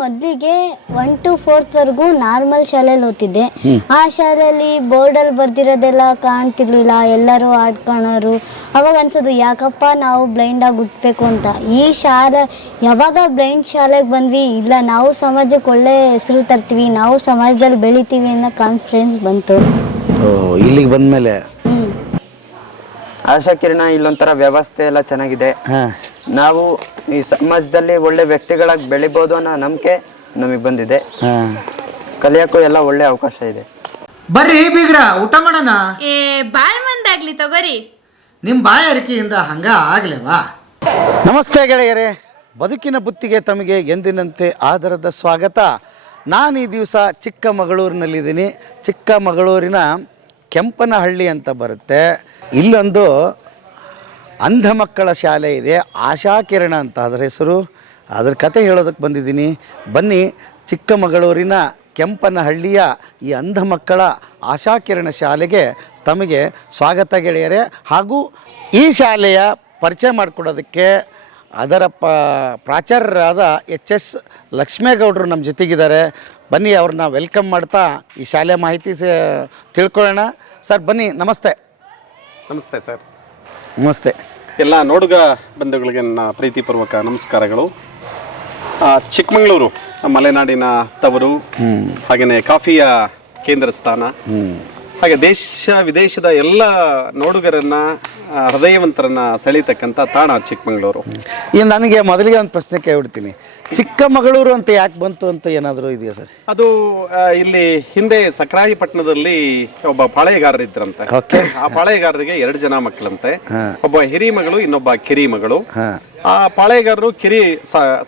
ಮೊದಲಿಗೆ 1 to 4th ವರೆಗೂ normal ಶಾಲೆಯಲ್ಲಿ ಓದ್ತಿದ್ದೆ. ಆ ಶಾಲೆಯಲ್ಲಿ ಬೋರ್ಡಲ್ಲಿ ಬರ್ದಿರೋದೆಲ್ಲ ಕಾಣ್ತಿರ್ಲಿಲ್ಲ, ಎಲ್ಲರೂ ಆಡ್ಕೊಳೋರು. ಅವಾಗ ಅನ್ಸೋದು ಯಾಕಪ್ಪ ನಾವು ಬ್ಲೈಂಡಾಗಿ ಹುಟ್ಟಬೇಕು ಅಂತ. ಈ ಶಾಲೆ ಯಾವಾಗ ಬ್ಲೈಂಡ್ ಶಾಲೆಗೆ ಬಂದ್ವಿ, ಇಲ್ಲ ನಾವು ಸಮಾಜಕ್ಕೆ ಒಳ್ಳೆ ಹೆಸರು ತರ್ತೀವಿ, ನಾವು ಸಮಾಜದಲ್ಲಿ ಬೆಳಿತೀವಿ ಅನ್ನೋ ಕಾನ್ಫಿಡೆನ್ಸ್ ಬಂತು. ಇಲ್ಲಿಗೆ ಬಂದಮೇಲೆ ಆಶಾ ಕಿರಣ ಇಲ್ಲೊಂಥರ ವ್ಯವಸ್ಥೆ ಎಲ್ಲ ಚೆನ್ನಾಗಿದೆ. ನಾವು ಈ ಸಮಾಜದಲ್ಲಿ ಒಳ್ಳೆ ವ್ಯಕ್ತಿಗಳಾಗಿ ಬೆಳಿಬೋದು ಅನ್ನೋ ನಂಬಿಕೆ ನಮಗೆ ಬಂದಿದೆ. ಕಲಿಯೋಕ್ಕೂ ಎಲ್ಲ ಒಳ್ಳೆ ಅವಕಾಶ ಇದೆ. ಬರ್ರಿ ಬೀಗ್ರ, ಊಟ ಮಾಡೋಣ. ಬಾಳ್ ಮಂದಾಗ್ಲಿ ತಗೋರಿ. ನಿಮ್ಮ ಬಾಯಾರಿಕೆಯಿಂದ ಹಂಗ ಆಗ್ಲೇವಾ? ನಮಸ್ತೆ ಗೆಳೆಯರೇ, ಬದುಕಿನ ಬುತ್ತಿಗೆ ತಮಗೆ ಎಂದಿನಂತೆ ಆದರದ ಸ್ವಾಗತ. ನಾನು ಈ ದಿವಸ ಚಿಕ್ಕಮಗಳೂರಿನಲ್ಲಿದ್ದೀನಿ. ಚಿಕ್ಕಮಗಳೂರಿನ ಕೆಂಪನಹಳ್ಳಿ ಅಂತ ಬರುತ್ತೆ. ಇಲ್ಲೊಂದು ಅಂಧ ಮಕ್ಕಳ ಶಾಲೆ ಇದೆ, ಆಶಾ ಕಿರಣ ಅಂತ ಅದರ ಹೆಸರು. ಅದರ ಕತೆ ಹೇಳೋದಕ್ಕೆ ಬಂದಿದ್ದೀನಿ. ಬನ್ನಿ, ಚಿಕ್ಕಮಗಳೂರಿನ ಕೆಂಪನಹಳ್ಳಿಯ ಈ ಅಂಧ ಮಕ್ಕಳ ಆಶಾ ಕಿರಣ ಶಾಲೆಗೆ ತಮಗೆ ಸ್ವಾಗತ ಗೆಳೆಯರೇ. ಹಾಗೂ ಈ ಶಾಲೆಯ ಪರಿಚಯ ಮಾಡಿಕೊಡೋದಕ್ಕೆ ಅದರ ಪ್ರಾಚಾರ್ಯರಾದ HS ಲಕ್ಷ್ಮೇಗೌಡರು ನಮ್ಮ ಜೊತೆಗಿದ್ದಾರೆ. ಬನ್ನಿ, ಅವ್ರನ್ನ ವೆಲ್ಕಮ್ ಮಾಡ್ತಾ ಈ ಶಾಲೆ ಮಾಹಿತಿ ತಿಳ್ಕೊಳ್ಳೋಣ. ಸರ್ ಬನ್ನಿ, ನಮಸ್ತೆ. ನಮಸ್ತೆ ಸರ್. ನಮಸ್ತೆ. ಎಲ್ಲ ನೋಡುಗ ಬಂಧುಗಳಿಗೆ ನನ್ನ ಪ್ರೀತಿಪೂರ್ವಕ ನಮಸ್ಕಾರಗಳು. ಚಿಕ್ಕಮಗಳೂರು ಮಲೆನಾಡಿನ ತವರು, ಹಾಗೆಯೇ ಕಾಫಿಯ ಕೇಂದ್ರ ಸ್ಥಾನ, ಹಾಗೆ ದೇಶ ವಿದೇಶದ ಎಲ್ಲ ನೋಡುಗರನ್ನ ಹೃದಯವಂತರನ್ನ ಸೆಳೀತಕ್ಕಂಥ ತಾಣ ಚಿಕ್ಕಮಗಳೂರು. ಈ ನನಗೆ ಮೊದಲಿಗೆ ಒಂದು ಪ್ರಶ್ನೆ ಕೇಳ್ಬಿಡ್ತೀನಿ, ಚಿಕ್ಕಮಗಳೂರು ಅಂತ ಯಾಕೆ ಬಂತು ಅಂತ ಏನಾದರೂ ಇದೆಯಾ ಸರ್? ಅದು ಇಲ್ಲಿ ಹಿಂದೆ ಸಕ್ರಾಯಿಪಟ್ಟಣದಲ್ಲಿ ಒಬ್ಬ ಪಾಳೆಗಾರರಿದ್ರಂತೆ. ಆ ಪಾಳೆಗಾರರಿಗೆ 2 ಜನ ಮಕ್ಕಳಂತೆ. ಒಬ್ಬ ಹಿರಿ ಮಗಳು, ಇನ್ನೊಬ್ಬ ಕಿರಿ ಮಗಳು. ಆ ಪಾಳೆಗಾರರು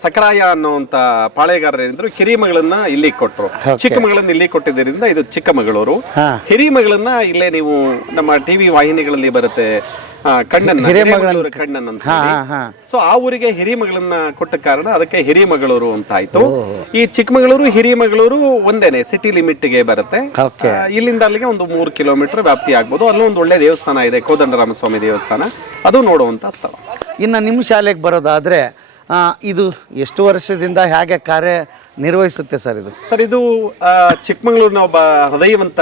ಸಕ್ರಾಯ ಅನ್ನುವಂತ ಪಾಳೆಗಾರರೇನಿದ್ರು ಕಿರಿ ಮಗಳನ್ನ ಇಲ್ಲಿ ಕೊಟ್ರು. ಚಿಕ್ಕ ಮಗಳನ್ನ ಇಲ್ಲಿ ಕೊಟ್ಟಿದ್ದರಿಂದ ಇದು ಚಿಕ್ಕಮಗಳೂರು. ಹಿರಿ ಮಗಳನ್ನ ಇಲ್ಲೇ ನೀವು ನಮ್ಮ ಟಿವಿ ವಾಹಿನಿಗಳಲ್ಲಿ ಬರುತ್ತೆ ಕಣ್ಣನ್ನ, ಕಣ್ಣನ್ ಅಂತ. ಸೊ ಆ ಊರಿಗೆ ಹಿರಿಮಗಳನ್ನ ಕೊಟ್ಟ ಕಾರಣ ಅದಕ್ಕೆ ಹಿರಿಮಗಳೂರು ಅಂತ ಆಯ್ತು. ಈ ಚಿಕ್ಕಮಗಳೂರು ಹಿರಿಮಗಳೂರು ಒಂದೇನೆ, ಸಿಟಿ ಲಿಮಿಟ್ ಗೆ ಬರುತ್ತೆ. ಇಲ್ಲಿಂದ ಅಲ್ಲಿಗೆ ಒಂದು 3 ಕಿಲೋಮೀಟರ್ ವ್ಯಾಪ್ತಿ ಆಗ್ಬೋದು. ಅಲ್ಲೂ ಒಂದು ಒಳ್ಳೆ ದೇವಸ್ಥಾನ ಇದೆ, ಕೋದಂಡರಾಮಸ್ವಾಮಿ ದೇವಸ್ಥಾನ, ಅದು ನೋಡುವಂತ ಸ್ಥಳ. ಇನ್ನು ನಿಮ್ಮ ಶಾಲೆಗೆ ಬರೋದಾದ್ರೆ ಇದು ಎಷ್ಟು ವರ್ಷದಿಂದ ಹೇಗೆ ಕಾರ್ಯ ನಿರ್ವಹಿಸುತ್ತೆ ಸರ್ ಇದು? ಸರ್, ಇದು ಚಿಕ್ಕಮಗಳೂರಿನ ಒಬ್ಬ ಹೃದಯವಂತ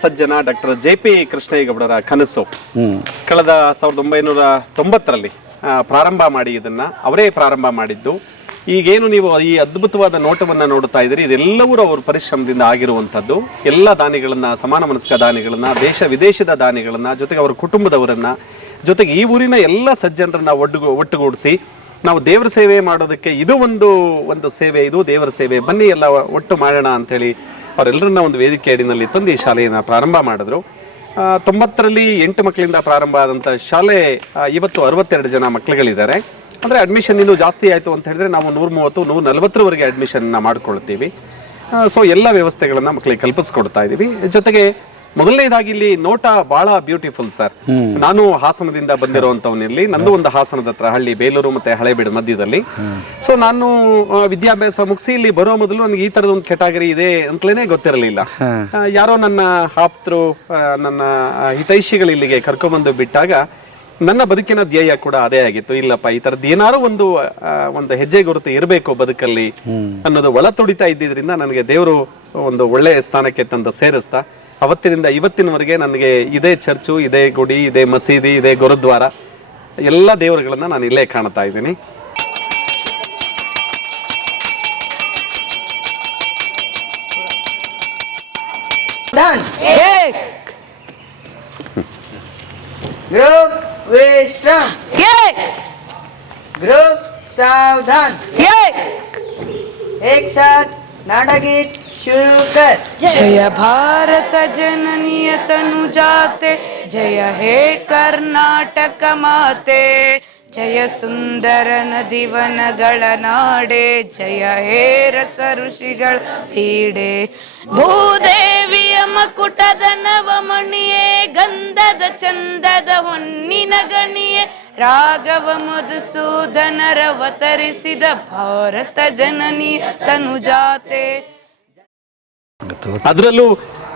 ಸಜ್ಜನ ಡಾಕ್ಟರ್ JP ಕೃಷ್ಣೇಗೌಡರ ಕನಸು. ಕಳೆದ 1990ರಲ್ಲಿ ಪ್ರಾರಂಭ ಮಾಡಿ ಇದನ್ನ ಅವರೇ ಪ್ರಾರಂಭ ಮಾಡಿದ್ದು. ಈಗೇನು ನೀವು ಈ ಅದ್ಭುತವಾದ ನೋಟವನ್ನ ನೋಡ್ತಾ ಇದ್ದೀರಿ, ಇದೆಲ್ಲವೂ ಅವ್ರ ಪರಿಶ್ರಮದಿಂದ ಆಗಿರುವಂಥದ್ದು. ಎಲ್ಲ ದಾನಿಗಳನ್ನ, ಸಮಾನ ಮನಸ್ಕ ದಾನಿಗಳನ್ನ, ದೇಶ ವಿದೇಶದ ದಾನಿಗಳನ್ನ, ಜೊತೆಗೆ ಅವರ ಕುಟುಂಬದವರನ್ನ, ಜೊತೆಗೆ ಈ ಊರಿನ ಎಲ್ಲ ಸಜ್ಜನರನ್ನ ಒಟ್ಟುಗೂಡಿಸಿ ನಾವು ದೇವರ ಸೇವೆ ಮಾಡೋದಕ್ಕೆ ಇದು ಒಂದು ಸೇವೆ, ಇದು ದೇವರ ಸೇವೆ, ಬನ್ನಿ ಎಲ್ಲ ಒಟ್ಟು ಮಾಡೋಣ ಅಂತೇಳಿ ಅವರೆಲ್ಲರನ್ನ ಒಂದು ವೇದಿಕೆ ಅಡಿನಲ್ಲಿ ತಂದು ಈ ಶಾಲೆಯನ್ನು ಪ್ರಾರಂಭ ಮಾಡಿದ್ರು. 90ರಲ್ಲಿ 8 ಮಕ್ಕಳಿಂದ ಪ್ರಾರಂಭ ಆದಂಥ ಶಾಲೆ ಇವತ್ತು 62 ಜನ ಮಕ್ಕಳುಗಳಿದ್ದಾರೆ. ಅಂದರೆ ಅಡ್ಮಿಷನ್ ಇನ್ನೂ ಜಾಸ್ತಿ ಆಯಿತು ಅಂತ ಹೇಳಿದ್ರೆ ನಾವು 130, 140ರವರೆಗೆ ಅಡ್ಮಿಷನ್ನ ಮಾಡ್ಕೊಳ್ತೀವಿ. ಸೊ ಎಲ್ಲ ವ್ಯವಸ್ಥೆಗಳನ್ನು ಮಕ್ಕಳಿಗೆ ಕಲ್ಪಿಸ್ಕೊಡ್ತಾ ಇದ್ದೀವಿ. ಜೊತೆಗೆ ಮೊದಲನೇದಾಗಿ ಇಲ್ಲಿ ನೋಟ ಬಹಳ ಬ್ಯೂಟಿಫುಲ್ ಸರ್. ನಾನು ಹಾಸನದಿಂದ ಬಂದಿರುವಂತವನಿಲ್ಲಿ, ನಂದು ಒಂದು ಹಾಸನದ ಹತ್ರ ಹಳ್ಳಿ, ಬೇಲೂರು ಮತ್ತೆ ಹಳೇಬೀಡು ಮಧ್ಯದಲ್ಲಿ. ಸೊ ನಾನು ವಿದ್ಯಾಭ್ಯಾಸ ಮುಗಿಸಿ ಇಲ್ಲಿ ಬರೋ ಮೊದಲು ನನಗೆ ಈ ತರದ ಒಂದು ಕೆಟಗರಿ ಇದೆ ಅಂತಲೇ ಗೊತ್ತಿರಲಿಲ್ಲ. ಯಾರೋ ನನ್ನ ಆಪ್ತರು, ನನ್ನ ಹಿತೈಷಿಗಳು ಇಲ್ಲಿಗೆ ಕರ್ಕೊಂಡ್ಬಂದು ಬಿಟ್ಟಾಗ ನನ್ನ ಬದುಕಿನ ಧ್ಯೇಯ ಕೂಡ ಅದೇ ಆಗಿತ್ತು. ಇಲ್ಲಪ್ಪ, ಈ ತರದ್ದು ಏನಾರು ಒಂದು ಹೆಜ್ಜೆ ಗುರುತು ಇರಬೇಕು ಬದುಕಲ್ಲಿ ಅನ್ನೋದು ಒಳ ತುಡಿತಾ ಇದ್ದಿದ್ರಿಂದ ನನಗೆ ದೇವರು ಒಂದು ಒಳ್ಳೆಯ ಸ್ಥಾನಕ್ಕೆ ತಂದು ಸೇರಿಸ್ತಾ ಅವತ್ತಿನಿಂದ ಇವತ್ತಿನವರೆಗೆ ನನಗೆ ಇದೇ ಚರ್ಚು, ಇದೇ ಗುಡಿ, ಇದೇ ಮಸೀದಿ, ಇದೇ ಗುರುದ್ವಾರ, ಎಲ್ಲ ದೇವರುಗಳನ್ನ ನಾನು ಇಲ್ಲೇ ಕಾಣ್ತಾ ಇದ್ದೀನಿ. जय भारत जननीय तनु जाते, जय हे कर्नाटक माते, जय सुंदर नदी वनಗಳ ನಾಡೆ, ಜಯ ಹೇ ರಸ ಋಷಿಗಳ ಪೀಡೆ. ಭೂದೇವಿಯ ಮಕುಟದ ನವಮಣಿಯೇ, ಗಂಧದ ಚಂದದ ಹೊನ್ನಿನ ಗಣಿಯೇ, ರಾಘವ ಮಧುಸೂದನರವತರಿಸಿದ ಭಾರತ ಜನನಿ ತನುಜಾತೆ. ಅದರಲ್ಲೂ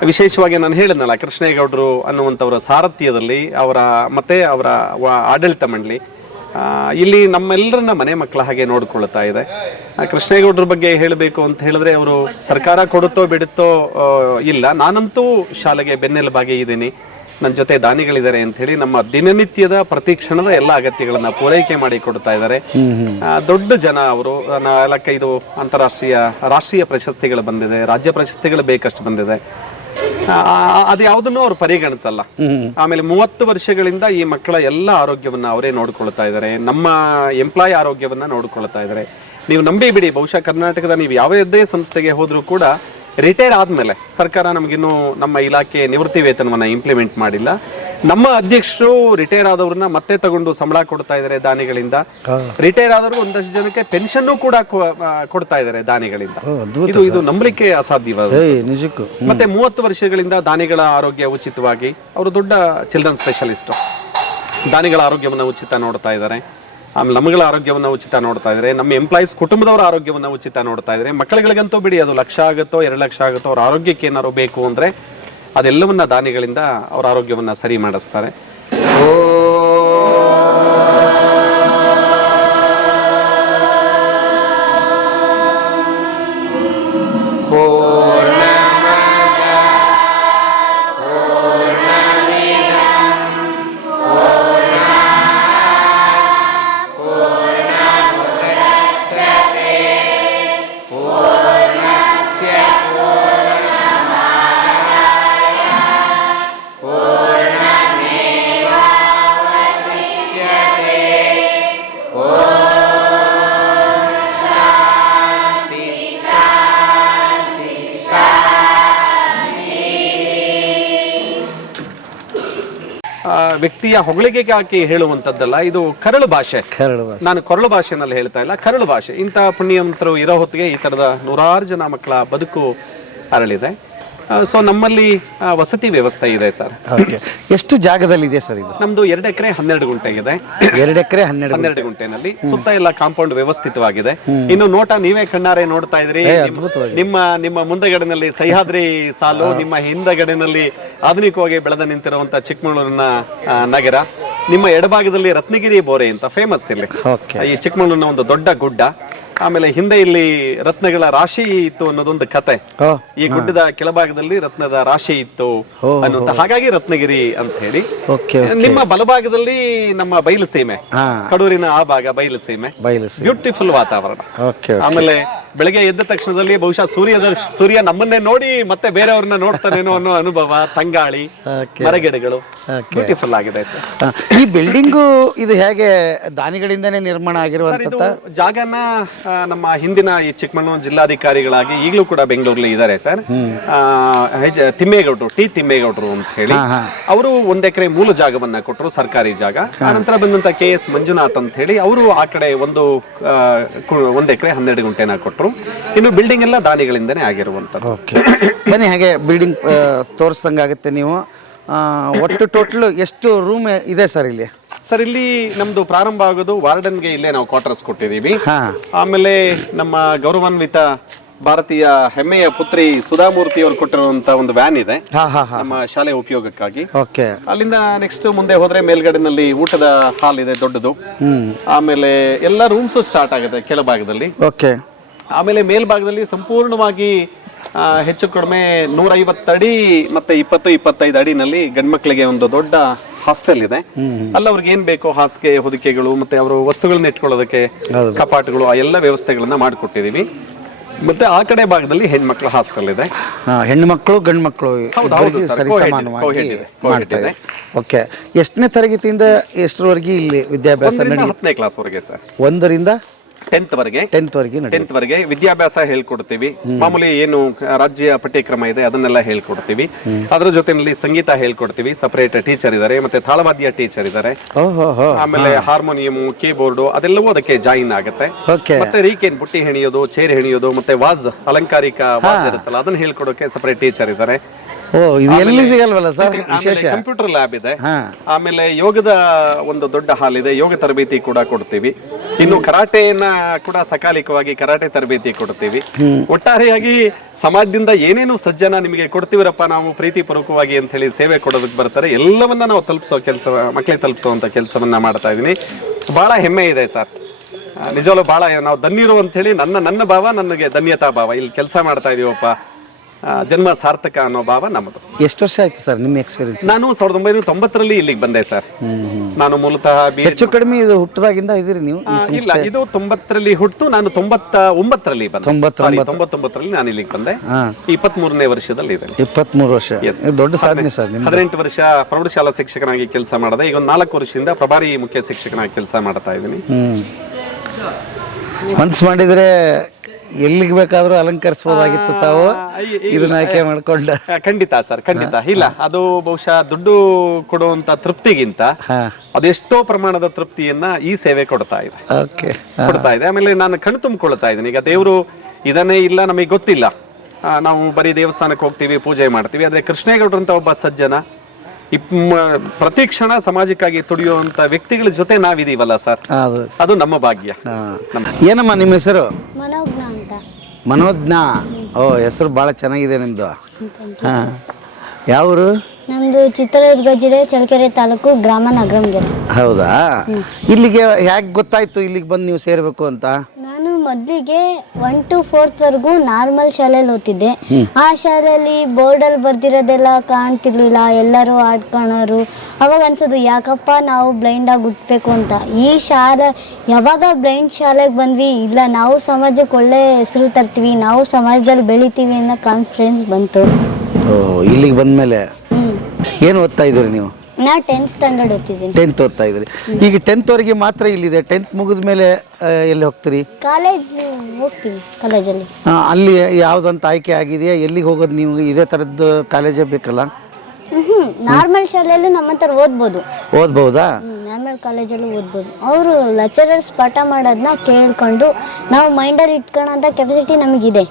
ವಿಶೇಷವಾಗಿ ನಾನು ಹೇಳಿದ್ನಲ್ಲ, ಕೃಷ್ಣೇಗೌಡರು ಅನ್ನುವಂಥವರ ಸಾರಥ್ಯದಲ್ಲಿ ಅವರ ಆಡಳಿತ ಮಂಡಳಿ ಇಲ್ಲಿ ನಮ್ಮೆಲ್ಲರನ್ನ ಮನೆ ಮಕ್ಕಳ ಹಾಗೆ ನೋಡ್ಕೊಳ್ತಾ ಇದೆ. ಕೃಷ್ಣೇಗೌಡರ ಬಗ್ಗೆ ಹೇಳಬೇಕು ಅಂತ ಹೇಳಿದ್ರೆ ಅವರು ಸರ್ಕಾರ ಕೊಡುತ್ತೋ ಬಿಡುತ್ತೋ ಇಲ್ಲ, ನಾನಂತೂ ಶಾಲೆಗೆ ಬೆನ್ನೆಲುಬಾಗಿ ಇದ್ದೀನಿ, ನನ್ನ ಜೊತೆ ದಾನಿಗಳಿದ್ದಾರೆ ಅಂತ ಹೇಳಿ ನಮ್ಮ ದಿನನಿತ್ಯದ ಪ್ರತಿ ಕ್ಷಣದ ಎಲ್ಲ ಅಗತ್ಯಗಳನ್ನ ಪೂರೈಕೆ ಮಾಡಿ ಕೊಡ್ತಾ ಇದ್ದಾರೆ. ದೊಡ್ಡ ಜನ ಅವರು. 4-5 ಅಂತಾರಾಷ್ಟ್ರೀಯ ರಾಷ್ಟ್ರೀಯ ಪ್ರಶಸ್ತಿಗಳು ಬಂದಿದೆ, ರಾಜ್ಯ ಪ್ರಶಸ್ತಿಗಳು ಬೇಕಷ್ಟು ಬಂದಿದೆ. ಅದು ಯಾವುದನ್ನು ಅವ್ರು ಪರಿಗಣಿಸಲ್ಲ. ಆಮೇಲೆ 30 ವರ್ಷಗಳಿಂದ ಈ ಮಕ್ಕಳ ಎಲ್ಲ ಆರೋಗ್ಯವನ್ನ ಅವರೇ ನೋಡ್ಕೊಳ್ತಾ ಇದ್ದಾರೆ, ನಮ್ಮ ಎಂಪ್ಲಾಯ್ ಆರೋಗ್ಯವನ್ನ ನೋಡ್ಕೊಳ್ತಾ ಇದ್ದಾರೆ. ನೀವು ನಂಬಿ ಬಿಡಿ, ಬಹುಶಃ ಕರ್ನಾಟಕದ ನೀವು ಯಾವುದೇ ಸಂಸ್ಥೆಗೆ ಹೋದ್ರೂ ಕೂಡ ರಿಟೈರ್ ಆದ್ಮೇಲೆ ಸರ್ಕಾರ ನಮಗಿನ್ನೂ ನಮ್ಮ ಇಲಾಖೆ ನಿವೃತ್ತಿ ವೇತನವನ್ನ ಇಂಪ್ಲಿಮೆಂಟ್ ಮಾಡಿಲ್ಲ. ನಮ್ಮ ಅಧ್ಯಕ್ಷರು ರಿಟೈರ್ ಆದವ್ರನ್ನ ಮತ್ತೆ ತಗೊಂಡು ಸಂಬಳ ಕೊಡ್ತಾ ಇದ್ದಾರೆ ದಾನಿಗಳಿಂದ. ರಿಟೈರ್ ಆದವರು ಒಂದಷ್ಟು ಜನಕ್ಕೆ ಪೆನ್ಷನ್ ಕೂಡ ಕೊಡ್ತಾ ಇದ್ದಾರೆ ದಾನಿಗಳಿಂದ. ಇದು ನಂಬಲಿಕ್ಕೆ ಅಸಾಧ್ಯವಾದ. ಮತ್ತೆ 30 ವರ್ಷಗಳಿಂದ ದಾನಿಗಳ ಆರೋಗ್ಯ ಉಚಿತವಾಗಿ, ಅವರು ದೊಡ್ಡ ಚಿಲ್ಡ್ರನ್ ಸ್ಪೆಷಲಿಸ್ಟ್, ದಾನಿಗಳ ಆರೋಗ್ಯವನ್ನು ಉಚಿತ ನೋಡ್ತಾ ಇದ್ದಾರೆ. ಆಮೇಲೆ ನಮ್ಮಗಳ ಆರೋಗ್ಯವನ್ನು ಉಚಿತ ನೋಡ್ತಾ ಇದ್ದಾರೆ, ನಮ್ಮ ಎಂಪ್ಲಾಯೀಸ್ ಕುಟುಂಬದವರ ಆರೋಗ್ಯವನ್ನು ಉಚಿತ ನೋಡ್ತಾ ಇದ್ದಾರೆ. ಮಕ್ಕಳುಗಳಿಗಂತೂ ಬಿಡಿ, ಅದು 1 ಲಕ್ಷ ಆಗುತ್ತೋ 2 ಲಕ್ಷ ಆಗುತ್ತೋ, ಅವ್ರ ಆರೋಗ್ಯಕ್ಕೆ ಏನಾದ್ರು ಬೇಕು ಅಂದ್ರೆ ಅದೆಲ್ಲವನ್ನ ದಾನಿಗಳಿಂದ ಅವ್ರ ಆರೋಗ್ಯವನ್ನ ಸರಿ ಮಾಡಿಸ್ತಾರೆ. ವ್ಯಕ್ತಿಯ ಹೊಗಳಿಕೆಗಾಗಿ ಹೇಳುವಂತದ್ದಲ್ಲ, ಇದು ಕರಳು ಭಾಷೆ. ನಾನು ಕೊರಳು ಭಾಷೆನಲ್ಲಿ ಹೇಳ್ತಾ ಇಲ್ಲ, ಕರಳು ಭಾಷೆ. ಇಂಥ ಪುಣ್ಯವಂತರು ಇರೋ ಹೊತ್ತಿಗೆ ಈ ತರದ 100 ಜನ ಮಕ್ಕಳ ಬದುಕು ಅರಳಿದೆ. ಸೊ ನಮ್ಮಲ್ಲಿ ವಸತಿ ವ್ಯವಸ್ಥೆ ಇದೆ ಸರ್. ಎಷ್ಟು ಜಾಗದಲ್ಲಿ ಇದೆ ಸರ್ ಇದು? ನಮ್ದು 2 ಎಕರೆ 12 ಗುಂಟೆ ಇದೆ. 2 ಎಕರೆ 12 ಗುಂಟೆನಲ್ಲಿ ಸುತ್ತ ಎಲ್ಲ ಕಾಂಪೌಂಡ್ ವ್ಯವಸ್ಥಿತವಾಗಿದೆ. ಇನ್ನು ನೋಟ ನೀವೇ ಕಣ್ಣಾರೆ ನೋಡ್ತಾ ಇದ್ರಿ. ನಿಮ್ಮ ಮುಂದಗಡೆನಲ್ಲಿ ಸಹ್ಯಾದ್ರಿ ಸಾಲು, ನಿಮ್ಮ ಹಿಂದಗಡೆನಲ್ಲಿ ಆಧುನಿಕವಾಗಿ ಬೆಳೆದ ನಿಂತಿರುವಂತ ಚಿಕ್ಕಮಗಳೂರಿನ ನಗರ, ನಿಮ್ಮ ಎಡಭಾಗದಲ್ಲಿ ರತ್ನಗಿರಿ ಬೋರೆ ಅಂತ ಫೇಮಸ್ ಇಲ್ಲಿ. ಈ ಚಿಕ್ಕಮಗಳೂರಿನ ಒಂದು ದೊಡ್ಡ ಗುಡ್ಡ. ಆಮೇಲೆ ಹಿಂದೆ ಇಲ್ಲಿ ರತ್ನಗಳ ರಾಶಿ ಇತ್ತು ಅನ್ನೋದೊಂದು ಕತೆ. ಈ ಗುಡ್ಡದ ಕೆಳಭಾಗದಲ್ಲಿ ರತ್ನದ ರಾಶಿ ಇತ್ತು ಅನ್ನುವಂತ, ಹಾಗಾಗಿ ರತ್ನಗಿರಿ ಅಂತ ಹೇಳಿ. ನಿಮ್ಮ ಬಲಭಾಗದಲ್ಲಿ ನಮ್ಮ ಬಯಲು ಸೀಮೆ, ಕಡೂರಿನ ಆ ಭಾಗ ಬಯಲು ಸೀಮೆ, ಬ್ಯೂಟಿಫುಲ್ ವಾತಾವರಣ. ಆಮೇಲೆ ಬೆಳಗ್ಗೆ ಎದ್ದ ತಕ್ಷಣದಲ್ಲಿ ಬಹುಶಃ ಸೂರ್ಯ ನಮ್ಮನ್ನೇ ನೋಡಿ ಮತ್ತೆ ಬೇರೆಯವ್ರನ್ನ ನೋಡ್ತಾನೇನೋ ಅನ್ನೋ ಅನುಭವ. ತಂಗಾಳಿ, ಮರಗಿಡಗಳು, ಬ್ಯೂಟಿಫುಲ್ ಆಗಿದೆ ಸರ್. ಈ ಬಿಲ್ಡಿಂಗು ಇದು ಹೇಗೆ ದಾನಿಗಳಿಂದನೇ ನಿರ್ಮಾಣ ಆಗಿರುವಂತ ಜಾಗನ ನಮ್ಮ ಹಿಂದಿನ ಈ ಚಿಕ್ಕಮಗಳೂರು ಜಿಲ್ಲಾಧಿಕಾರಿಗಳಾಗಿ ಈಗಲೂ ಕೂಡ ಬೆಂಗಳೂರಲ್ಲಿ ಇದ್ದಾರೆ ಸರ್, ತಿಮ್ಮೇಗೌಡರು, ತಿಮ್ಮೇಗೌಡರು ಅಂತ ಹೇಳಿ. ಅವರು 1 ಎಕರೆ ಮೂಲ ಜಾಗವನ್ನ ಕೊಟ್ಟರು, ಸರ್ಕಾರಿ ಜಾಗ. ಆನಂತರ ಬಂದಂತ KS ಮಂಜುನಾಥ್ ಅಂತ ಹೇಳಿ ಅವರು ಆ ಕಡೆ 1 ಎಕರೆ 12 ಗುಂಟೆನ ಕೊಟ್ಟರು. ಇನ್ನು ಬಿಲ್ಡಿಂಗ್ ಎಲ್ಲ ದಾನಿಗಳಿಂದನೇ ಆಗಿರುವಂತದ್ದು. ಬನ್ನಿ ಹಾಗೆ ಬಿಲ್ಡಿಂಗ್ ತೋರಿಸ್ದಂಗಾಗುತ್ತೆ ನೀವು. ಒಟ್ಟು ಟೋಟಲ್ ಎಷ್ಟು ರೂಮ್ ಇದೆ ಸರ್ ಇಲ್ಲಿ? ಸರ್ ಇಲ್ಲಿ ನಮ್ದು ಪ್ರಾರಂಭ ಆಗೋದು ವಾರ್ಡನ್ಗೆ ಇಲ್ಲೇ ನಾವು ಕ್ವಾರ್ಟರ್ಸ್ ಕೊಟ್ಟಿದೀವಿ. ಆಮೇಲೆ ನಮ್ಮ ಗೌರವಾನ್ವಿತ ಭಾರತೀಯ ಹೆಮ್ಮೆಯ ಪುತ್ರಿ ಸುಧಾಮೂರ್ತಿ ಅವರು ಕೊಟ್ಟಿರುವಂತ ಒಂದು ವ್ಯಾನ್ ಇದೆ ನಮ್ಮ ಶಾಲೆ ಉಪಯೋಗಕ್ಕಾಗಿ. ಅಲ್ಲಿಂದ ನೆಕ್ಸ್ಟ್ ಮುಂದೆ ಹೋದ್ರೆ ಮೇಲ್ಗಡೆನಲ್ಲಿ ಊಟದ ಹಾಲ್ ಇದೆ ದೊಡ್ಡದು. ಆಮೇಲೆ ಎಲ್ಲ ರೂಮ್ಸ್ ಸ್ಟಾರ್ಟ್ ಆಗುತ್ತೆ ಕೆಳಭಾಗದಲ್ಲಿ. ಆಮೇಲೆ ಮೇಲ್ಭಾಗದಲ್ಲಿ ಸಂಪೂರ್ಣವಾಗಿ ಹೆಚ್ಚು ಕಡಿಮೆ 150 ಅಡಿ ಮತ್ತೆ 20-25 ಅಡಿನಲ್ಲಿ ಗಂಡ್ಮಕ್ಳಿಗೆ ಒಂದು ದೊಡ್ಡ ಹಾಸ್ಟೆಲ್ ಇದೆ. ಅಲ್ಲಿ ಅವ್ರಿಗೆ ಏನ್ ಬೇಕೋ ಹಾಸಿಗೆ, ಹೊದಿಕೆಗಳು, ಮತ್ತೆ ಅವರು ವಸ್ತುಗಳನ್ನ ಇಟ್ಕೊಳ್ಳೋದಕ್ಕೆ ಕಪಾಟುಗಳು, ಆ ಎಲ್ಲ ವ್ಯವಸ್ಥೆಗಳನ್ನ ಮಾಡಿಕೊಟ್ಟಿದೀವಿ. ಮತ್ತೆ ಆ ಕಡೆ ಭಾಗದಲ್ಲಿ ಹೆಣ್ಮಕ್ಳ ಹಾಸ್ಟೆಲ್ ಇದೆ. ಹೆಣ್ಣು ಮಕ್ಕಳು ಗಂಡು ಮಕ್ಕಳು ಸರಿಸಮಾನವಾಗಿ. ಓಕೆ, ಎಷ್ಟನೇ ತರಗತಿಯಿಂದ ಎಷ್ಟರವರೆಗೆ ಇಲ್ಲಿ ವಿದ್ಯಾಭ್ಯಾಸ? 10ನೇ ಕ್ಲಾಸ್ ವರೆಗೆ ಸರ್. 1ರಿಂದ 10th ವರೆಗೆ ವಿದ್ಯಾಭ್ಯಾಸ ಹೇಳ್ಕೊಡ್ತೀವಿ. ಮಾಮೂಲಿ ಏನು ರಾಜ್ಯ ಪಠ್ಯಕ್ರಮ ಇದೆ ಅದನ್ನೆಲ್ಲ ಹೇಳ್ಕೊಡ್ತೀವಿ. ಅದರ ಜೊತೆನಲ್ಲಿ ಸಂಗೀತ ಹೇಳ್ಕೊಡ್ತೀವಿ, ಸಪರೇಟ್ ಟೀಚರ್ ಇದ್ದಾರೆ. ಮತ್ತೆ ತಾಳವಾದ್ಯ ಟೀಚರ್ ಇದ್ದಾರೆ. ಆಮೇಲೆ ಹಾರ್ಮೋನಿಯಂ, ಕೀಬೋರ್ಡ್ ಅದೆಲ್ಲವೂ ಅದಕ್ಕೆ ಜಾಯಿನ್ ಆಗುತ್ತೆ. ಮತ್ತೆ ರೀಕೇನ್, ಬುಟ್ಟಿ ಹೆಣಿಯೋದು, ಚೇರ್ ಹೆಣಿಯೋದು, ಮತ್ತೆ ವಾಜ್, ಅಲಂಕಾರಿಕ ವಾಜ್ ಇರುತ್ತಲ್ಲ ಅದನ್ನ ಹೇಳ್ಕೊಡೋಕೆ ಸಪರೇಟ್ ಟೀಚರ್ ಇದ್ದಾರೆ. ಕಂಪ್ಯೂಟರ್ ಲ್ಯಾಬ್ ಇದೆ. ಆಮೇಲೆ ಯೋಗದ ಒಂದು ದೊಡ್ಡ ಹಾಲ್ ಇದೆ, ಯೋಗ ತರಬೇತಿ ಕೂಡ ಕೊಡ್ತೀವಿ. ಇನ್ನು ಕರಾಟೆಯನ್ನ ಕೂಡ ಸಕಾಲಿಕವಾಗಿ ಕರಾಟೆ ತರಬೇತಿ ಕೊಡ್ತೀವಿ. ಒಟ್ಟಾರೆಯಾಗಿ ಸಮಾಜದಿಂದ ಏನೇನು ಸಜ್ಜನ ನಿಮಗೆ ಕೊಡ್ತೀವರಪ್ಪ ನಾವು ಪ್ರೀತಿ ಪೂರ್ವಕವಾಗಿ ಅಂತ ಹೇಳಿ ಸೇವೆ ಕೊಡೋದಕ್ಕೆ ಬರ್ತಾರೆ, ಎಲ್ಲವನ್ನ ನಾವು ತಲುಪಿಸೋ ಕೆಲಸ, ಮಕ್ಕಳಿಗೆ ತಲುಪಿಸುವಂತ ಕೆಲಸವನ್ನ ಮಾಡ್ತಾ ಇದೀನಿ. ಬಹಳ ಹೆಮ್ಮೆ ಇದೆ ಸರ್. ನಿಜವಾಗ್ಲೂ ಬಹಳ ನಾವು ಧನ್ಯರು ಅಂತ ಹೇಳಿ ನನ್ನ ಭಾವ, ನನಗೆ ಧನ್ಯತಾ ಭಾವ. ಇಲ್ಲಿ ಕೆಲಸ ಮಾಡ್ತಾ ಇದೀವಪ್ಪ, ಜನ್ಮ ಸಾರ್ಥಕ ಅನ್ನೋ ಭಾವ ನಮ್ಮದು. ಎಷ್ಟು ವರ್ಷ ಆಯ್ತು ಸರ್ ನಿಮ್ಮ ಎಕ್ಸ್ಪೀರಿಯನ್ಸ್? ನಾನು 1990ರಲ್ಲಿ ಇಲ್ಲಿಗೆ ಬಂದೆ ಸರ್. ನಾನು ಮೂಲತಃ ಹೆಚ್ಚು ಕಡಿಮೆ ಇದು ಹುಟ್ಟದಾಗಿಂದ ಇದೀರಿ ನೀವು ಈ ಇಲ್ಲ, ಇದು 90ರಲ್ಲಿ ಹುಟ್ಟು, ನಾನು 99ರಲ್ಲಿ ಬಂದೆ. 99ರಲ್ಲಿ ನಾನು ಇಲ್ಲಿಗೆ ಬಂದೆ. 23ನೇ ವರ್ಷದಲ್ಲಿ ಇದೆ. 23 ವರ್ಷ, ದೊಡ್ಡ ಸಾಧನೆ ಸರ್. 18 ವರ್ಷ ಪ್ರೌಢಶಾಲಾ ಶಿಕ್ಷಕನಾಗಿ ಕೆಲಸ ಮಾಡಿದೆ. ಈಗ ಒಂದು 4 ವರ್ಷದಿಂದ ಪ್ರಭಾರಿ ಮುಖ್ಯ ಶಿಕ್ಷಕನಾಗಿ ಕೆಲಸ ಮಾಡ್ತಾ ಇದ್ದೀನಿ. ಮನ್ಸು ಮಾಡಿದ್ರೆ ಎಲ್ಲಿಗೆ ಬೇಕಾದ್ರೂ ಅಲಂಕರಿಸಬಹುದಾಗಿತ್ತು ತಾವು, ಇದನ್ನ ಆಯ್ಕೆ ಮಾಡ್ಕೊಂಡ. ಖಂಡಿತ ಸರ್, ಖಂಡಿತ. ಇಲ್ಲ, ಅದು ಬಹುಶಃ ದುಡ್ಡು ಕೊಡುವಂತ ತೃಪ್ತಿಗಿಂತ ಅದೆಷ್ಟೋ ಪ್ರಮಾಣದ ತೃಪ್ತಿಯನ್ನ ಈ ಸೇವೆ ಕೊಡ್ತಾ ಇದೆ. ಆಮೇಲೆ ನಾನು ಕಣ್ಣು ತುಂಬಿಕೊಳ್ತಾ ಇದ್ದೀನಿ. ಈಗ ದೇವರು ಇದನ್ನೇ ಇಲ್ಲ ನಮಗೆ ಗೊತ್ತಿಲ್ಲ, ನಾವು ಬರೀ ದೇವಸ್ಥಾನಕ್ಕೆ ಹೋಗ್ತೀವಿ, ಪೂಜೆ ಮಾಡ್ತೀವಿ. ಆದ್ರೆ ಕೃಷ್ಣೇಗೌಡರಂತ ಒಬ್ಬ ಸಜ್ಜನ ಪ್ರತಿ ಕ್ಷಣ ಸಮಾಜಕ್ಕಾಗಿ ತುಡಿಯುವಂತ ವ್ಯಕ್ತಿಗಳ ಜೊತೆ ನಾವಿದೀವಲ್ಲ ಸರ್, ಅದು ನಮ್ಮ ಭಾಗ್ಯ. ಏನಮ್ಮ ನಿಮ್ಮ ಹೆಸರು? ಮನೋಜ್ಞ ಅಂತ. ಮನೋಜ್ಞ. ಓ, ಹೆಸರು ಬಹಳ ಚೆನ್ನಾಗಿದೆ ನಿಮ್ದು. ಯಾವೂರು? ನಮ್ದು ಚಿತ್ರದುರ್ಗ ಜಿಲ್ಲೆ ಚಳ್ಳಕೆರೆ ತಾಲೂಕು, ಗ್ರಾಮ ನಗರಂಗೆರೆ. ಹೌದಾ? ಇಲ್ಲಿಗೆ ಹೇಗೆ ಗೊತ್ತಾಯ್ತು ಇಲ್ಲಿಗೆ ಬಂದು ನೀವು ಸೇರ್ಬೇಕು ಅಂತ? ನಾನು ಮೊದಲಿಗೆ 1 to 4th ವರೆಗೂ ನಾರ್ಮಲ್ ಶಾಲೆಯಲ್ಲಿ ಓದ್ತಿದ್ದೆ. ಆ ಶಾಲೆಯಲ್ಲಿ ಬೋರ್ಡಲ್ಲಿ ಬರ್ದಿರೋದೆಲ್ಲ ಕಾಣ್ತಿರ್ಲಿಲ್ಲ, ಎಲ್ಲರೂ ಆಡ್ಕೊಳೋರು. ಅವಾಗ ಅನ್ಸೋದು ಯಾಕಪ್ಪ ನಾವು ಬ್ಲೈಂಡಾಗಿ ಹುಟ್ಟಬೇಕು ಅಂತ. ಈ ಶಾಲೆ ಯಾವಾಗ ಬ್ಲೈಂಡ್ ಶಾಲೆಗೆ ಬಂದ್ವಿ, ಇಲ್ಲ ನಾವು ಸಮಾಜಕ್ಕೆ ಒಳ್ಳೆ ಹೆಸರು ತರ್ತೀವಿ, ನಾವು ಸಮಾಜದಲ್ಲಿ ಬೆಳಿತೀವಿ ಅನ್ನೋ ಕಾನ್ಫಿಡೆನ್ಸ್ ಬಂತು. ಓ, ಇಲ್ಲಿಗೆ ಬಂದಮೇಲೆ ಏನು ಓದ್ತಾ ಇದ್ದೀರಿ ನೀವು? ನಾ 10th ಸ್ಟ್ಯಾಂಡರ್ಡ್ ಓದ್ತಿದ್ದೀನಿ. 10th ಓದ್ತಾ ಇದ್ರಿ. ಈಗ 10th ವರೆಗೆ ಮಾತ್ರ ಇಲ್ಲಿದೆ. 10th ಮುಗಿದ ಮೇಲೆ ಎಲ್ಲಿ ಹೋಗ್ತೀರಿ? ಕಾಲೇಜ್ ಹೋಗ್ತೀವಿ. ಕಾಲೇಜಲ್ಲಿ ಅಲ್ಲಿ ಯಾವುದಂತ ಆಯ್ಕೆ ಆಗಿದೆಯಾ? ಎಲ್ಲಿಗೆ ಹೋಗೋದು ನೀವು? ಇದೇ ಥರದ್ದು ಕಾಲೇಜೇ ಬೇಕಲ್ಲ? ನಾರ್ಮಲ್ ಶಾಲೆಯಲ್ಲೂ ನಮ್ಮ ಹತ್ರ ಓದ್ಬೋದಾ? ನಾರ್ಮಲ್ ಕಾಲೇಜಲ್ಲೂ ಓದ್ಬೋದು. ಅವರು ಲೆಕ್ಚರರ್ಸ್ ಪಾಠ ಮಾಡೋದನ್ನ ಕೇಳ್ಕೊಂಡು ನಾವು ಮೈಂಡಲ್ಲಿ ಇಟ್ಕೊಳ್ಳೋಂಥ ಕೆಪಾಸಿಟಿ ನಮಗಿದೆ.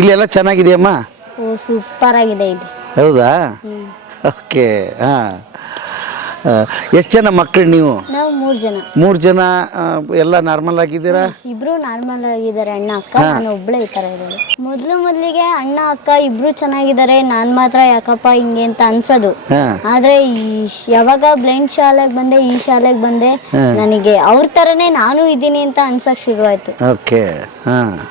ಇಲ್ಲೆಲ್ಲ ಚೆನ್ನಾಗಿದೆಯಮ್ಮ? ಓ, ಸೂಪರ್ ಆಗಿದೆ ಇಲ್ಲಿ. ಹೌದಾ? ಓಕೆ. ಎಷ್ಟು ಜನ ಮಕ್ಕಳು ನೀವು? ನಾವು 3 ಜನ. 3 ಜನ ಎಲ್ಲ ನಾರ್ಮಲ್ ಆಗಿದ್ದೀರಾ? ಇಬ್ರು ನಾರ್ಮಲ್ ಆಗಿದ್ದಾರೆ, ಅಣ್ಣ ಅಕ್ಕ. ನಾನು ಒಬ್ಳೆ ಈ ತರ ಇರೋದು. ಮೊದಲಿಗೆ ಅಣ್ಣ ಅಕ್ಕ ಇಬ್ರು ಚೆನ್ನಾಗಿದ್ದಾರೆ, ನಾನ್ ಮಾತ್ರ ಯಾಕಪ್ಪ ಹಿಂಗೆ ಅಂತ ಅನ್ಸೋದು. ಆದ್ರೆ ಯಾವಾಗ ಬ್ಲೈಂಡ್ ಶಾಲೆಗೆ ಬಂದೆ, ಈ ಶಾಲೆಗೆ ಬಂದೆ, ನನಗೆ ಅವ್ರ ತರನೇ ನಾನು ಇದ್ದೀನಿ ಅಂತ ಅನ್ಸಕ್ ಶುರು ಆಯ್ತು. ಓಕೆ.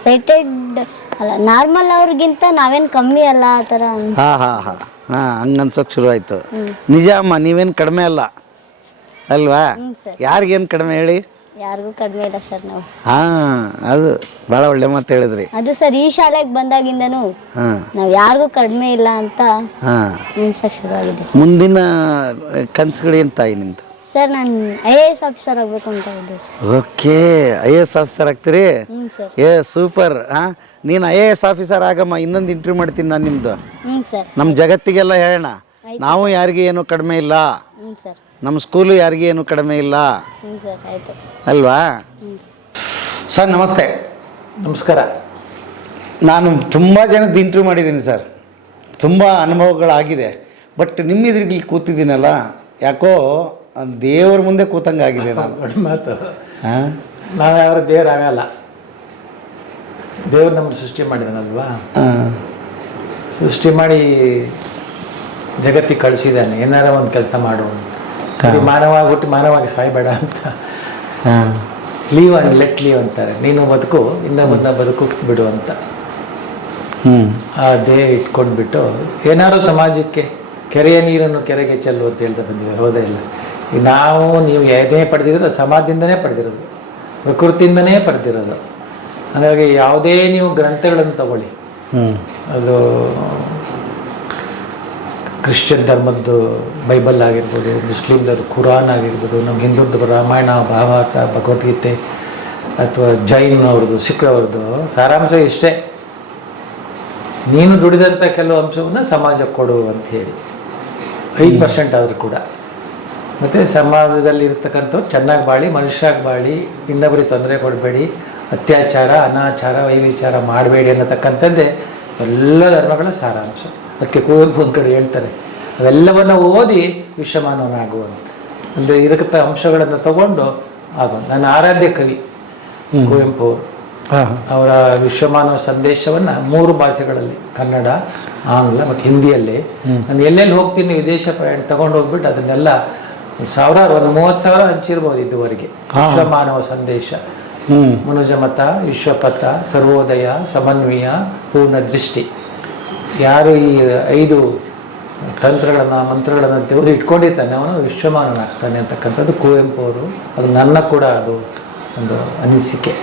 ಸೈಟೆಡ್ ಅಲ್ಲ, ನಾರ್ಮಲ್ ಅವ್ರಿಗಿಂತ ನಾವೇನ್ ಕಮ್ಮಿ ಅಲ್ಲ ಆ ತರ. ಹಂಗ ಅನ್ಸೋಕ್ ಶುರು ಆಯ್ತು. ನಿಜ ಅಮ್ಮ, ನೀವೇನು ಕಡಿಮೆ ಅಲ್ಲ ಅಲ್ವಾ? ಯಾರಿಗೇನು ಕಡಿಮೆ ಹೇಳಿ? ಯಾರಿಗೂ ಕಡಿಮೆ ಇಲ್ಲ ಸರ್ ನಾವು. ಅದು ಬಹಳ ಒಳ್ಳೆ ಮಾತು ಹೇಳಿದ್ರಿ. ಅದು ಸರ್, ಈ ಶಾಲೆಗೆ ಬಂದಾಗಿಂದನು ನಾವ್ ಯಾರಿಗೂ ಕಡಿಮೆ ಇಲ್ಲ ಅಂತ ಅನ್ಸಕ್ ಶುರು ಆಗಿದೆ. ಮುಂದಿನ ಕನ್ಸುಗಳು ಏನ್ ತಾಯಿ ನಿಮ್ದು? ಸರ್, ನಾನು IAS ಆಫೀಸರ್ ಆಗ್ಬೇಕು ಅಂತ ಇದ್ದೆ ಸರ್. ಓಕೆ, IAS ಆಫೀಸರ್ ಆಗ್ತೀರಿ? ಸರ್. ಸೂಪರ್. ನೀನು IAS ಆಫೀಸರ್ ಆಗಮ್ಮ. ಇನ್ನೊಂದು ಇಂಟರ್ವ್ಯೂ ಮಾಡ್ತೀನಿ ನಾನು ನಿಮ್ದು. ಸರ್. ನಮ್ಮ ಜಗತ್ತಿಗೆಲ್ಲ ಹೇಳೋಣ, ನಾವು ಯಾರಿಗೆ ಏನು ಕಡಿಮೆ ಇಲ್ಲ, ಸರ್. ನಮ್ಮ ಸ್ಕೂಲು ಯಾರಿಗೆ ಏನು ಕಡಿಮೆ ಇಲ್ಲ, ಸರ್. ಆಯ್ತು ಅಲ್ವಾ? ಸರ್ ನಮಸ್ತೆ. ನಮಸ್ಕಾರ. ನಾನು ತುಂಬ ಜನದ ಇಂಟರ್ವ್ಯೂ ಮಾಡಿದ್ದೀನಿ ಸರ್, ತುಂಬ ಅನುಭವಗಳಾಗಿದೆ. ಬಟ್ ನಿಮ್ಮಿದ್ರಿಗೆ ಕೂತಿದ್ದೀನಲ್ಲ, ಯಾಕೋ ದೇವ್ರ ಮುಂದೆ ಕೂತಂಗೆ ಆಗಿದೆ. ದೊಡ್ಡ ಮಾತು. ನಾವು ಯಾವ ದೇವ್ರು ಆಗಲ್ಲ. ದೇವ್ರು ನಮ್ಮನ್ನು ಸೃಷ್ಟಿ ಮಾಡಿದಾನಲ್ವಾ, ಸೃಷ್ಟಿ ಮಾಡಿ ಜಗತ್ತಿಗೆ ಕಳಿಸಿದ್ದಾನೆ. ಏನಾರ ಒಂದು ಕೆಲಸ ಮಾಡು, ಮಾನವಾಗಿ ಹುಟ್ಟಿ ಮಾನವಾಗಿ ಸಾಯ್ಬೇಡ ಅಂತ. ಲೀವ್ ಆ್ಯಂಡ್ ಲೆಟ್ ಲೀವ್ ಅಂತಾರೆ. ನೀನು ಬದುಕು, ಇನ್ನೊಬ್ಬನ ಬದುಕು ಬಿಡು ಅಂತ. ಆ ದೇಹ ಇಟ್ಕೊಂಡ್ಬಿಟ್ಟು ಏನಾರು ಸಮಾಜಕ್ಕೆ ಕೆರೆಯ ನೀರನ್ನು ಕೆರೆಗೆ ಚೆಲ್ಲು ಅಂತ ಹೇಳ್ತಾ ಬಂದಿದ್ದಾರೆ. ಹೌದೇ ಇಲ್ಲ? ನಾವು ನೀವು ಏನೇ ಪಡೆದಿದ್ರು ಸಮಾಜದಿಂದನೇ ಪಡೆದಿರೋದು, ಪ್ರಕೃತಿಯಿಂದನೇ ಪಡೆದಿರೋದು. ಹಾಗಾಗಿ ಯಾವುದೇ ನೀವು ಗ್ರಂಥಗಳನ್ನು ತಗೊಳ್ಳಿ, ಅದು ಕ್ರಿಶ್ಚಿಯನ್ ಧರ್ಮದ್ದು ಬೈಬಲ್ ಆಗಿರ್ಬೋದು, ಮುಸ್ಲಿಮ್ದವ್ರು ಕುರಾನ್ ಆಗಿರ್ಬೋದು, ನಮ್ಮ ಹಿಂದೂದ್ದು ರಾಮಾಯಣ, ಭಾಗವತ, ಭಗವದ್ಗೀತೆ, ಅಥವಾ ಜೈನವ್ರದ್ದು, ಸಿಖ್ರವ್ರದ್ದು ಸಾರಾಂಶ ಇಷ್ಟೇ: ನೀನು ದುಡಿದಂಥ ಕೆಲವು ಅಂಶವನ್ನು ಸಮಾಜಕ್ಕೆ ಕೊಡು ಅಂತ ಹೇಳಿ. 5% ಆದರೂ ಕೂಡ. ಮತ್ತು ಸಮಾಜದಲ್ಲಿ ಇರ್ತಕ್ಕಂಥವ್ರು ಚೆನ್ನಾಗಿ ಬಾಳಿ, ಮನುಷ್ಯಾಗಿ ಬಾಳಿ, ಇನ್ನೊಬ್ಬರಿಗೆ ತೊಂದರೆ ಕೊಡಬೇಡಿ, ಅತ್ಯಾಚಾರ, ಅನಾಚಾರ, ವೈವಿಚಾರ ಮಾಡಬೇಡಿ ಅನ್ನತಕ್ಕಂಥದ್ದೇ ಎಲ್ಲ ಧರ್ಮಗಳ ಸಾರಾಂಶ. ಅದಕ್ಕೆ ಕುವೆಂಪು ಒಂದು ಕಡೆ ಹೇಳ್ತಾರೆ, ಅವೆಲ್ಲವನ್ನು ಓದಿ ವಿಶ್ವಮಾನವನಾಗುವಂತ. ಅಂದರೆ ಇರತಕ್ಕ ಅಂಶಗಳನ್ನು ತಗೊಂಡು ಆಗೋ. ನನ್ನ ಆರಾಧ್ಯ ಕವಿ ಕುವೆಂಪು ಅವರ ವಿಶ್ವಮಾನವ ಸಂದೇಶವನ್ನು 3 ಭಾಷೆಗಳಲ್ಲಿ, ಕನ್ನಡ, ಆಂಗ್ಲ ಮತ್ತು ಹಿಂದಿಯಲ್ಲಿ, ನಾನು ಎಲ್ಲೆಲ್ಲಿ ಹೋಗ್ತೀನಿ ವಿದೇಶ ಪ್ರಯಾಣ ತಗೊಂಡು ಹೋಗ್ಬಿಟ್ಟು ಅದನ್ನೆಲ್ಲ ಸಾವಿರಾರು, ಒಂದು 30,000 ಹಂಚಿರ್ಬೋದು ಇದುವರೆಗೆ. ವಿಶ್ವಮಾನವ ಸಂದೇಶ, ಮನುಜಮತ, ವಿಶ್ವಪಥ, ಸರ್ವೋದಯ, ಸಮನ್ವಯ, ಪೂರ್ಣ ದೃಷ್ಟಿ. ಯಾರು ಈ 5 ತಂತ್ರಗಳನ್ನು ಮಂತ್ರಗಳನ್ನು ತೆಗೆದು ಇಟ್ಕೊಂಡಿರ್ತಾನೆ ಅವನು ವಿಶ್ವಮಾನನಾಗ್ತಾನೆ ಅಂತಕ್ಕಂಥದ್ದು ಕುವೆಂಪು ಅವರು. ಅದು ನನ್ನ ಕೂಡ ಅದು ಒಂದು ಅನಿಸಿಕೆ.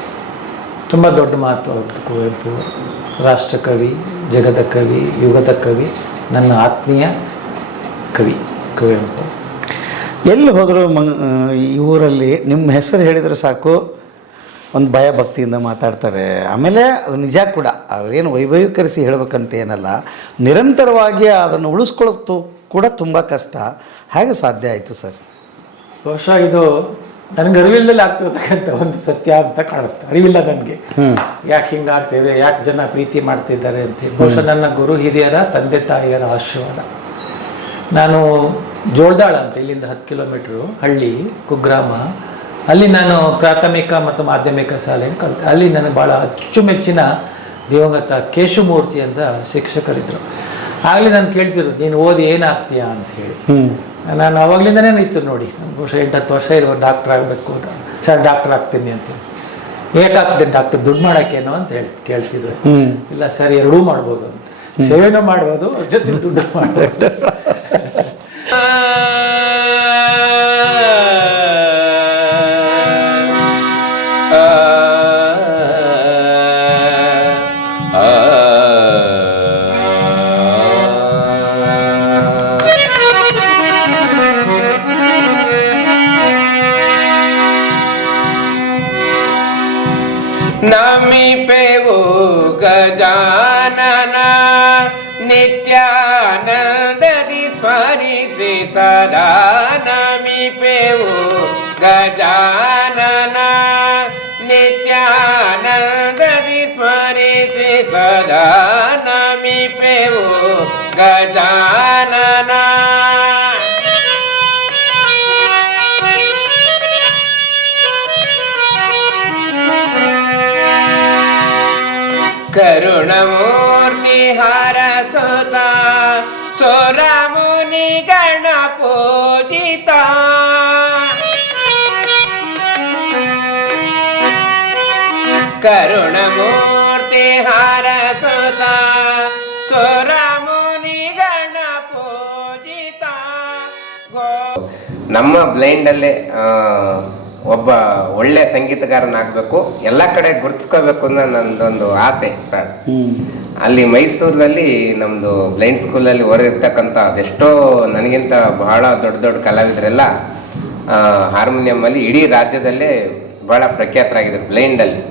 ತುಂಬ ದೊಡ್ಡ ಮಾತು ಅವ್ರದ್ದು. ಕುವೆಂಪು ರಾಷ್ಟ್ರಕವಿ, ಜಗದ ಕವಿ, ಯುಗದ ಕವಿ, ನನ್ನ ಆತ್ಮೀಯ ಕವಿ ಕುವೆಂಪು. ಎಲ್ಲಿ ಹೋದರೂ ಈ ಊರಲ್ಲಿ ನಿಮ್ಮ ಹೆಸರು ಹೇಳಿದರೆ ಸಾಕು, ಒಂದು ಭಯ ಭಕ್ತಿಯಿಂದ ಮಾತಾಡ್ತಾರೆ. ಆಮೇಲೆ ಅದು ನಿಜ ಕೂಡ, ಅವರೇನು ವೈಭವೀಕರಿಸಿ ಹೇಳಬೇಕಂತ ಏನಲ್ಲ, ನಿರಂತರವಾಗಿ ಅದನ್ನು ಉಳಿಸ್ಕೊಳ್ಳೋದು ಕೂಡ ತುಂಬ ಕಷ್ಟ. ಹೇಗೆ ಸಾಧ್ಯ ಆಯಿತು ಸರ್? ಬಹುಶಃ ಇದು ನನಗೆ ಅರಿವಿಲ್ಲದಲ್ಲಿ ಆಗ್ತಿರ್ತಕ್ಕಂಥ ಒಂದು ಸತ್ಯ ಅಂತ ಕಾಣುತ್ತೆ. ಅರಿವಿಲ್ಲ ನನಗೆ ಯಾಕೆ ಹಿಂಗಾಗ್ತಿದೆ, ಯಾಕೆ ಜನ ಪ್ರೀತಿ ಮಾಡ್ತಿದ್ದಾರೆ ಅಂತ. ಬಹುಶಃ ನನ್ನ ಗುರು ಹಿರಿಯರ ತಂದೆ ತಾಯಿಯರ ಆಶೀರ್ವಾದ. ನಾನು ಜೋಳದಾಳ ಅಂತ ಇಲ್ಲಿಂದ 10 ಕಿಲೋಮೀಟ್ರು ಹಳ್ಳಿ, ಕುಗ್ರಾಮ. ಅಲ್ಲಿ ನಾನು ಪ್ರಾಥಮಿಕ ಮತ್ತು ಮಾಧ್ಯಮಿಕ ಶಾಲೆಯನ್ನು ಕಲಿತೆ. ಅಲ್ಲಿ ನನಗೆ ಭಾಳ ಅಚ್ಚುಮೆಚ್ಚಿನ ದಿವಂಗತ ಕೇಶವಮೂರ್ತಿ ಅಂತ ಶಿಕ್ಷಕರಿದ್ದರು. ಆಗಲಿ ನಾನು ಕೇಳ್ತಿದ್ರು, ನೀನು ಓದಿ ಏನಾಗ್ತೀಯಾ ಅಂಥೇಳಿ. ನಾನು ಅವಾಗಲಿಂದನೇ ಇತ್ತು ನೋಡಿ, ಬಹುಶಃ 8-10 ವರ್ಷ ಇರುವ ಡಾಕ್ಟ್ರ್ ಆಗಬೇಕು, ಸರ್ ಡಾಕ್ಟ್ರ್ ಆಗ್ತೀನಿ ಅಂತೇಳಿ. ಏಕಾಗ್ತೀನಿ ಡಾಕ್ಟರ್, ದುಡ್ಡು ಮಾಡೋಕ್ಕೇನೋ ಅಂತ ಕೇಳ್ತಿದ್ರು. ಇಲ್ಲ ಸರ್, ಎರಡೂ ಮಾಡ್ಬೋದು, ಸೇವೆನೂ ಮಾಡ್ಬೋದು, ಜೊತೆ ದುಡ್ಡು ಮಾಡ್ಬೋದು. ನಮಿಪೆವು ಗಜಾನನ ನಿತ್ಯಾನಂದದಿ ಸ್ಮರಿಸಿ ಸದಾ. ನಮಿಪೆವು ಗಜಾನನ ನಿತ್ಯಾನಂದದಿ ಸ್ಮರಿಸಿ ಸದಾ. ನಮಿಪೆವು ಗಜಾನನ. ಕರುಣಮೂರ್ತಿ ಹರಸುತ ಸುರಮುನಿ ಗಣ ಪೂಜಿತ. ಕರುಣಮೂರ್ತಿ ಹರಸುತ ಸುರಮುನಿ ಗಣ ಪೂಜಿತ. ನಮ್ಮ ಬ್ಲೈಂಡಲ್ಲೇ ಒಬ್ಬ ಒಳ್ಳೆ ಸಂಗೀತಗಾರನಾಗಬೇಕು, ಎಲ್ಲ ಕಡೆ ಗುರುತಿಸ್ಕೋಬೇಕು ಅನ್ನೋ ನನ್ನದೊಂದು ಆಸೆ ಸರ್. ಅಲ್ಲಿ ಮೈಸೂರಲ್ಲಿ ನಮ್ಮದು ಬ್ಲೈಂಡ್ ಸ್ಕೂಲಲ್ಲಿ ಓದಿರ್ತಕ್ಕಂಥ ಅದೆಷ್ಟೋ ನನಗಿಂತ ಬಹಳ ದೊಡ್ಡ ದೊಡ್ಡ ಕಲಾವಿದರೆಲ್ಲ ಹಾರ್ಮೋನಿಯಮಲ್ಲಿ ಇಡೀ ರಾಜ್ಯದಲ್ಲೇ ಬಹಳ ಪ್ರಖ್ಯಾತರಾಗಿದ್ದಾರೆ ಬ್ಲೈಂಡಲ್ಲಿ.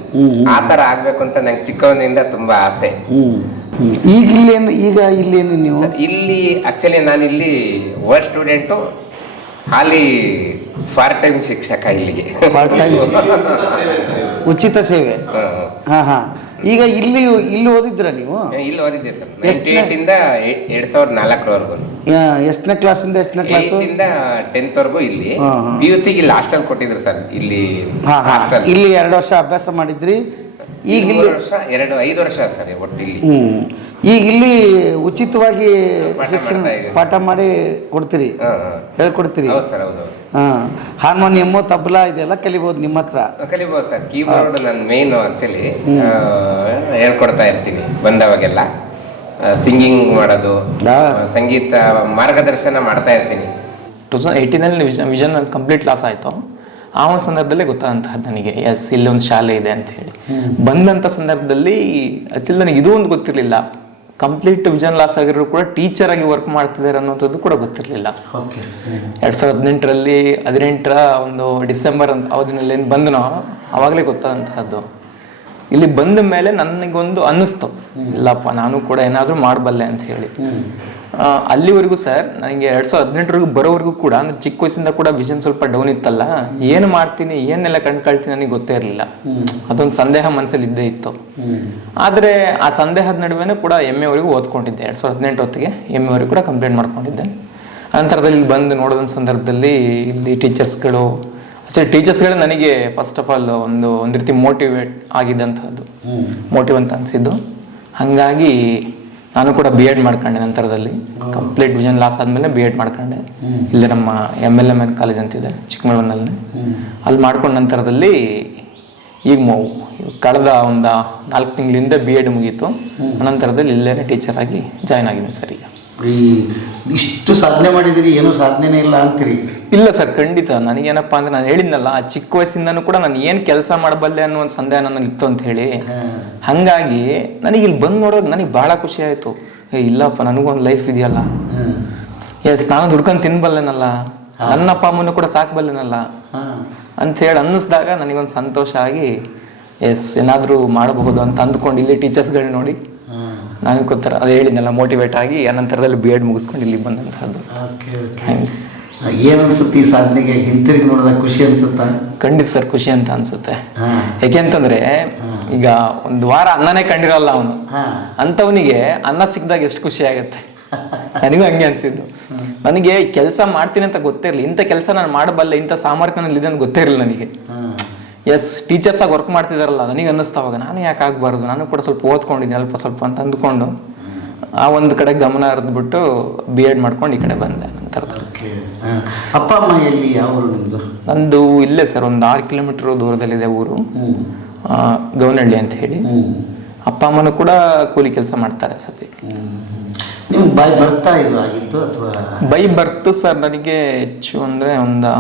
ಆ ಥರ ಆಗಬೇಕು ಅಂತ ನಂಗೆ ಚಿಕ್ಕವನಿಂದ ತುಂಬ ಆಸೆ. ಈಗ ಇಲ್ಲೇನು ನೀವು? ಇಲ್ಲಿ ಆ್ಯಕ್ಚುಲಿ ನಾನು ಇಲ್ಲಿ ವರ್ಡ್ ಸ್ಟೂಡೆಂಟು, ಹಾಲಿ ಪಾರ್ಟ್ ಟೈಮ್ ಶಿಕ್ಷಕ ಇಲ್ಲಿಗೆ. ಉಚಿತ ಸೇವೆ. ಈಗ ಇಲ್ಲಿ ಓದಿದ್ರ ನೀವು? ಇಲ್ಲಿ ಓದಿದ್ದೆ ಸರ್, 98 ಇಂದ 2004 ಎಷ್ಟನೇ ಕ್ಲಾಸಿಂದ ಎಷ್ಟನೇ ಕ್ಲಾಸ್? 10th ವರೆಗೂ ಇಲ್ಲಿ. PUC ಇಲ್ಲಿ ಹಾಸ್ಟೆಲ್ ಕೊಟ್ಟಿದ್ರು ಸರ್. ಇಲ್ಲಿ ಇಲ್ಲಿ 2 ವರ್ಷ ಅಭ್ಯಾಸ ಮಾಡಿದ್ರಿ. ಈಗ 5 ವರ್ಷ ಸರ್ ಒಟ್ಟಿಲ್ಲಿ. ಈಗ ಇಲ್ಲಿ ಉಚಿತವಾಗಿ ಶಿಕ್ಷಣ ಪಾಠ ಮಾಡಿ ಕೊಡ್ತೀರಿ, ಹೇಳ್ಕೊಡ್ತೀರಿ. ಹಾರ್ಮೋನಿಯಮ್ಮು, ತಬಲಾ ಇದೆಲ್ಲ ಕಲಿಬಹುದು ನಿಮ್ಮ ಹತ್ರ? ಕಲಿಬಹುದು ಸರ್. ಕೀಬೋರ್ಡ್ ನನ್ನ ಮೇನ್ ಆಕ್ಚುಲಿ ಹೇಳ್ಕೊಡ್ತಾ ಇರ್ತೀನಿ ಬಂದವಾಗೆಲ್ಲ. ಸಿಂಗಿಂಗ್ ಮಾಡೋದು, ಸಂಗೀತ ಮಾರ್ಗದರ್ಶನ ಮಾಡ್ತಾ ಇರ್ತೀನಿ. 2018ನಲ್ಲಿ ವಿಷನ್ ಕಂಪ್ಲೀಟ್ ಲಾಸ್ ಆಯಿತು. ಆ ಒಂದು ಸಂದರ್ಭದಲ್ಲೇ ಗೊತ್ತಾದಂತಹದ್ದು ನನಗೆ, ಎಸ್ ಇಲ್ಲಿ ಒಂದು ಶಾಲೆ ಇದೆ ಅಂತ ಹೇಳಿ. ಬಂದಂಥ ಸಂದರ್ಭದಲ್ಲಿ ಅಸಲ್ ನನಗೆ ಇದು ಒಂದು ಗೊತ್ತಿರಲಿಲ್ಲ, ಕಂಪ್ಲೀಟ್ ವಿಷನ್ ಲಾಸ್ ಆಗಿರೋ ಕೂಡ ಟೀಚರ್ ಆಗಿ ವರ್ಕ್ ಮಾಡ್ತಿದ್ದಾರೆ ಅನ್ನೋಂಥದ್ದು ಕೂಡ ಗೊತ್ತಿರಲಿಲ್ಲ. 2018ರಲ್ಲಿ 18ರ ಒಂದು ಡಿಸೆಂಬರ್ ಅವಧಿನಲ್ಲಿ ಏನು ಬಂದನೋ ಆವಾಗಲೇ ಗೊತ್ತಾದಂತಹದ್ದು. ಇಲ್ಲಿ ಬಂದ ಮೇಲೆ ನನಗೊಂದು ಅನ್ನಿಸ್ತು, ಇಲ್ಲಪ್ಪ ನಾನು ಕೂಡ ಏನಾದರೂ ಮಾಡಬಲ್ಲೆ ಅಂತ ಹೇಳಿ. ಅಲ್ಲಿವರೆಗೂ ಸರ್ ನನಗೆ 2018ವರೆಗೂ ಬರೋವರೆಗೂ ಕೂಡ, ಅಂದ್ರೆ ಚಿಕ್ಕ ವಯಸ್ಸಿಂದ ಕೂಡ ವಿಷನ್ ಸ್ವಲ್ಪ ಡೌನ್ ಇತ್ತಲ್ಲ, ಏನು ಮಾಡ್ತೀನಿ ಏನೆಲ್ಲ ಕಂಡ್ಕೊಳ್ತೀನಿ ನನಗೆ ಗೊತ್ತೇ ಇರಲಿಲ್ಲ. ಅದೊಂದು ಸಂದೇಹ ಮನಸ್ಸಲ್ಲಿ ಇದ್ದೇ ಇತ್ತು. ಆದರೆ ಆ ಸಂದೇಹದ ನಡುವೆನೂ ಕೂಡ MA ವರೆಗೂ ಓದ್ಕೊಂಡಿದ್ದೆ. 2018 ಹೊತ್ತಿಗೆ MA ವರೆಗೂ ಕೂಡ ಕಂಪ್ಲೀಟ್ ಮಾಡ್ಕೊಂಡಿದ್ದೆ. ಅನಂತರದಲ್ಲಿ ಇಲ್ಲಿ ಬಂದು ನೋಡೋದ ಸಂದರ್ಭದಲ್ಲಿ ಇಲ್ಲಿ ಟೀಚರ್ಸ್ಗಳು ನನಗೆ ಫಸ್ಟ್ ಆಫ್ ಆಲ್ ಒಂದು ರೀತಿ ಮೋಟಿವೇಟ್ ಆಗಿದ್ದಂಥದ್ದು, ಮೋಟಿವ್ ಅಂತ ಅನಿಸಿದ್ದು. ಹಾಗಾಗಿ ನಾನು ಕೂಡ ಬಿ ಎಡ್ ಮಾಡ್ಕೊಂಡೆ ನಂತರದಲ್ಲಿ. ಕಂಪ್ಲೀಟ್ ವಿಷನ್ ಲಾಸ್ ಆದಮೇಲೆ ಬಿ ಎಡ್ ಮಾಡ್ಕೊಂಡೆ. ಇಲ್ಲಿ ನಮ್ಮ MLMN ಕಾಲೇಜ್ ಅಂತಿದೆ ಚಿಕ್ಕಮಗಳೂರಿನಲ್ಲಿ, ಅಲ್ಲಿ ಮಾಡ್ಕೊಂಡ ನಂತರದಲ್ಲಿ ಈಗ ಕಳೆದ ಒಂದು 4 ತಿಂಗಳಿಂದ ಬಿ ಎಡ್ ಮುಗೀತು. ಅನಂತರದಲ್ಲಿ ಇಲ್ಲೇ ಟೀಚರ್ ಆಗಿ ಜಾಯ್ನ್ ಆಗಿದ್ದೀನಿ ಸರ್. ಈಗ ಇಷ್ಟು ಸಾಧನೆ ಮಾಡಿದಿರಿ, ಏನೂ ಸಾಧನೆನೇ ಇಲ್ಲ ಅಂತೀರಿ? ಇಲ್ಲ ಸರ್, ಖಂಡಿತ. ನನಗೇನಪ್ಪ ಅಂದ್ರೆ ನಾನು ಹೇಳಿದ್ನಲ್ಲ, ಆ ಚಿಕ್ಕ ವಯಸ್ಸಿಂದನೂ ಕೂಡ ನಾನು ಏನು ಕೆಲಸ ಮಾಡಬಲ್ಲೆ ಅನ್ನೋ ಒಂದು ಸಂದೇಹ ನನ್ನಲ್ಲಿ ಇತ್ತು ಅಂತ ಹೇಳಿ. ಹಾಗಾಗಿ ನನಗೆ ಇಲ್ಲಿ ಬಂದು ನೋಡೋದು ನನಗೆ ಭಾಳ ಖುಷಿ ಆಯಿತು. ಇಲ್ಲಪ್ಪ, ನನಗೊಂದು ಲೈಫ್ ಇದೆಯಲ್ಲ, ಎಸ್ ನಾನು ದುಡ್ಕೊಂಡು ತಿನ್ಬಲ್ಲೆನಲ್ಲ, ನನ್ನ ಅಪ್ಪ ಅಮ್ಮನೂ ಕೂಡ ಸಾಕಬಲ್ಲೆನಲ್ಲ ಅಂತ ಹೇಳಿ ಅನ್ನಿಸ್ದಾಗ ನನಗೊಂದು ಸಂತೋಷ ಆಗಿ ಎಸ್ ಏನಾದರೂ ಮಾಡಬಹುದು ಅಂತ ಅಂದ್ಕೊಂಡು ಇಲ್ಲಿ ಟೀಚರ್ಸ್ಗಳು ನೋಡಿ ನನಗೆ ಗೊತ್ತರ ಅದು ಹೇಳಿದ್ನಲ್ಲ, ಮೋಟಿವೇಟ್ ಆಗಿ ಅನಂತರದಲ್ಲಿ ಬಿ ಎಡ್ ಮುಗಿಸ್ಕೊಂಡು ಇಲ್ಲಿ ಬಂದಂತಹದ್ದು. ಏನು ಅನ್ಸುತ್ತೆ ಈ ಸಾಧನೆಗೆ ಹಿಂತಿರುಗಿ ನೋಡಿದಾಗ? ಖುಷಿ ಅನ್ಸುತ್ತಾ? ಖಂಡಿತ ಸರ್, ಖುಷಿ ಅಂತ ಅನ್ಸುತ್ತೆ. ಯಾಕೆಂತಂದ್ರೆ ಈಗ ಒಂದು ವಾರ ಅನ್ನನೇ ಕಂಡಿರಲ್ಲ ಅವನು, ಅಂತವನಿಗೆ ಅನ್ನ ಸಿಕ್ಕಿದಾಗ ಎಷ್ಟು ಖುಷಿ ಆಗುತ್ತೆ. ನನಗೂ ಹಂಗೆ ಅನ್ಸಿದ್ದು. ನನಗೆ ಕೆಲಸ ಮಾಡ್ತೀನಿ ಅಂತ ಗೊತ್ತೇ ಇರಲಿಲ್ಲ, ಇಂಥ ಕೆಲಸ ನಾನು ಮಾಡಬಲ್ಲೆ, ಇಂಥ ಸಾಮರ್ಥ್ಯ ಇದೆ ಅಂತ ಗೊತ್ತೇ ಇರಲಿಲ್ಲ ನನಗೆ. ಎಸ್, ಟೀಚರ್ಸ್ ಆಗಿ ವರ್ಕ್ ಮಾಡ್ತಿದಾರಲ್ಲ, ನನಗೆ ಅನ್ನಿಸ್ತಾವಾಗ ನಾನು ಯಾಕೆ ಆಗಬಾರ್ದು, ನಾನು ಕೂಡ ಸ್ವಲ್ಪ ಓದ್ಕೊಂಡಿದ್ದೀನಿ ಅಲ್ಪ ಸ್ವಲ್ಪ ಅಂತ ಅಂದ್ಕೊಂಡು ಆ ಒಂದು ಕಡೆ ಗಮನ ಹರಿದ್ಬಿಟ್ಟು ಬಿ ಎಡ್ ಮಾಡ್ಕೊಂಡು ಈ ಕಡೆ ಬಂದೆ. ನಂತರ ಅಪ್ಪ ಅಮ್ಮ ಎಲ್ಲಿ, ಯಾವ ಊರು ನಿಮ್ಮದು? ನಂದು ಇಲ್ಲೇ ಸರ್, ಒಂದು 6 ಕಿಲೋಮೀಟರ್ ದೂರದಲ್ಲಿದೆ ಊರು, ಗೌನಹಳ್ಳಿ ಅಂತ ಹೇಳಿ. ಅಪ್ಪ ಅಮ್ಮನೂ ಕೂಡ ಕೂಲಿ ಕೆಲಸ ಮಾಡ್ತಾರೆ ಸತಿ. ನಿಮ್ಗೆ ಬೈ ಬರ್ತಾ ಇದು ಆಗಿತ್ತು ಅಥವಾ? ಬೈ ಬರ್ತು ಸರ್, ನನಗೆ ಹೆಚ್ಚು ಅಂದರೆ ಒಂದು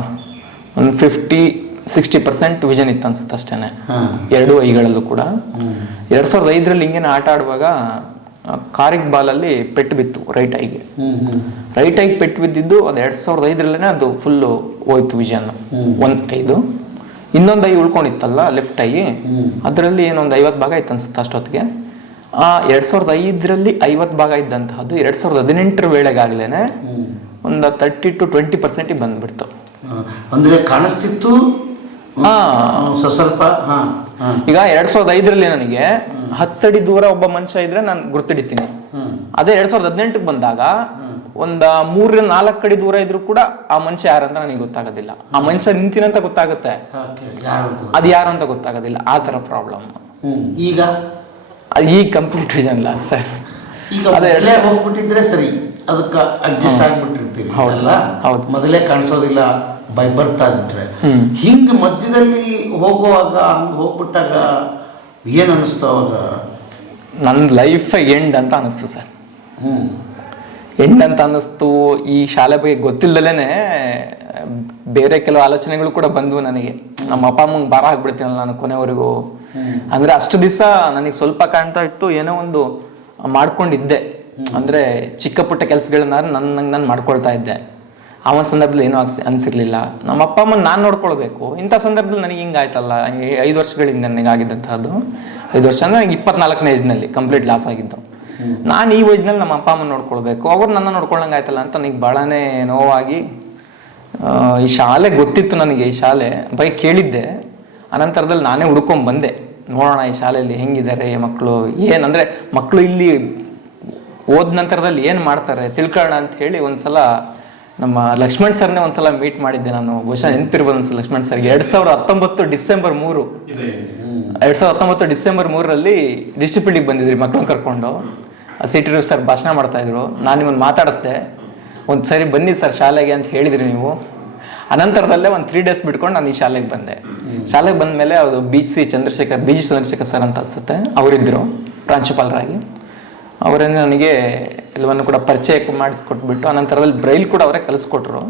50-60% ವಿಷನ್ ಇತ್ತು ಅನ್ಸುತ್ತೆ ಅಷ್ಟೇ, 2 ಐಗಳಲ್ಲೂ ಕೂಡ. 2005ರಲ್ಲಿ ಹಿಂಗೇನೆ ಆಟ ಆಡುವಾಗ ಕಾರಿಗೆ ಬಾಲಲ್ಲಿ ಪೆಟ್ಟು ಬಿತ್ತು ರೈಟ್ ಐಗೆ. ರೈಟ್ ಐಗೆ ಪೆಟ್ಟು ಬಿದ್ದಿದ್ದು ಅದು 2005ರಲ್ಲೇ ಅದು ಫುಲ್ಲು ಹೋಯ್ತು ವಿಷನ್. 1 ಐದು, ಇನ್ನೊಂದು ಐ ಉಳ್ಕೊಂಡಿತ್ತಲ್ಲ ಲೆಫ್ಟ್ ಐ, ಅದರಲ್ಲಿ ಏನೊಂದು 50 ಭಾಗ ಇತ್ತು ಅನ್ಸುತ್ತೆ ಅಷ್ಟೊತ್ತಿಗೆ. ಆ 2005ರಲ್ಲಿ 50 ಭಾಗ ಇದ್ದಂತಹದ್ದು 2018ರ ವೇಳೆಗಾಗ್ಲೇನೆ ಒಂದು 30-20% ಬಂದ್ಬಿಡ್ತು. ಅಂದ್ರೆ ಕಾಣಿಸ್ತಿತ್ತು ಸ್ವಲ್ಪ. ಈಗ 2005ರಲ್ಲಿ ನನಗೆ 10 ಅಡಿ ದೂರ ಒಬ್ಬ ಮನುಷ್ಯ ಇದ್ರೆ ನಾನು ಗುರ್ತಿಡಿತೀನಿ. ಅದೇ 2018ಕ್ಕೆ ಬಂದಾಗ ಒಂದ 3-4 ಅಡಿ ದೂರ ಇದ್ರು ಕೂಡ ಆ ಮನುಷ್ಯ ಯಾರಂತ ನನಗೆ ಗೊತ್ತಾಗೋದಿಲ್ಲ. ಆ ಮನುಷ್ಯ ನಿಂತಿನಂತ ಗೊತ್ತಾಗುತ್ತೆ, ಅದು ಯಾರು ಅಂತ ಗೊತ್ತಾಗೋದಿಲ್ಲ. ಆ ತರ ಪ್ರಾಬ್ಲಮ್. ಈಗ ಕಂಪ್ಲೀಟ್ ವಿಷನ್ ಲಾಸ್ ಸರ್. ಅದೇ ಹೋಗ್ಬಿಟ್ಟಿದ್ರೆ ಸರಿ, ಅದಕ್ಕೆ ಅಡ್ಜಸ್ಟ್ ಆಗ್ಬಿಟ್ಟಿರ್ತೀವಿ. ಹೌದಲ್ಲ, ಹೌದು. ಮೊದಲೇ ಕಾಣಿಸೋದಿಲ್ಲ, ಬೈ ಬರ್ತಾ ಇದ್ರೆ ಹಿಂಗ ಮಧ್ಯದಲ್ಲಿ ಹೋಗುವಾಗ ಹಂಗ ಹೋಗ್ಬಿಟ್ಟಾಗ ಏನ್ ಅನಿಸ್ತು ಅವಾಗ? ನನ್ನ ಲೈಫ್ ಎಂಡ್ ಅಂತ ಅನಿಸ್ತು ಸರ್. ಎಂಡ್ ಅಂತ ಅನ್ನಿಸ್ತು. ಈ ಶಾಲೆ ಬಗ್ಗೆ ಗೊತ್ತಿಲ್ಲದೇನೆ ಬೇರೆ ಕೆಲವು ಆಲೋಚನೆಗಳು ಕೂಡ ಬಂದವು ನನಗೆ. ನಮ್ಮ ಅಪ್ಪ ಅಮ್ಮಂಗೆ ಭಾರ ಆಗ್ಬಿಡ್ತೀನಲ್ಲ ನಾನು ಕೊನೆವರೆಗೂ. ಅಂದ್ರೆ ಅಷ್ಟು ದಿವಸ ನನಗೆ ಸ್ವಲ್ಪ ಕಾಣ್ತಾ ಇತ್ತು, ಏನೋ ಒಂದು ಮಾಡ್ಕೊಂಡಿದ್ದೆ. ಅಂದ್ರೆ ಚಿಕ್ಕ ಪುಟ್ಟ ಕೆಲಸಗಳನ್ನ ನಾನು ಮಾಡ್ಕೊಳ್ತಾ ಇದ್ದೆ. ಆ ಒಂದು ಸಂದರ್ಭದಲ್ಲಿ ಏನೂ ಅನ್ಸಿರ್ಲಿಲ್ಲ. ನಮ್ಮ ಅಪ್ಪ ಅಮ್ಮನ ನಾನು ನೋಡ್ಕೊಳ್ಬೇಕು. ಇಂಥ ಸಂದರ್ಭದಲ್ಲಿ ನನಗೆ ಹಿಂಗಾಯ್ತಲ್ಲ. 5 ವರ್ಷಗಳಿಂದ ನನಗೆ ಆಗಿದ್ದಂಥದ್ದು. 5 ವರ್ಷ ಅಂದ್ರೆ ನನಗೆ 24ನೇ ಏಜ್ನಲ್ಲಿ ಕಂಪ್ಲೀಟ್ ಲಾಸ್ ಆಗಿದ್ದು. ನಾನು ಈ ವಯಸ್ಸಿನಲ್ಲಿ ನಮ್ಮ ಅಪ್ಪ ಅಮ್ಮನ ನೋಡ್ಕೊಳ್ಬೇಕು, ಅವ್ರು ನನ್ನ ನೋಡ್ಕೊಳ್ಳಂಗಾಯ್ತಲ್ಲ ಅಂತ ನನಗೆ ಭಾಳನೇ ನೋವಾಗಿ, ಈ ಶಾಲೆ ಗೊತ್ತಿತ್ತು ನನಗೆ, ಈ ಶಾಲೆ ಬಗ್ಗೆ ಕೇಳಿದ್ದೆ. ಅನಂತರದಲ್ಲಿ ನಾನೇ ಹುಡ್ಕೊಂಡ್ ಬಂದೆ, ನೋಡೋಣ ಈ ಶಾಲೆಯಲ್ಲಿ ಹೆಂಗಿದ್ದಾರೆ ಮಕ್ಕಳು, ಏನಂದ್ರೆ ಮಕ್ಕಳು ಇಲ್ಲಿ ಓದ ನಂತರದಲ್ಲಿ ಏನು ಮಾಡ್ತಾರೆ ತಿಳ್ಕೊಳ್ಳೋಣ ಅಂತ ಹೇಳಿ ಒಂದ್ಸಲ ನಮ್ಮ ಲಕ್ಷ್ಮಣ್ ಸರ್ನೇ ಒಂದ್ಸಲ ಮೀಟ್ ಮಾಡಿದ್ದೆ ನಾನು. ಬಹುಶಃ ನೆನಪಿರ್ಬೋದು ಒಂದ್ಸಲ ಲಕ್ಷ್ಮಣ್ ಸರ್ಗೆ. 2019 ಡಿಸೆಂಬರ್ 3 2019 ಡಿಸೆಂಬರ್ 3ರಲ್ಲಿ ಡಿಸ್ಟ್ರಿಬ್ಯೂಟಿಗೆ ಬಂದಿದ್ರಿ ಮಕ್ಕಳನ್ನ ಕರ್ಕೊಂಡು. CT ಸರ್ ಭಾಷಣ ಮಾಡ್ತಾ ಇದ್ರು. ನಾನು ನಿಮ್ಮನ್ನು ಮಾತಾಡಿಸ್ದೆ, ಒಂದು ಸರಿ ಬನ್ನಿ ಸರ್ ಶಾಲೆಗೆ ಅಂತ ಹೇಳಿದ್ರಿ ನೀವು. ಅನಂತರದಲ್ಲೇ ಒಂದು 3 ಡೇಸ್ ಬಿಟ್ಕೊಂಡು ನಾನು ಈ ಶಾಲೆಗೆ ಬಂದೆ. ಶಾಲೆಗೆ ಬಂದ ಮೇಲೆ ಅದು BG ಚಂದ್ರಶೇಖರ್ ಸರ್ ಅಂತ ಅನ್ಸುತ್ತೆ, ಅವರಿದ್ದರು ಪ್ರಾಂಶುಪಾಲರಾಗಿ. ಅವರನ್ನೇ ನನಗೆ ಎಲ್ಲವನ್ನು ಕೂಡ ಪರಿಚಯ ಮಾಡಿಸ್ಕೊಟ್ಬಿಟ್ಟು ಅನಂತರದಲ್ಲಿ ಬ್ರೈಲ್ ಕೂಡ ಅವರೇ ಕಲಿಸ್ಕೊಟ್ರು.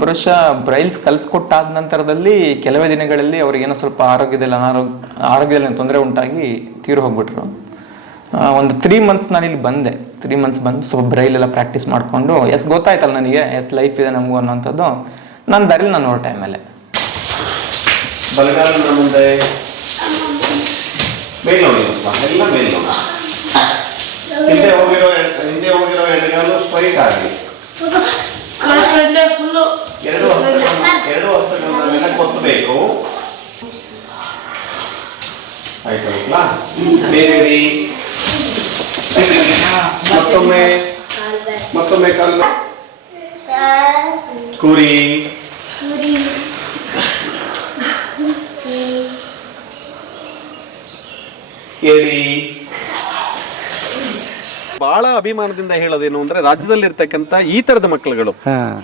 ಬಹುಶಃ ಬ್ರೈಲ್ ಕಲಿಸ್ಕೊಟ್ಟಾದ ನಂತರದಲ್ಲಿ ಕೆಲವೇ ದಿನಗಳಲ್ಲಿ ಅವ್ರಿಗೇನೋ ಸ್ವಲ್ಪ ಆರೋಗ್ಯದಲ್ಲಿ ತೊಂದರೆ ಉಂಟಾಗಿ ತೀರು ಹೋಗ್ಬಿಟ್ರು. ಒಂದು 3 ಮಂತ್ಸ್ ನಾನು ಇಲ್ಲಿ ಬಂದೆ. 3 ಮಂತ್ಸ್ ಬಂದು ಸ್ವಲ್ಪ ಬ್ರೈಲ್ ಎಲ್ಲ ಪ್ರಾಕ್ಟೀಸ್ ಮಾಡಿಕೊಂಡು ಗೊತ್ತಾಯ್ತಲ್ಲ ನನಗೆ ಲೈಫ್ ಇದೆ ನಮಗೂ ಅನ್ನೋಂಥದ್ದು. ನನ್ನ ದಾರಿಲಿ ನಾನು ಹೊರಟೆ. ಆಮೇಲೆ ಬಲಗಾಲಿನ ಮುಂದೆ ಮೇಲ್ ನೋಡಿ, ಎಲ್ಲ ಮೇಲ್ ನೋಡಿ. ಹಿಂದೆ ಹೋಗಿರೋ ಎಡಗಾಲು ಸ್ಟ್ರೈಟ್ ಆಗಿ 2 ವರ್ಷಗಳನ್ನ ನೆನಪು ಕೊತ್ತಬೇಕು. ಆಯ್ತಲ್ಲ, ಬೇರೆ ಮತ್ತೊಮ್ಮೆ ಕಾಲು ಕೂರಿ ಏಳಿ ಬಹಳ ಅಭಿಮಾನದಿಂದ ಹೇಳೋದೇನು ಅಂದ್ರೆ ರಾಜ್ಯದಲ್ಲಿರ್ತಕ್ಕಂಥ ಈ ತರದ ಮಕ್ಕಳುಗಳು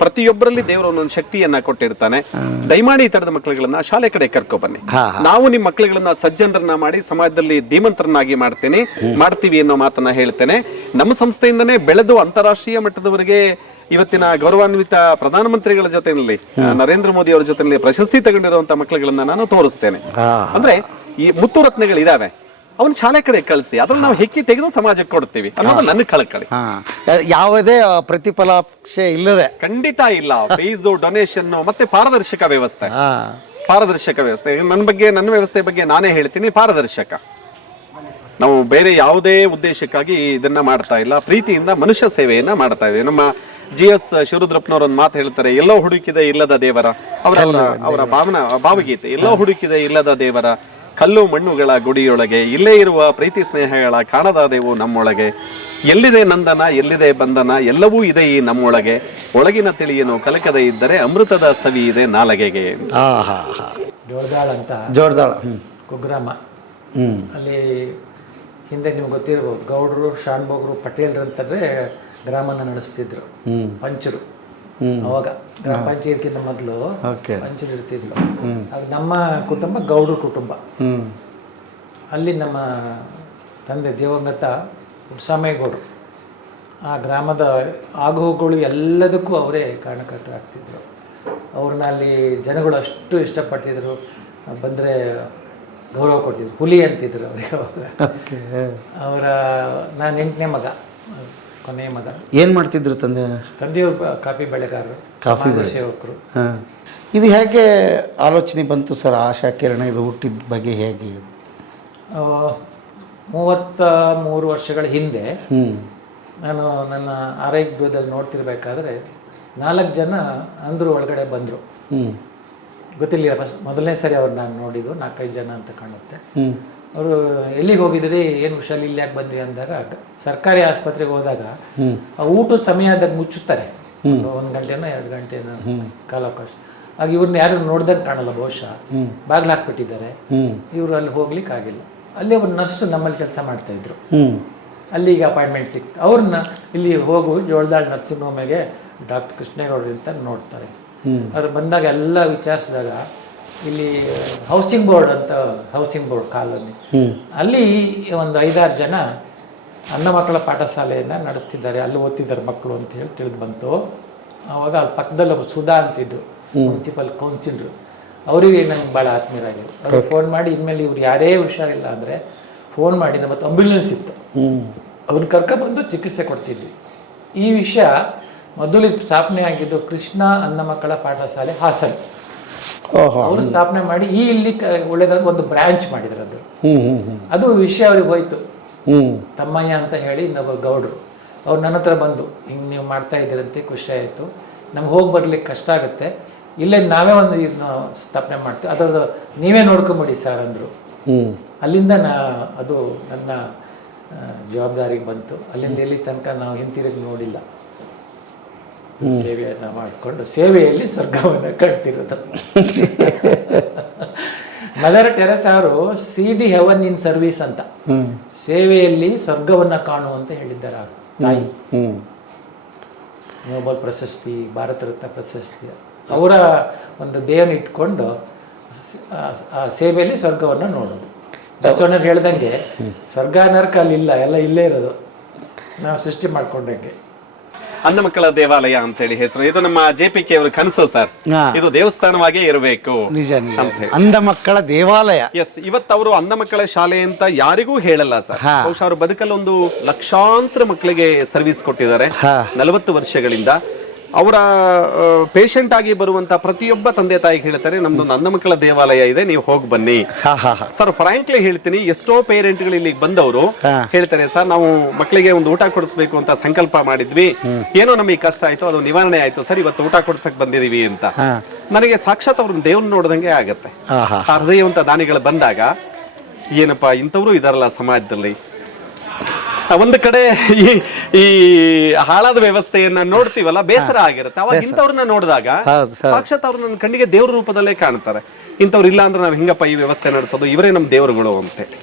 ಪ್ರತಿಯೊಬ್ಬರಲ್ಲಿ ದೇವರು ಒಂದೊಂದು ಶಕ್ತಿಯನ್ನ ಕೊಟ್ಟಿರ್ತಾನೆ. ದಯಮಾಡಿ ಈ ತರದ ಮಕ್ಕಳುಗಳನ್ನ ಶಾಲೆ ಕಡೆ ಕರ್ಕೊ ಬನ್ನಿ. ನಾವು ನಿಮ್ ಮಕ್ಕಳುಗಳನ್ನ ಸಜ್ಜನರನ್ನ ಮಾಡಿ ಸಮಾಜದಲ್ಲಿ ಧೀಮಂತರನ್ನಾಗಿ ಮಾಡ್ತೀವಿ ಅನ್ನೋ ಮಾತನ್ನ ಹೇಳ್ತೇನೆ. ನಮ್ಮ ಸಂಸ್ಥೆಯಿಂದನೇ ಬೆಳೆದು ಅಂತಾರಾಷ್ಟ್ರೀಯ ಮಟ್ಟದವರೆಗೆ ಇವತ್ತಿನ ಗೌರವಾನ್ವಿತ ಪ್ರಧಾನಮಂತ್ರಿಗಳ ಜೊತೆಯಲ್ಲಿ ನರೇಂದ್ರ ಮೋದಿ ಅವರ ಜೊತೆಯಲ್ಲಿ ಪ್ರಶಸ್ತಿ ತಗೊಂಡಿರುವಂತಹ ಮಕ್ಕಳುಗಳನ್ನ ನಾನು ತೋರಿಸ್ತೇನೆ. ಅಂದ್ರೆ ಈ ಮುತ್ತು ರತ್ನಗಳಿದಾವೆ, ಅವನ ಶಾಲೆ ಕಡೆ ಕಳಿಸಿ ಅದ್ರಲ್ಲಿ ನಾವು ಹೆಕ್ಕಿ ತೆಗೆದು ಸಮಾಜಕ್ಕೆ ಕೊಡ್ತೀವಿ ಅನ್ನೋದು ನನ್ನ ಕಳಕಳಿ. ಯಾವುದೇ ಪ್ರತಿಫಲಾಪೇಕ್ಷೆ ಇಲ್ಲದೆ, ಖಂಡಿತ ಇಲ್ಲ. ಫೀಸು, ಡೊನೇಷನ್ ಮತ್ತೆ ಪಾರದರ್ಶಕ ವ್ಯವಸ್ಥೆ. ನನ್ನ ವ್ಯವಸ್ಥೆ ಬಗ್ಗೆ ನಾನೇ ಹೇಳ್ತೀನಿ, ಪಾರದರ್ಶಕ. ನಾವು ಬೇರೆ ಯಾವುದೇ ಉದ್ದೇಶಕ್ಕಾಗಿ ಇದನ್ನ ಮಾಡ್ತಾ ಇಲ್ಲ, ಪ್ರೀತಿಯಿಂದ ಮನುಷ್ಯ ಸೇವೆಯನ್ನ ಮಾಡ್ತಾ ಇದ್ದೀವಿ. ನಮ್ಮ GS ಶಿವರುದ್ರಪ್ಪನವ್ರ ಒಂದು ಮಾತು ಹೇಳ್ತಾರೆ, ಎಲ್ಲೋ ಹುಡುಕಿದೆ ಇಲ್ಲದ ದೇವರ, ಅವರ ಭಾವಗೀತೆ, ಎಲ್ಲೋ ಹುಡುಕಿದೆ ಇಲ್ಲದ ದೇವರ, ಕಲ್ಲು ಮಣ್ಣುಗಳ ಗುಡಿಯೊಳಗೆ ಇಲ್ಲೇ ಇರುವ ಪ್ರೀತಿ ಸ್ನೇಹಗಳ ಕಾಣದಾದೆವು ನಮ್ಮೊಳಗೆ, ಎಲ್ಲಿದೆ ನಂದನ ಎಲ್ಲಿದೆ ಬಂಧನ ಎಲ್ಲವೂ ಇದೆ ಈ ನಮ್ಮೊಳಗೆ, ಒಳಗಿನ ತಿಳಿಯನು ಕಲಕದೆ ಇದ್ದರೆ ಅಮೃತದ ಸವಿ ಇದೆ ನಾಲಗೆಗೆ. ಜೋಳದಾಳ ಅಂತ, ಜೋಳದಾಳ ಕುಗ್ರಾಮ. ಅಲ್ಲಿ ಹಿಂದೆ ನಿಮ್ಗೆ ಗೊತ್ತಿರ್ಬೋದು, ಗೌಡರು, ಶಾನ್ಭೋಗರು, ಪಟೇಲ್ರು ಅಂತಂದ್ರೆ ಗ್ರಾಮನ ನಡೆಸ್ತಿದ್ರು, ಪಂಚರು. ಅವಾಗ ಗ್ರಾಮ ಪಂಚಾಯತ್ಗಿಂತ ಮೊದಲು ಪಂಚರು ಇರ್ತಿದ್ಲು. ಆಗ ನಮ್ಮ ಕುಟುಂಬ ಗೌಡ್ರ ಕುಟುಂಬ. ಅಲ್ಲಿ ನಮ್ಮ ತಂದೆ ದಿವಂಗತ ಪುಟ್ಟಸ್ವಾಮೇಗೌಡರು ಆ ಗ್ರಾಮದ ಆಗುಹೋಗುಗಳು ಎಲ್ಲದಕ್ಕೂ ಅವರೇ ಕಾರಣಕರ್ತರಾಗ್ತಿದ್ರು. ಅವ್ರನ್ನ ಅಲ್ಲಿ ಜನಗಳು ಅಷ್ಟು ಇಷ್ಟಪಡ್ತಿದ್ರು, ಬಂದರೆ ಗೌರವ ಕೊಡ್ತಿದ್ರು, ಹುಲಿ ಅಂತಿದ್ರು ಅವ್ರಿಗೆ. ಅವರ ನಾನು 8ನೇ ಮಗ, ಕೊನೆಯ ಮಗ. ಏನು ಮಾಡ್ತಿದ್ರು ತಂದೆಯವರು ಕಾಫಿ ಬೆಳೆಗಾರರು, ಕಾಫಿ ಸೇವಕರು. ಇದು ಹೇಗೆ ಆಲೋಚನೆ ಬಂತು ಸರ್, ಆಶಾ ಕಿರಣ ಇದು ಹುಟ್ಟಿದ ಬಗ್ಗೆ ಹೇಗೆ? 33 ವರ್ಷಗಳ ಹಿಂದೆ ನಾನು ನನ್ನ ಆರೈಗ್ಯದಲ್ಲಿ ನೋಡ್ತಿರ್ಬೇಕಾದ್ರೆ 4 ಜನ ಅಂದರು ಒಳಗಡೆ ಬಂದರು. ಗೊತ್ತಿರಲಿಲ್ಲ, ಫಸ್ಟ್ ಮೊದಲನೇ ಸರಿ ಅವ್ರು ನಾನು ನೋಡಿದ್ದು 4-5 ಜನ ಅಂತ ಕಾಣುತ್ತೆ. ಅವರು ಎಲ್ಲಿಗೆ ಹೋಗಿದ್ರಿ, ಏನು ಹುಷಾರಿಲ್ಲ, ಇಲ್ಲಿ ಯಾಕೆ ಬಂದ್ರಿ ಅಂದಾಗ ಸರ್ಕಾರಿ ಆಸ್ಪತ್ರೆಗೆ ಹೋದಾಗ ಆ ಊಟದ ಸಮಯ ಆದಾಗ ಮುಚ್ಚುತ್ತಾರೆ, 1 ಗಂಟೆನೋ 2 ಗಂಟೆನೋ ಕಾಲಾವಕಾಶ. ಆಗ ಇವ್ರನ್ನ ಯಾರು ನೋಡ್ದಂಗೆ ಕಾಣಲ್ಲ, ಬಹುಶಃ ಬಾಗಿಲು ಹಾಕ್ಬಿಟ್ಟಿದ್ದಾರೆ. ಇವರು ಅಲ್ಲಿ ಹೋಗ್ಲಿಕ್ಕೆ ಆಗಿಲ್ಲ. ಅಲ್ಲಿ ಒಬ್ಬ ನರ್ಸ್ ನಮ್ಮಲ್ಲಿ ಕೆಲಸ ಮಾಡ್ತಾ ಇದ್ರು, ಅಲ್ಲಿಗೆ ಅಪಾಯಿಂಟ್ಮೆಂಟ್ ಸಿಕ್ತು. ಅವ್ರನ್ನ ಇಲ್ಲಿ ಹೋಗು ಜೋಳದಾಳ್ ನರ್ಸಿಂಗ್ ಹೋಮಿಗೆ ಡಾಕ್ಟರ್ ಕೃಷ್ಣೇಗೌಡರು ಅಂತ ನೋಡ್ತಾರೆ. ಅವ್ರು ಬಂದಾಗ ಎಲ್ಲ ವಿಚಾರಿಸಿದಾಗ ಇಲ್ಲಿ ಹೌಸಿಂಗ್ ಬೋರ್ಡ್ ಅಂತ, ಹೌಸಿಂಗ್ ಬೋರ್ಡ್ ಕಾಲೋನಿ, ಅಲ್ಲಿ ಒಂದು 5-6 ಜನ ಅನ್ನ ಮಕ್ಕಳ ಪಾಠಶಾಲೆಯನ್ನು ನಡೆಸ್ತಿದ್ದಾರೆ, ಅಲ್ಲಿ ಓದ್ತಿದ್ದಾರೆ ಮಕ್ಕಳು ಅಂತ ಹೇಳಿ ತಿಳಿದು ಬಂತು. ಆವಾಗ ಅಲ್ಲಿ ಪಕ್ಕದಲ್ಲಿ ಒಬ್ಬ ಸುಧಾ ಅಂತಿದ್ರು, ಮುನ್ಸಿಪಲ್ ಕೌನ್ಸಿಲರು. ಅವರಿಗೆ ನಂಗೆ ಭಾಳ ಆತ್ಮೀಯರಾಗಿರು. ಅವ್ರಿಗೆ ಫೋನ್ ಮಾಡಿ, ಇನ್ಮೇಲೆ ಇವ್ರು ಯಾರೇ ಹುಷಾರಿಲ್ಲ ಅಂದರೆ ಫೋನ್ ಮಾಡಿ, ನಮ್ಮತ್ತು ಆಂಬ್ಯುಲೆನ್ಸ್ ಇತ್ತು, ಅವ್ರನ್ನ ಕರ್ಕೊಬಂದು ಚಿಕಿತ್ಸೆ ಕೊಡ್ತಿದ್ವಿ. ಈ ವಿಷಯ ಮೊದಲು ಸ್ಥಾಪನೆ ಆಗಿದ್ದು ಕೃಷ್ಣ ಅನ್ನ ಮಕ್ಕಳ ಪಾಠಶಾಲೆ ಹಾಸನ. ಅವರು ಸ್ಥಾಪನೆ ಮಾಡಿ ಇಲ್ಲಿ ಒಳ್ಳೆದಾಗ ಒಂದು ಬ್ರಾಂಚ್ ಮಾಡಿದ್ರು. ಅದು ವಿಷಯ ಅವ್ರಿಗೆ ಹೋಯ್ತು. ತಮ್ಮಯ್ಯ ಅಂತ ಹೇಳಿ ಇನ್ನೊಬ್ಬ ಗೌಡ್ರು, ಅವ್ರು ನನ್ನ ಹತ್ರ ಬಂದು, ಹಿಂಗೆ ನೀವು ಮಾಡ್ತಾ ಇದ್ದೀರಂತೆ, ಖುಷಿ ಆಯಿತು, ನಮ್ಗೆ ಹೋಗಿ ಬರ್ಲಿಕ್ಕೆ ಕಷ್ಟ ಆಗುತ್ತೆ, ಇಲ್ಲೇ ನಾವೇ ಒಂದು ಇದನ್ನ ಸ್ಥಾಪನೆ ಮಾಡ್ತೀವಿ, ಅದರದ್ದು ನೀವೇ ನೋಡ್ಕೊಂಬಿಡಿ ಸರ್ ಅಂದರು. ಅಲ್ಲಿಂದ ಅದು ನನ್ನ ಜವಾಬ್ದಾರಿಗೆ ಬಂತು. ಅಲ್ಲಿಂದ ಎಲ್ಲಿ ತನಕ ನಾವು ಹಿಂತಿರುಗಿ ನೋಡಿಲ್ಲ. ಸೇವೆಯನ್ನು ಮಾಡಿಕೊಂಡು ಸೇವೆಯಲ್ಲಿ ಸ್ವರ್ಗವನ್ನು ಕಟ್ತಿರೋದು. ಮದರ್ ಟೆರೆಸಾ ಅವರು ಸಿ ಹೆವನ್ ಇನ್ ಸರ್ವಿಸ್ ಅಂತ, ಸೇವೆಯಲ್ಲಿ ಸ್ವರ್ಗವನ್ನು ಕಾಣು ಅಂತ ಹೇಳಿದ್ದಾರೆ ತಾಯಿ. ನೋಬೆಲ್ ಪ್ರಶಸ್ತಿ, ಭಾರತ ರತ್ನ ಪ್ರಶಸ್ತಿ, ಅವರ ಒಂದು ದೇಹನ ಇಟ್ಕೊಂಡು ಆ ಸೇವೆಯಲ್ಲಿ ಸ್ವರ್ಗವನ್ನು ನೋಡೋದು. ಬಸವಣ್ಣರು ಹೇಳ್ದಂಗೆ ಸ್ವರ್ಗ ನರಕ ಅಲ್ಲಿಲ್ಲ, ಎಲ್ಲ ಇಲ್ಲೇ ಇರೋದು, ನಾವು ಸೃಷ್ಟಿ ಮಾಡ್ಕೊಂಡಂಗೆ. ಅನ್ನ ಮಕ್ಕಳ ದೇವಾಲಯ ಅಂತ ಹೇಳಿ ಹೆಸರು. ಇದು ನಮ್ಮ JPK ಅವರ ಕನಸು ಸರ್, ಇದು ದೇವಸ್ಥಾನವಾಗೇ ಇರಬೇಕು. ಅಂಧ ಮಕ್ಕಳ ದೇವಾಲಯ. ಎಸ್, ಇವತ್ತು ಅವರು ಅಂಧ ಮಕ್ಕಳ ಶಾಲೆ ಅಂತ ಯಾರಿಗೂ ಹೇಳಲ್ಲ ಸರ್. ಬಹುಶಃ ಅವರು ಬದುಕಲ್ಲಿ ಒಂದು ಲಕ್ಷಾಂತರ ಮಕ್ಕಳಿಗೆ ಸರ್ವಿಸ್ ಕೊಟ್ಟಿದ್ದಾರೆ 40 ವರ್ಷಗಳಿಂದ. ಅವರ ಪೇಷಂಟ್ ಆಗಿ ಬರುವಂತ ಪ್ರತಿಯೊಬ್ಬ ತಂದೆ ತಾಯಿಗೆ ಹೇಳ್ತಾರೆ, ನಮ್ದೊಂದು ಅಂಧ ಮಕ್ಕಳ ದೇವಾಲಯ ಇದೆ, ನೀವು ಹೋಗಿ ಬನ್ನಿ ಸರ್. ಫ್ರಾಂಕ್ಲಿ ಹೇಳ್ತೀನಿ, ಎಷ್ಟೋ ಪೇರೆಂಟ್ಗಳು ಇಲ್ಲಿಗೆ ಬಂದವರು ಹೇಳ್ತಾರೆ, ಸರ್ ನಾವು ಮಕ್ಕಳಿಗೆ ಒಂದು ಊಟ ಕೊಡಿಸ್ಬೇಕು ಅಂತ ಸಂಕಲ್ಪ ಮಾಡಿದ್ವಿ, ಏನೋ ನಮಗೆ ಕಷ್ಟ ಆಯ್ತು, ಅದು ನಿವಾರಣೆ ಆಯ್ತು ಸರ್, ಇವತ್ತು ಊಟ ಕೊಡ್ಸಕ್ ಬಂದಿದೀವಿ ಅಂತ. ನನಗೆ ಸಾಕ್ಷಾತ್ ಅವ್ರನ್ನ ದೇವ್ರನ್ನ ನೋಡ್ದಂಗೆ ಆಗತ್ತೆ. ಹೃದಯವಂತ ದಾನಿಗಳು ಬಂದಾಗ ಏನಪ್ಪಾ ಇಂಥವ್ರು ಇದಾರಲ್ಲ ಸಮಾಜದಲ್ಲಿ. ಒಂದು ಕಡೆ ಈ ಹಾಳಾದ ವ್ಯವಸ್ಥೆಯನ್ನ ನೋಡ್ತೀವಲ್ಲ, ಬೇಸರ ಆಗಿರುತ್ತೆ. ಅವಾಗ ಇಂಥವ್ರನ್ನ ನೋಡಿದಾಗ ಸಾಕ್ಷಾತ್ ಅವ್ರು ನನ್ನ ಕಣ್ಣಿಗೆ ದೇವ್ರ ರೂಪದಲ್ಲೇ ಕಾಣ್ತಾರೆ. ಇಂಥವ್ರು ಇಲ್ಲ ಅಂದ್ರೆ ನಾವು ಹಿಂಗಪ್ಪ ಈ ವ್ಯವಸ್ಥೆ ನಡೆಸೋದು, ಇವರೇ ನಮ್ಮ ದೇವರುಗಳು ಅಂತೇಳಿ.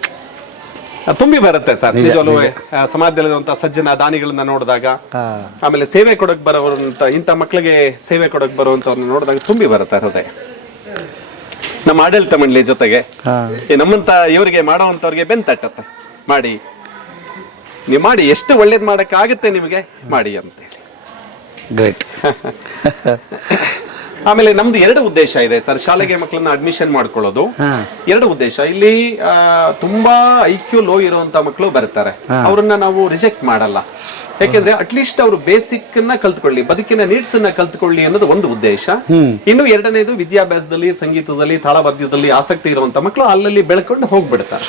ತುಂಬಿ ಬರುತ್ತೆ ಸರ್ ನಿಜವಲ್ಲೂ ಸಮಾಜದಲ್ಲಿರುವಂತಹ ಸಜ್ಜನ ದಾನಿಗಳನ್ನ ನೋಡಿದಾಗ, ಆಮೇಲೆ ಸೇವೆ ಕೊಡಕ್ ಬರೋರಂತ ಇಂಥ ಮಕ್ಕಳಿಗೆ ಸೇವೆ ಕೊಡಕ್ ಬರುವಂತವ್ರನ್ನ ನೋಡಿದಾಗ ತುಂಬಿ ಬರುತ್ತೆ ಹೃದಯ. ನಮ್ಮ ಆಡಳಿತ ಮಂಡಳಿ ಜೊತೆಗೆ ನಮ್ಮಂತ ಇವರಿಗೆ ಮಾಡೋವಂಥವ್ರಿಗೆ ಬೆನ್ ತಟ್ಟತ್ತೆ, ಮಾಡಿ ನೀವು ಮಾಡಿ, ಎಷ್ಟು ಒಳ್ಳೇದು ಮಾಡಕ್ ಆಗುತ್ತೆ ನಿಮಗೆ ಮಾಡಿ ಅಂತೇಳಿ. ಗ್ರೇಟ್. ಆಮೇಲೆ ನಮ್ದು 2 ಉದ್ದೇಶ ಇದೆ ಸರ್, ಶಾಲೆಗೆ ಮಕ್ಕಳನ್ನ ಅಡ್ಮಿಷನ್ ಮಾಡ್ಕೊಳ್ಳೋದು. 2 ಉದ್ದೇಶ. ಇಲ್ಲಿ ತುಂಬಾ IQ ಲೋ ಇರುವಂತ ಮಕ್ಕಳು ಬರ್ತಾರೆ, ಅವ್ರನ್ನ ನಾವು ರಿಜೆಕ್ಟ್ ಮಾಡಲ್ಲ. ಯಾಕೆಂದ್ರೆ ಅಟ್ಲೀಸ್ಟ್ ಅವರು ಬೇಸಿಕ್ ನ ಕಲ್ತ್ಕೊಳ್ಳಿ, ಬದುಕಿನ ನೀಡ್ಸ್ ಅನ್ನ ಕಲ್ತ್ಕೊಳ್ಳಿ ಅನ್ನೋದು ಒಂದು ಉದ್ದೇಶ. ಇನ್ನು 2ನೇದು ವಿದ್ಯಾಭ್ಯಾಸದಲ್ಲಿ, ಸಂಗೀತದಲ್ಲಿ, ತಾಳವಾದ್ಯದಲ್ಲಿ ಆಸಕ್ತಿ ಇರುವಂತ ಮಕ್ಕಳು ಅಲ್ಲಲ್ಲಿ ಬೆಳ್ಕೊಂಡು ಹೋಗ್ಬಿಡ್ತಾರೆ.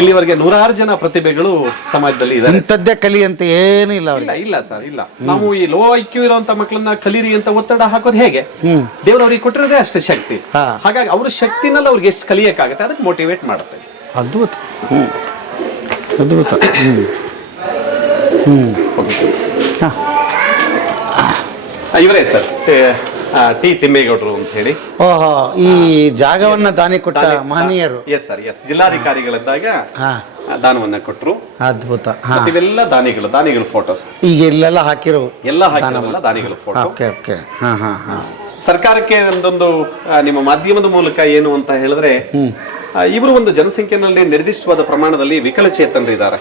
ಇಲ್ಲಿವರೆಗೆ 100 ಜನ ಪ್ರತಿಭೆಗಳು ಸಮಾಜದಲ್ಲಿ ಇದ್ದಾರೆ. ಇಂಥದ್ದೇ ಕಲಿ ಅಂತ ಏನೂ ಇಲ್ಲ. ಇಲ್ಲ ಸರ್, ಇಲ್ಲ. ನಾವು ಈ ಲೋ IQ ಇರುವಂತ ಮಕ್ಕಳನ್ನ ಕಲೀರಿ ಅಂತ ಒತ್ತಡ ಹಾಕೋದು ಹೇಗೆ? ದೇವ್ರು ಅವ್ರಿಗೆ ಕೊಟ್ಟಿರೋದೇ ಅಷ್ಟೇ ಶಕ್ತಿ. ಹಾಗಾಗಿ ಅವ್ರ ಶಕ್ತಿನಲ್ಲಿ ಅವ್ರಿಗೆ ಎಷ್ಟು ಕಲಿಯಕ್ಕಾಗತ್ತೆ ಅದಕ್ಕೆ ಮೋಟಿವೇಟ್ ಮಾಡುತ್ತೆ. ಅದ್ಭುತ. ಅದ್ಭುತ. ಇವರೇ ಸರ್ ಟಿ ತಿಮ್ಮೇಗೌಡರು ಅಂತ ಹೇಳಿ. ಓಹೋ, ಈ ಜಾಗವನ್ನ ದಾನಿ ಕೊಟ್ಟ ಮಹನೀಯರು. Yes sir, S. ಜಿಲ್ಲಾಧಿಕಾರಿಗಳಿದ್ದಾಗ ದಾನವನ್ನ ಕೊಟ್ಟರು. ಅದ್ಭುತ. ಇವೆಲ್ಲ ದಾನಿಗಳ ಫೋಟೋಸ್ ಈಗ ಇಲ್ಲೆಲ್ಲ ಹಾಕಿರೋ ದಾನಿಗಳ ಫೋಟೋ. Okay okay. ಹಾ ಹಾ ಹಾ. ಸರ್ಕಾರಕ್ಕೆ ಒಂದೊಂದು ನಿಮ್ಮ ಮಾಧ್ಯಮದ ಮೂಲಕ ಏನು ಅಂತ ಹೇಳಿದ್ರೆ, ಇವರು ಒಂದು ಜನಸಂಖ್ಯೆನಲ್ಲಿ ನಿರ್ದಿಷ್ಟವಾದ ಪ್ರಮಾಣದಲ್ಲಿ ವಿಕಲಚೇತನರಿದ್ದಾರೆ.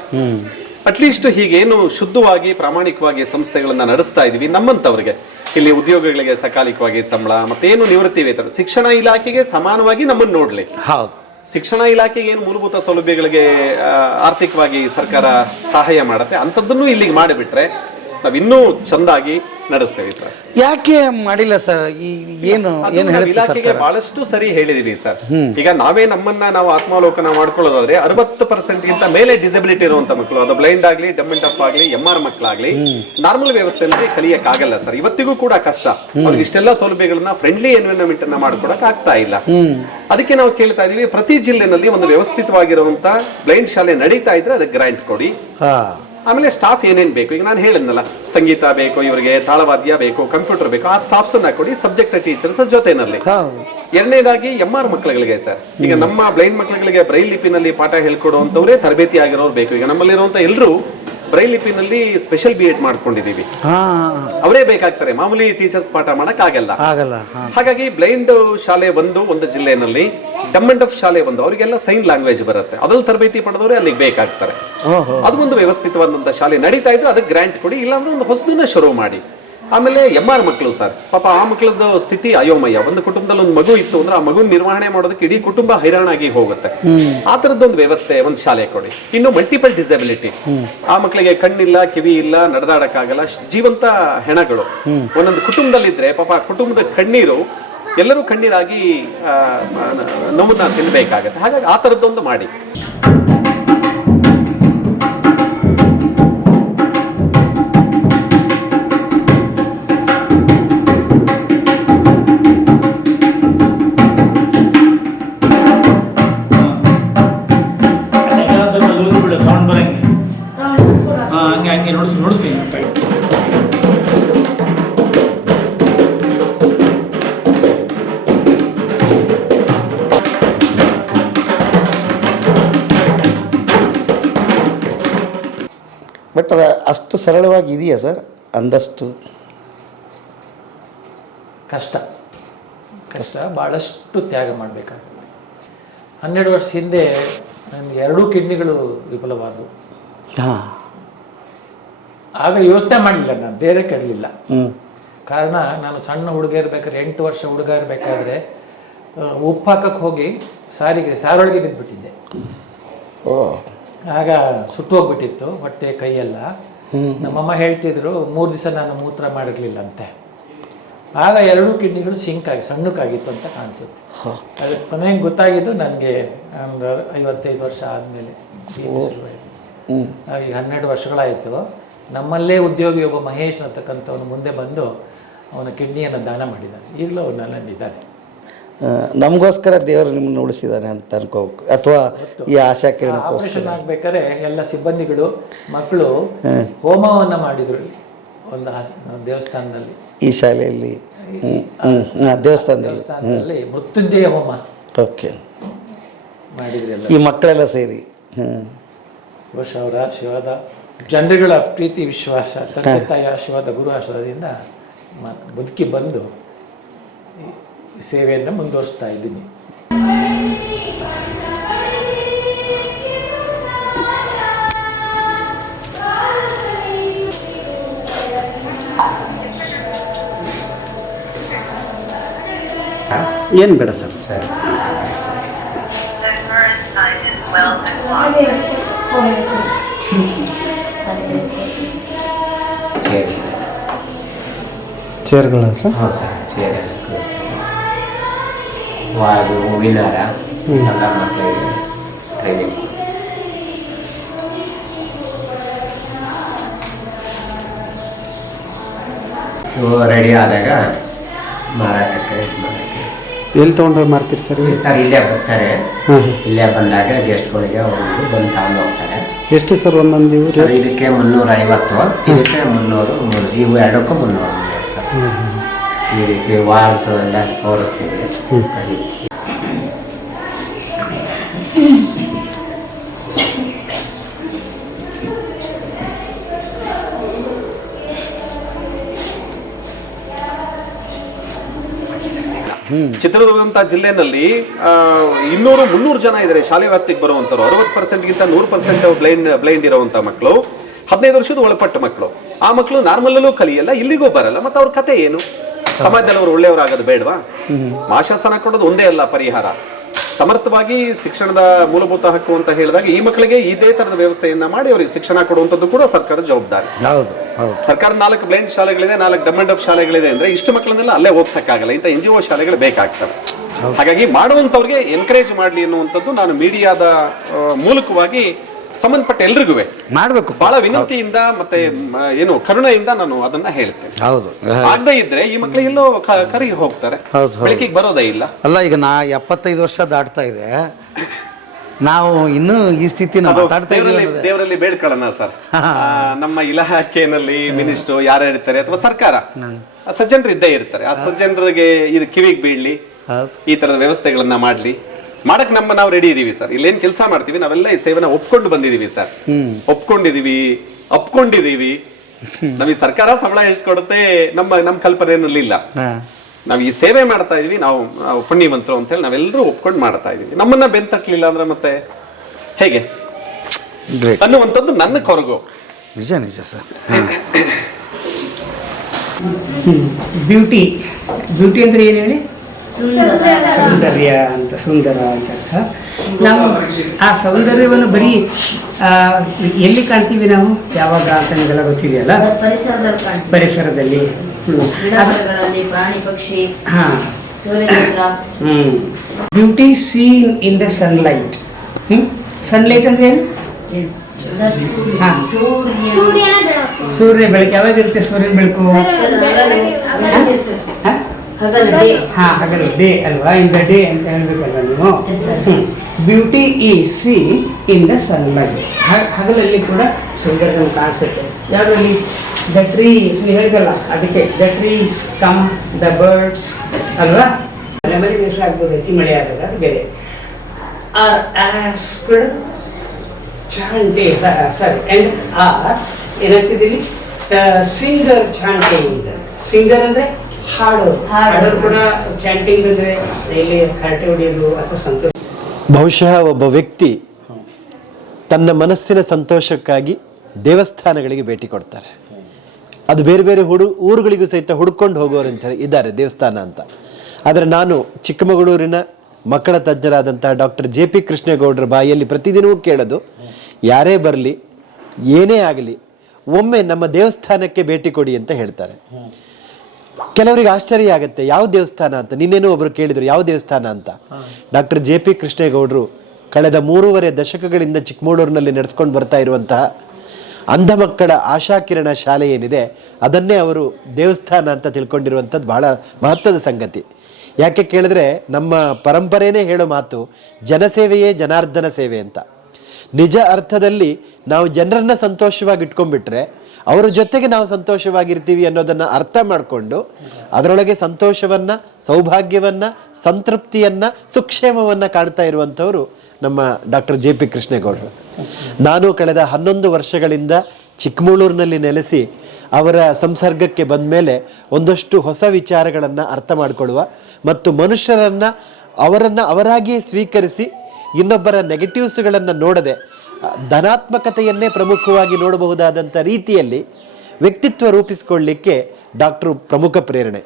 ಅಟ್ಲೀಸ್ಟ್ ಹೀಗೇನು ಶುದ್ಧವಾಗಿ ಪ್ರಾಮಾಣಿಕವಾಗಿ ಸಂಸ್ಥೆಗಳನ್ನ ನಡೆಸ್ತಾ ಇದೀವಿ, ನಮ್ಮಂತವ್ರಿಗೆ ಇಲ್ಲಿ ಉದ್ಯೋಗಗಳಿಗೆ ಸಕಾಲಿಕವಾಗಿ ಸಂಬಳ ಮತ್ತೇನು ನಿವೃತ್ತಿ ವೇತನ, ಶಿಕ್ಷಣ ಇಲಾಖೆಗೆ ಸಮಾನವಾಗಿ ನಮ್ಮನ್ನು ನೋಡ್ಲಿ. ಹೌದು. ಶಿಕ್ಷಣ ಇಲಾಖೆಗೆ ಏನು ಮೂಲಭೂತ ಸೌಲಭ್ಯಗಳಿಗೆ ಆರ್ಥಿಕವಾಗಿ ಸರ್ಕಾರ ಸಹಾಯ ಮಾಡತ್ತೆ ಅಂಥದ್ದನ್ನು ಇಲ್ಲಿಗೆ ಮಾಡಿಬಿಟ್ರೆ ನಾವಿನ್ನೂ ಚಂದಾಗಿ ನಡೆಸ್ತೇವೆ ಸರ್. ಯಾಕೆ ಮಾಡಿಲ್ಲ ಸರ್? ಏನು ಇಲಾಖೆಗೆ ಬಹಳಷ್ಟು ಸರಿ ಹೇಳಿದೀವಿ ಸರ್. ಈಗ ನಾವೇ ನಮ್ಮನ್ನ ನಾವು ಆತ್ಮಾವಲೋಕನ ಮಾಡ್ಕೊಳ್ಳೋದಾದ್ರೆ 60% ಗಿಂತ ಮೇಲೆ ಡಿಸಬಿಲಿಟಿ ಇರುವಂತ ಮಕ್ಕಳು, ಅದು ಬ್ಲೈಂಡ್ ಆಗ್ಲಿ, ಡಮ್ ಅಂಡ್ ಡಫ್ ಆಗ್ಲಿ, MR ಮಕ್ಕಳಾಗ್ಲಿ, ನಾರ್ಮಲ್ ವ್ಯವಸ್ಥೆಯಲ್ಲಿ ಕಲಿಯಕ್ ಆಗಲ್ಲ ಸರ್. ಇವತ್ತಿಗೂ ಕೂಡ ಕಷ್ಟ. ಅವ್ರಿಗೆ ಇಷ್ಟೆಲ್ಲ ಸೌಲಭ್ಯಗಳನ್ನ ಫ್ರೆಂಡ್ಲಿ ಎನ್ವಿರಾನ್ಮೆಂಟ್ ಅನ್ನ ಮಾಡ್ಕೊಡಕ್ ಆಗ್ತಾ ಇಲ್ಲ. ಅದಕ್ಕೆ ನಾವು ಕೇಳ್ತಾ ಇದೀವಿ, ಪ್ರತಿ ಜಿಲ್ಲೆನಲ್ಲಿ ಒಂದು ವ್ಯವಸ್ಥಿತವಾಗಿರುವಂತ ಬ್ಲೈಂಡ್ ಶಾಲೆ ನಡೀತಾ ಇದ್ರೆ ಅದಕ್ಕೆ ಗ್ರಾಂಟ್ ಕೊಡಿ. ಆಮೇಲೆ ಸ್ಟಾಫ್ ಏನೇನ್ ಬೇಕು, ಈಗ ನಾನು ಹೇಳಿದ್ನಲ್ಲ, ಸಂಗೀತ ಬೇಕು ಇವರಿಗೆ, ತಾಳವಾದ್ಯ ಬೇಕು, ಕಂಪ್ಯೂಟರ್ ಬೇಕು, ಆ ಸ್ಟಾಫ್ಸ್ ಅನ್ನ ಕೊಡಿ, ಸಬ್ಜೆಕ್ಟ್ ಟೀಚರ್ಸ್ ಜೊತೆನಲ್ಲಿ. 2ನೇದಾಗಿ MR ಮಕ್ಕಳುಗಳಿಗೆ ಸರ್, ಈಗ ನಮ್ಮ ಬ್ಲೈಂಡ್ ಮಕ್ಕಳುಗಳಿಗೆ ಬ್ರೈಲ್ ಲಿಪಿನಲ್ಲಿ ಪಾಠ ಹೇಳ್ಕೊಡುವಂತವ್ರೆ ತರಬೇತಿ ಆಗಿರೋರು ಬೇಕು. ಈಗ ನಮ್ಮಲ್ಲಿರುವಂತ ಎಲ್ಲರೂ ಬ್ರೈಲ್ ಲಿಪಿನಲ್ಲಿ ಸ್ಪೆಷಲ್ BEd ಮಾಡ್ಕೊಂಡಿದೀವಿ, ಅವರೇ ಬೇಕಾಗ್ತಾರೆ. ಮಾಮೂಲಿ ಟೀಚರ್ಸ್ ಪಾಠ ಮಾಡಕ್ ಆಗಲ್ಲ. ಹಾಗಾಗಿ ಬ್ಲೈಂಡ್ ಶಾಲೆ ಒಂದು ಜಿಲ್ಲೆನಲ್ಲಿ, ಡಮ್ ಅಂಡ್ ಡಫ್ ಶಾಲೆ ಅವರಿಗೆಲ್ಲ ಸೈನ್ ಲ್ಯಾಂಗ್ವೇಜ್ ಬರುತ್ತೆ, ಅದ್ರಲ್ಲಿ ತರಬೇತಿ ಪಡೆದವರೇ ಅಲ್ಲಿಗೆ ಬೇಕಾಗ್ತಾರೆ. ಅದು ಒಂದು ವ್ಯವಸ್ಥಿತವಾದಂತ ಶಾಲೆ ನಡೀತಾ ಇದ್ರೆ ಅದಕ್ಕೆ ಗ್ರಾಂಟ್ ಕೊಡಿ, ಇಲ್ಲಾಂದ್ರೆ ಒಂದು ಹೊಸದನ್ನ ಶುರು ಮಾಡಿ. ಆಮೇಲೆ MR ಮಕ್ಕಳು ಸರ್, ಪಾಪ ಆ ಮಕ್ಕಳದ್ದು ಸ್ಥಿತಿ ಅಯೋಮಯ. ಒಂದು ಕುಟುಂಬದಲ್ಲಿ ಒಂದು ಮಗು ಇತ್ತು ಅಂದ್ರೆ ಆ ಮಗುನ ನಿರ್ವಹಣೆ ಮಾಡೋದಕ್ಕೆ ಇಡೀ ಕುಟುಂಬ ಹೈರಾಣಾಗಿ ಹೋಗುತ್ತೆ. ಆ ತರದ್ದೊಂದು ವ್ಯವಸ್ಥೆ ಒಂದು ಶಾಲೆ ಕೊಡಿ. ಇನ್ನು ಮಲ್ಟಿಪಲ್ ಡಿಸಬಿಲಿಟಿ, ಆ ಮಕ್ಕಳಿಗೆ ಕಣ್ಣಿಲ್ಲ, ಕಿವಿ ಇಲ್ಲ, ನಡೆದಾಡಕ್ಕಾಗಲ್ಲ, ಜೀವಂತ ಹೆಣಗಳು ಒಂದೊಂದು ಕುಟುಂಬದಲ್ಲಿದ್ರೆ ಪಾಪ ಕುಟುಂಬದ ಕಣ್ಣೀರು ಎಲ್ಲರೂ ಕಣ್ಣೀರಾಗಿ ನೋವನ್ನ ತಿನ್ಬೇಕಾಗತ್ತೆ. ಹಾಗಾಗಿ ಆ ತರದ್ದೊಂದು ಮಾಡಿ. ಬಟ್ ಅದು ಅಷ್ಟು ಸರಳವಾಗಿ ಇದೆಯಾ ಸರ್? ಅಂದಷ್ಟು ಕಷ್ಟ, ಭಾಳಷ್ಟು ತ್ಯಾಗ ಮಾಡಬೇಕಾಗುತ್ತೆ. 12 ವರ್ಷ ಹಿಂದೆ ನನಗೆ 2 ಕಿಡ್ನಿಗಳು ವಿಫಲವಾದವು. ಆಗ ಯೋಚನೆ ಮಾಡಲಿಲ್ಲ, ನಾನು ಬೇರೆ ಕೆಡಲಿಲ್ಲ. ಕಾರಣ, ನಾನು ಸಣ್ಣ ಹುಡುಗ ಇರ್ಬೇಕಾದ್ರೆ, 8 ವರ್ಷ ಹುಡುಗ ಇರಬೇಕಾದ್ರೆ ಉಪ್ಪು ಹಾಕಕ್ಕೆ ಹೋಗಿ ಸಾರೊಳಗೆ ಬಿದ್ದುಬಿಟ್ಟಿದ್ದೆ. ಆಗ ಸುಟ್ಟು ಹೋಗ್ಬಿಟ್ಟಿತ್ತು ಹೊಟ್ಟೆ ಕೈಯೆಲ್ಲ. ನಮ್ಮಮ್ಮ ಹೇಳ್ತಿದ್ರು 3 ದಿವಸ ನಾನು ಮೂತ್ರ ಮಾಡಿರಲಿಲ್ಲ ಅಂತೆ. ಆಗ 2 ಕಿಡ್ನಿಗಳು ಸಣ್ಣಕ್ಕಾಗಿತ್ತು ಅಂತ ಕಾಣಿಸುತ್ತೆ. ಅದಕ್ಕೆ ಕೊನೆಗೆ ಗೊತ್ತಾಗಿದ್ದು ನನಗೆ ಒಂದು 55 ವರ್ಷ ಆದಮೇಲೆ. ಈಗ 12 ವರ್ಷಗಳಾಯಿತು. ನಮ್ಮಲ್ಲೇ ಉದ್ಯೋಗಿ ಒಬ್ಬ ಮಹೇಶ್ ಅಂತಕ್ಕಂಥವನು ಮುಂದೆ ಬಂದು ಅವನ ಕಿಡ್ನಿಯನ್ನು ದಾನ ಮಾಡಿದ್ದಾನೆ. ಈಗಲೂ ಅವನಲ್ಲಿದ್ದಾನೆ. ನಮಗೋಸ್ಕರ ದೇವರು ನಿಮ್ಮನ್ನು ಉಳಿಸಿದ್ದಾನೆ ಅಂತ ಅನ್ಕೋಬೇಕು, ಅಥವಾ ಈ ಆಶಾ ಕಿರಣಕ್ಕೋಸ್ಕರ. ಆಪರೇಷನ್ ಆಗ್ಬೇಕಾದ್ರೆ ಎಲ್ಲ ಸಿಬ್ಬಂದಿಗಳು ಮಕ್ಕಳು ಹೋಮವನ್ನು ಮಾಡಿದ್ರು ಒಂದು ದೇವಸ್ಥಾನದಲ್ಲಿ, ಈ ಶಾಲೆಯಲ್ಲಿ ದೇವಸ್ಥಾನದಲ್ಲಿ ಮೃತ್ಯುಂಜಯ ಹೋಮ ಓಕೆ ಮಾಡಿದ್ರೆಲ್ಲ ಈ ಮಕ್ಕಳೆಲ್ಲ ಸೇರಿ. ಬಹುಶಃ ಅವರ ಆಶೀರ್ವಾದ, ಜನರುಗಳ ಪ್ರೀತಿ ವಿಶ್ವಾಸ, ತಂದೆ ತಾಯಿ ಆಶೀರ್ವಾದ, ಗುರು ಆಶೀರ್ವಾದದಿಂದ ಬದುಕಿ ಬಂದು ಈ ಸೇವೆಯನ್ನು ಮುಂದುವರಿಸ್ತಾ ಇದ್ದೀನಿ. ಏನು ಬೇಡ ಸರ್. ಸರಿ. ಚೇರ್ಗಳ ಸರ್? ಹೌದು ಸರ್, ಚೇರ್ ವಾಜು, ಹೂವಿನ ಹಾರ ಎಲ್ಲ ಮಕ್ಕಳಿಗೆ ಟ್ರೈನಿಂಗ್. ಇವು ರೆಡಿ ಆದಾಗ ಮಾರಾಟಕ್ಕೆ ಇದು ಮಾಡೋಕ್ಕೆ. ಎಲ್ಲಿ ತೊಗೊಂಡೋಗಿ ಮಾರ್ತೀರಿ ಸರ್? ಸರ್ ಇಲ್ಲೇ ಬರ್ತಾರೆ, ಇಲ್ಲೇ ಬಂದಾಗ ಗೆಸ್ಟ್ಗಳಿಗೆ ಅವರು ಬಂದು ತಗೊಂಡು ಹೋಗ್ತಾರೆ. ಎಷ್ಟು ಸರ್ ಒಂದೊಂದು ಇವು? ಸರ್ ಇದಕ್ಕೆ 350, ಇದಕ್ಕೆ 300, ಇವು ಎರಡಕ್ಕೂ 300 ಸರ್. ಈ ರೀತಿ ವಾಲ್ಸ್ ಎಲ್ಲ ತೋರಿಸ್ತೀವಿ. ಚಿತ್ರದುರ್ಗಂತ ಜಿಲ್ಲೆನಲ್ಲಿ 200-300 ಜನ ಇದ್ದಾರೆ ಶಾಲೆ ವ್ಯಾಪ್ತಿಗೆ ಬರುವಂತರು. 60%ಗಿಂತ 100% ಬ್ಲೈಂಡ್ ಇರುವಂತ ಮಕ್ಕಳು, 15 ವರ್ಷದ ಒಳಪಟ್ಟ ಮಕ್ಕಳು. ಆ ಮಕ್ಕಳು ನಾರ್ಮಲ್ಲೂ ಕಲಿಯಲ್ಲ, ಇಲ್ಲಿಗೂ ಬರಲ್ಲ. ಮತ್ತೆ ಅವ್ರ ಕತೆ ಏನು? ಸಮಾಜದಲ್ಲಿ ಅವರು ಒಳ್ಳೆಯವರಾಗೋದು ಬೇಡವಾ? ಮಾಶಾಸನ ಕೊಡೋದು ಒಂದೇ ಅಲ್ಲ ಪರಿಹಾರ. ಸಮರ್ಥವಾಗಿ ಶಿಕ್ಷಣದ ಮೂಲಭೂತ ಹಕ್ಕು ಅಂತ ಹೇಳಿದಾಗ ಈ ಮಕ್ಕಳಿಗೆ ಇದೇ ತರದ ವ್ಯವಸ್ಥೆಯನ್ನ ಮಾಡಿ ಅವರಿಗೆ ಶಿಕ್ಷಣ ಕೊಡುವಂತದ್ದು ಕೂಡ ಸರ್ಕಾರದ ಜವಾಬ್ದಾರಿ. ಸರ್ಕಾರ 4 ಬ್ಲೈಂಡ್ ಶಾಲೆಗಳಿದೆ, 4 ಡಮ್ ಅಂಡ್ ಡಫ್ ಶಾಲೆಗಳಿದೆ ಅಂದ್ರೆ ಇಷ್ಟು ಮಕ್ಕಳನ್ನೆಲ್ಲ ಅಲ್ಲೇ ಓದಿಸಕ್ಕಾಗಲ್ಲ. ಇಂಥ NGO ಶಾಲೆಗಳು ಬೇಕಾಗ್ತವೆ. ಹಾಗಾಗಿ ಮಾಡುವಂತವ್ರಿಗೆ ಎನ್ಕರೇಜ್ ಮಾಡ್ಲಿ ಅನ್ನುವಂಥದ್ದು ನಾನು ಮೀಡಿಯಾದ ಮೂಲಕವಾಗಿ ಸಂಬಂಧಪಟ್ಟ ಎಲ್ರಿಗೂ ಮಾಡ್ಬೇಕು. ಬಹಳ ವಿನಂತಿಯಿಂದ ಮತ್ತೆ ಏನು ಕರುಣೆಯಿಂದ ನಾನು ಅದನ್ನ ಹೇಳ್ತೇನೆ. ಹೌದು, ಆಗದೆ ಇದ್ರೆ ಈ ಮಕ್ಕಳು ಎಲ್ಲೋ ಕರಿಗೆ ಹೋಗ್ತಾರೆ, ಬೆಳಕಿಗೆ ಬರೋದೇ ಇಲ್ಲ. ಅಲ್ಲ, ಈಗ ನಾ 75 ವರ್ಷ ದಾಟ್ತಾ ಇದೆ, ನಾವು ಇನ್ನೂ ಈ ಸ್ಥಿತಿ ದೇವರಲ್ಲಿ ಬೇಡ್ಕೊಳ್ಳೋಣ ಸರ್. ನಮ್ಮ ಇಲಾಖೆಯಲ್ಲಿ ಮಿನಿಸ್ಟ್ರು ಯಾರು ಇರ್ತಾರೆ ಅಥವಾ ಸರ್ಕಾರ ಸಜ್ಜನರು ಇದ್ದೇ ಇರ್ತಾರೆ. ಆ ಸಜ್ಜನರಿಗೆ ಇದು ಕಿವಿಗೆ ಬೀಳ್ಲಿ, ಈ ತರದ ವ್ಯವಸ್ಥೆಗಳನ್ನ ಮಾಡ್ಲಿ. ಮಾಡಕ್ ನಾವು ರೆಡಿ ಇದೀವಿ ಸರ್. ಇಲ್ಲೇನ್ ಕೆಲಸ ಮಾಡ್ತೀವಿ ನಾವೆಲ್ಲ ಈ ಸೇವೆನ ಒಪ್ಕೊಂಡು ಬಂದಿದೀವಿ ಸರ್. ಒಪ್ಕೊಂಡಿದೀವಿ. ನಮಗೆ ಸರ್ಕಾರ ಸಂಬಳ ಎಷ್ಟು ಕೊಡುತ್ತೆ ನಮ್ಮ ಕಲ್ಪನೆಯಲ್ಲಿ ಇಲ್ಲ. ನಾವು ಈ ಸೇವೆ ಮಾಡ್ತಾ ಇದೀವಿ, ನಾವು ಪುಣ್ಯವಂತರು ಅಂತ ಹೇಳಿ ನಾವೆಲ್ಲರೂ ಒಪ್ಕೊಂಡು ಮಾಡ್ತಾ ಇದೀವಿ. ನಮ್ಮನ್ನ ಬೆಂತಟ್ಲಿಲ್ಲ ಅಂದ್ರೆ ಮತ್ತೆ ಹೇಗೆ ಅನ್ನುವಂಥದ್ದು ನನ್ನ ಕೊರಗು. ನಿಜ ಸರ್. ಬ್ಯೂಟಿ ಅಂದ್ರೆ ಏನು ಹೇಳಿ? ಸೌಂದರ್ಯ ಅಂತ, ಸುಂದರ ಅಂತ ಅರ್ಥ. ನಾವು ಆ ಸೌಂದರ್ಯವನ್ನು ಬರೀ ಎಲ್ಲಿ ಕಾಣ್ತೀವಿ ನಾವು, ಯಾವಾಗ ಅಂತ ನಿಮಗೆಲ್ಲ ಗೊತ್ತಿದೆಯಲ್ಲ, ಪರಿಸರದಲ್ಲಿ. ಪ್ರಾಣಿ ಪಕ್ಷಿ. Beauty scene in the sunlight. Sunlight ಅಂದ್ರೆ ಏನು? ಸೂರ್ಯ ಬೆಳಕು. ಯಾವಾಗ ಇರುತ್ತೆ ಸೂರ್ಯನ ಬೆಳಕು? ಹಗಲು, ಡೇ ಅಲ್ವಾ? ಇನ್ ದ ಡೇ ಅಂತ ಹೇಳ್ಬೇಕಲ್ವ ನೀವು. Beauty is seen in the sunlight. ಹಗಲಲ್ಲಿ ಕೂಡ ಸುಂದರ ಕಾಣಿಸುತ್ತೆ. ಯಾವ್ದ್ರಲ್ಲಿ? ದ ಟ್ರೀಸ್, ನೀವು ಹೇಳಿದಲ್ಲ ಅದಕ್ಕೆ. The trees come, the birds ಅಲ್ವಾ? ಮಳೆ ಹೆಸರು ಆಗ್ಬೋದು, ಅತಿ ಮಳೆ ಆದಾಗ ಅದು ಬೇರೆ. Are asked chanting, sorry, and are ಏನಾಗ್ತಿದ್ದೀವಿ? Singer chanting. ಸಿಂಗರ್ ಅಂದ್ರೆ ಹಾಡೋರು ಕೂಡ. ಚಾಂಟಿಂಗ್ ಅಂದ್ರೆ ಡೈಲಿ ಹರಟೆ ಹೊಡೆಯೋದು ಅಥವಾ ಸಂತೋಷ. ಬಹುಶಃ ಒಬ್ಬ ವ್ಯಕ್ತಿ ತನ್ನ ಮನಸ್ಸಿನ ಸಂತೋಷಕ್ಕಾಗಿ ದೇವಸ್ಥಾನಗಳಿಗೆ ಭೇಟಿ ಕೊಡ್ತಾರೆ. ಅದು ಬೇರೆ ಬೇರೆ ಊರುಗಳಿಗೂ ಸಹಿತ ಹುಡ್ಕೊಂಡು ಹೋಗೋರಂತ ಇದ್ದಾರೆ ದೇವಸ್ಥಾನ ಅಂತ. ಆದರೆ ನಾನು ಚಿಕ್ಕಮಗಳೂರಿನ ಮಕ್ಕಳ ತಜ್ಞರಾದಂತಹ ಡಾಕ್ಟರ್ JP ಕೃಷ್ಣೇಗೌಡರ ಬಾಯಲ್ಲಿ ಪ್ರತಿದಿನವೂ ಕೇಳೋದು, ಯಾರೇ ಬರಲಿ ಏನೇ ಆಗಲಿ ಒಮ್ಮೆ ನಮ್ಮ ದೇವಸ್ಥಾನಕ್ಕೆ ಭೇಟಿ ಕೊಡಿ ಅಂತ ಹೇಳ್ತಾರೆ. ಕೆಲವರಿಗೆ ಆಶ್ಚರ್ಯ ಆಗುತ್ತೆ, ಯಾವ ದೇವಸ್ಥಾನ ಅಂತ. ನಿನ್ನೇನೂ ಒಬ್ರು ಕೇಳಿದ್ರು ಯಾವ ದೇವಸ್ಥಾನ ಅಂತ. ಡಾಕ್ಟರ್ JP ಕೃಷ್ಣೇಗೌಡರು ಕಳೆದ 3.5 ದಶಕಗಳಿಂದ ಚಿಕ್ಕಮಗಳೂರಿನಲ್ಲಿ ನಡೆಸ್ಕೊಂಡು ಬರ್ತಾ ಇರುವಂತಹ ಅಂಧ ಮಕ್ಕಳ ಆಶಾಕಿರಣ ಶಾಲೆ ಏನಿದೆ ಅದನ್ನೇ ಅವರು ದೇವಸ್ಥಾನ ಅಂತ ತಿಳ್ಕೊಂಡಿರುವಂಥದ್ದು ಬಹಳ ಮಹತ್ವದ ಸಂಗತಿ. ಯಾಕೆ ಕೇಳಿದ್ರೆ ನಮ್ಮ ಪರಂಪರೆನೇ ಹೇಳೋ ಮಾತು ಜನಸೇವೆಯೇ ಜನಾರ್ದನ ಸೇವೆ ಅಂತ. ನಿಜ ಅರ್ಥದಲ್ಲಿ ನಾವು ಜನರನ್ನ ಸಂತೋಷವಾಗಿ ಇಟ್ಕೊಂಡ್ಬಿಟ್ರೆ ಅವರ ಜೊತೆಗೆ ನಾವು ಸಂತೋಷವಾಗಿರ್ತೀವಿ ಅನ್ನೋದನ್ನು ಅರ್ಥ ಮಾಡಿಕೊಂಡು ಅದರೊಳಗೆ ಸಂತೋಷವನ್ನು, ಸೌಭಾಗ್ಯವನ್ನು, ಸಂತೃಪ್ತಿಯನ್ನು, ಸುಕ್ಷೇಮವನ್ನು ಕಾಣ್ತಾ ಇರುವಂಥವ್ರು ನಮ್ಮ ಡಾಕ್ಟರ್ JP ಕೃಷ್ಣೇಗೌಡರು. ನಾನು ಕಳೆದ 11 ವರ್ಷಗಳಿಂದ ಚಿಕ್ಕಮಗಳೂರಿನಲ್ಲಿ ನೆಲೆಸಿ ಅವರ ಸಂಸರ್ಗಕ್ಕೆ ಬಂದ ಮೇಲೆ ಒಂದಷ್ಟು ಹೊಸ ವಿಚಾರಗಳನ್ನು ಅರ್ಥ ಮಾಡಿಕೊಳ್ಳುವ ಮತ್ತು ಮನುಷ್ಯರನ್ನು ಅವರಾಗಿಯೇ ಸ್ವೀಕರಿಸಿ ಇನ್ನೊಬ್ಬರ ನೆಗೆಟಿವ್ಸ್ಗಳನ್ನು ನೋಡದೆ ಧನಾತ್ಮಕತೆಯನ್ನೇ ಪ್ರಮುಖವಾಗಿ ನೋಡಬಹುದಾದಂಥ ರೀತಿಯಲ್ಲಿ ವ್ಯಕ್ತಿತ್ವ ರೂಪಿಸಿಕೊಳ್ಳಲಿಕ್ಕೆ ಡಾಕ್ಟ್ರು ಪ್ರಮುಖ ಪ್ರೇರಣೆ.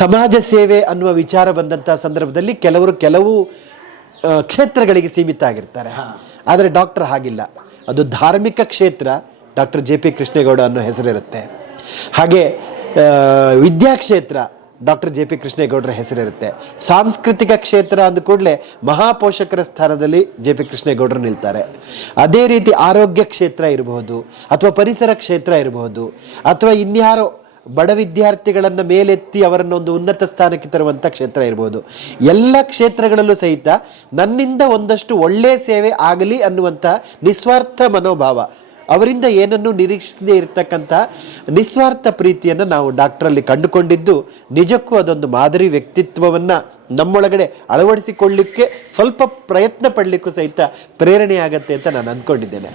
ಸಮಾಜ ಸೇವೆ ಅನ್ನುವ ವಿಚಾರ ಬಂದಂಥ ಸಂದರ್ಭದಲ್ಲಿ ಕೆಲವು ಕ್ಷೇತ್ರಗಳಿಗೆ ಸೀಮಿತ ಆಗಿರ್ತಾರೆ. ಆದರೆ ಡಾಕ್ಟರ್ ಹಾಗಿಲ್ಲ. ಅದು ಧಾರ್ಮಿಕ ಕ್ಷೇತ್ರ, ಡಾಕ್ಟರ್ JP ಕೃಷ್ಣೇಗೌಡ ಅನ್ನೋ ಹೆಸರಿರುತ್ತೆ. ಹಾಗೆ ವಿದ್ಯಾಕ್ಷೇತ್ರ, ಡಾಕ್ಟರ್ JP ಕೃಷ್ಣೇಗೌಡರ ಹೆಸರಿರುತ್ತೆ. ಸಾಂಸ್ಕೃತಿಕ ಕ್ಷೇತ್ರ ಅಂದ ಕೂಡಲೇ ಮಹಾಪೋಷಕರ ಸ್ಥಾನದಲ್ಲಿ JP ಕೃಷ್ಣೇಗೌಡರು ನಿಲ್ತಾರೆ. ಅದೇ ರೀತಿ ಆರೋಗ್ಯ ಕ್ಷೇತ್ರ ಇರಬಹುದು, ಅಥವಾ ಪರಿಸರ ಕ್ಷೇತ್ರ ಇರಬಹುದು, ಅಥವಾ ಇನ್ಯಾರೋ ಬಡ ವಿದ್ಯಾರ್ಥಿಗಳನ್ನು ಮೇಲೆತ್ತಿ ಅವರನ್ನೊಂದು ಉನ್ನತ ಸ್ಥಾನಕ್ಕೆ ತರುವಂಥ ಕ್ಷೇತ್ರ ಇರ್ಬೋದು. ಎಲ್ಲ ಕ್ಷೇತ್ರಗಳಲ್ಲೂ ಸಹಿತ ನನ್ನಿಂದ ಒಂದಷ್ಟು ಒಳ್ಳೆಯ ಸೇವೆ ಆಗಲಿ ಅನ್ನುವಂಥ ನಿಸ್ವಾರ್ಥ ಮನೋಭಾವ, ಅವರಿಂದ ಏನನ್ನೂ ನಿರೀಕ್ಷಿಸದೇ ಇರತಕ್ಕಂಥ ನಿಸ್ವಾರ್ಥ ಪ್ರೀತಿಯನ್ನು ನಾವು ಡಾಕ್ಟ್ರಲ್ಲಿ ಕಂಡುಕೊಂಡಿದ್ದು ನಿಜಕ್ಕೂ ಅದೊಂದು ಮಾದರಿ ವ್ಯಕ್ತಿತ್ವವನ್ನು ನಮ್ಮೊಳಗಡೆ ಅಳವಡಿಸಿಕೊಳ್ಳಲಿಕ್ಕೆ ಸ್ವಲ್ಪ ಪ್ರಯತ್ನ ಪಡಲಿಕ್ಕೂ ಸಹಿತ ಪ್ರೇರಣೆಯಾಗತ್ತೆ ಅಂತ ನಾನು ಅಂದ್ಕೊಂಡಿದ್ದೇನೆ.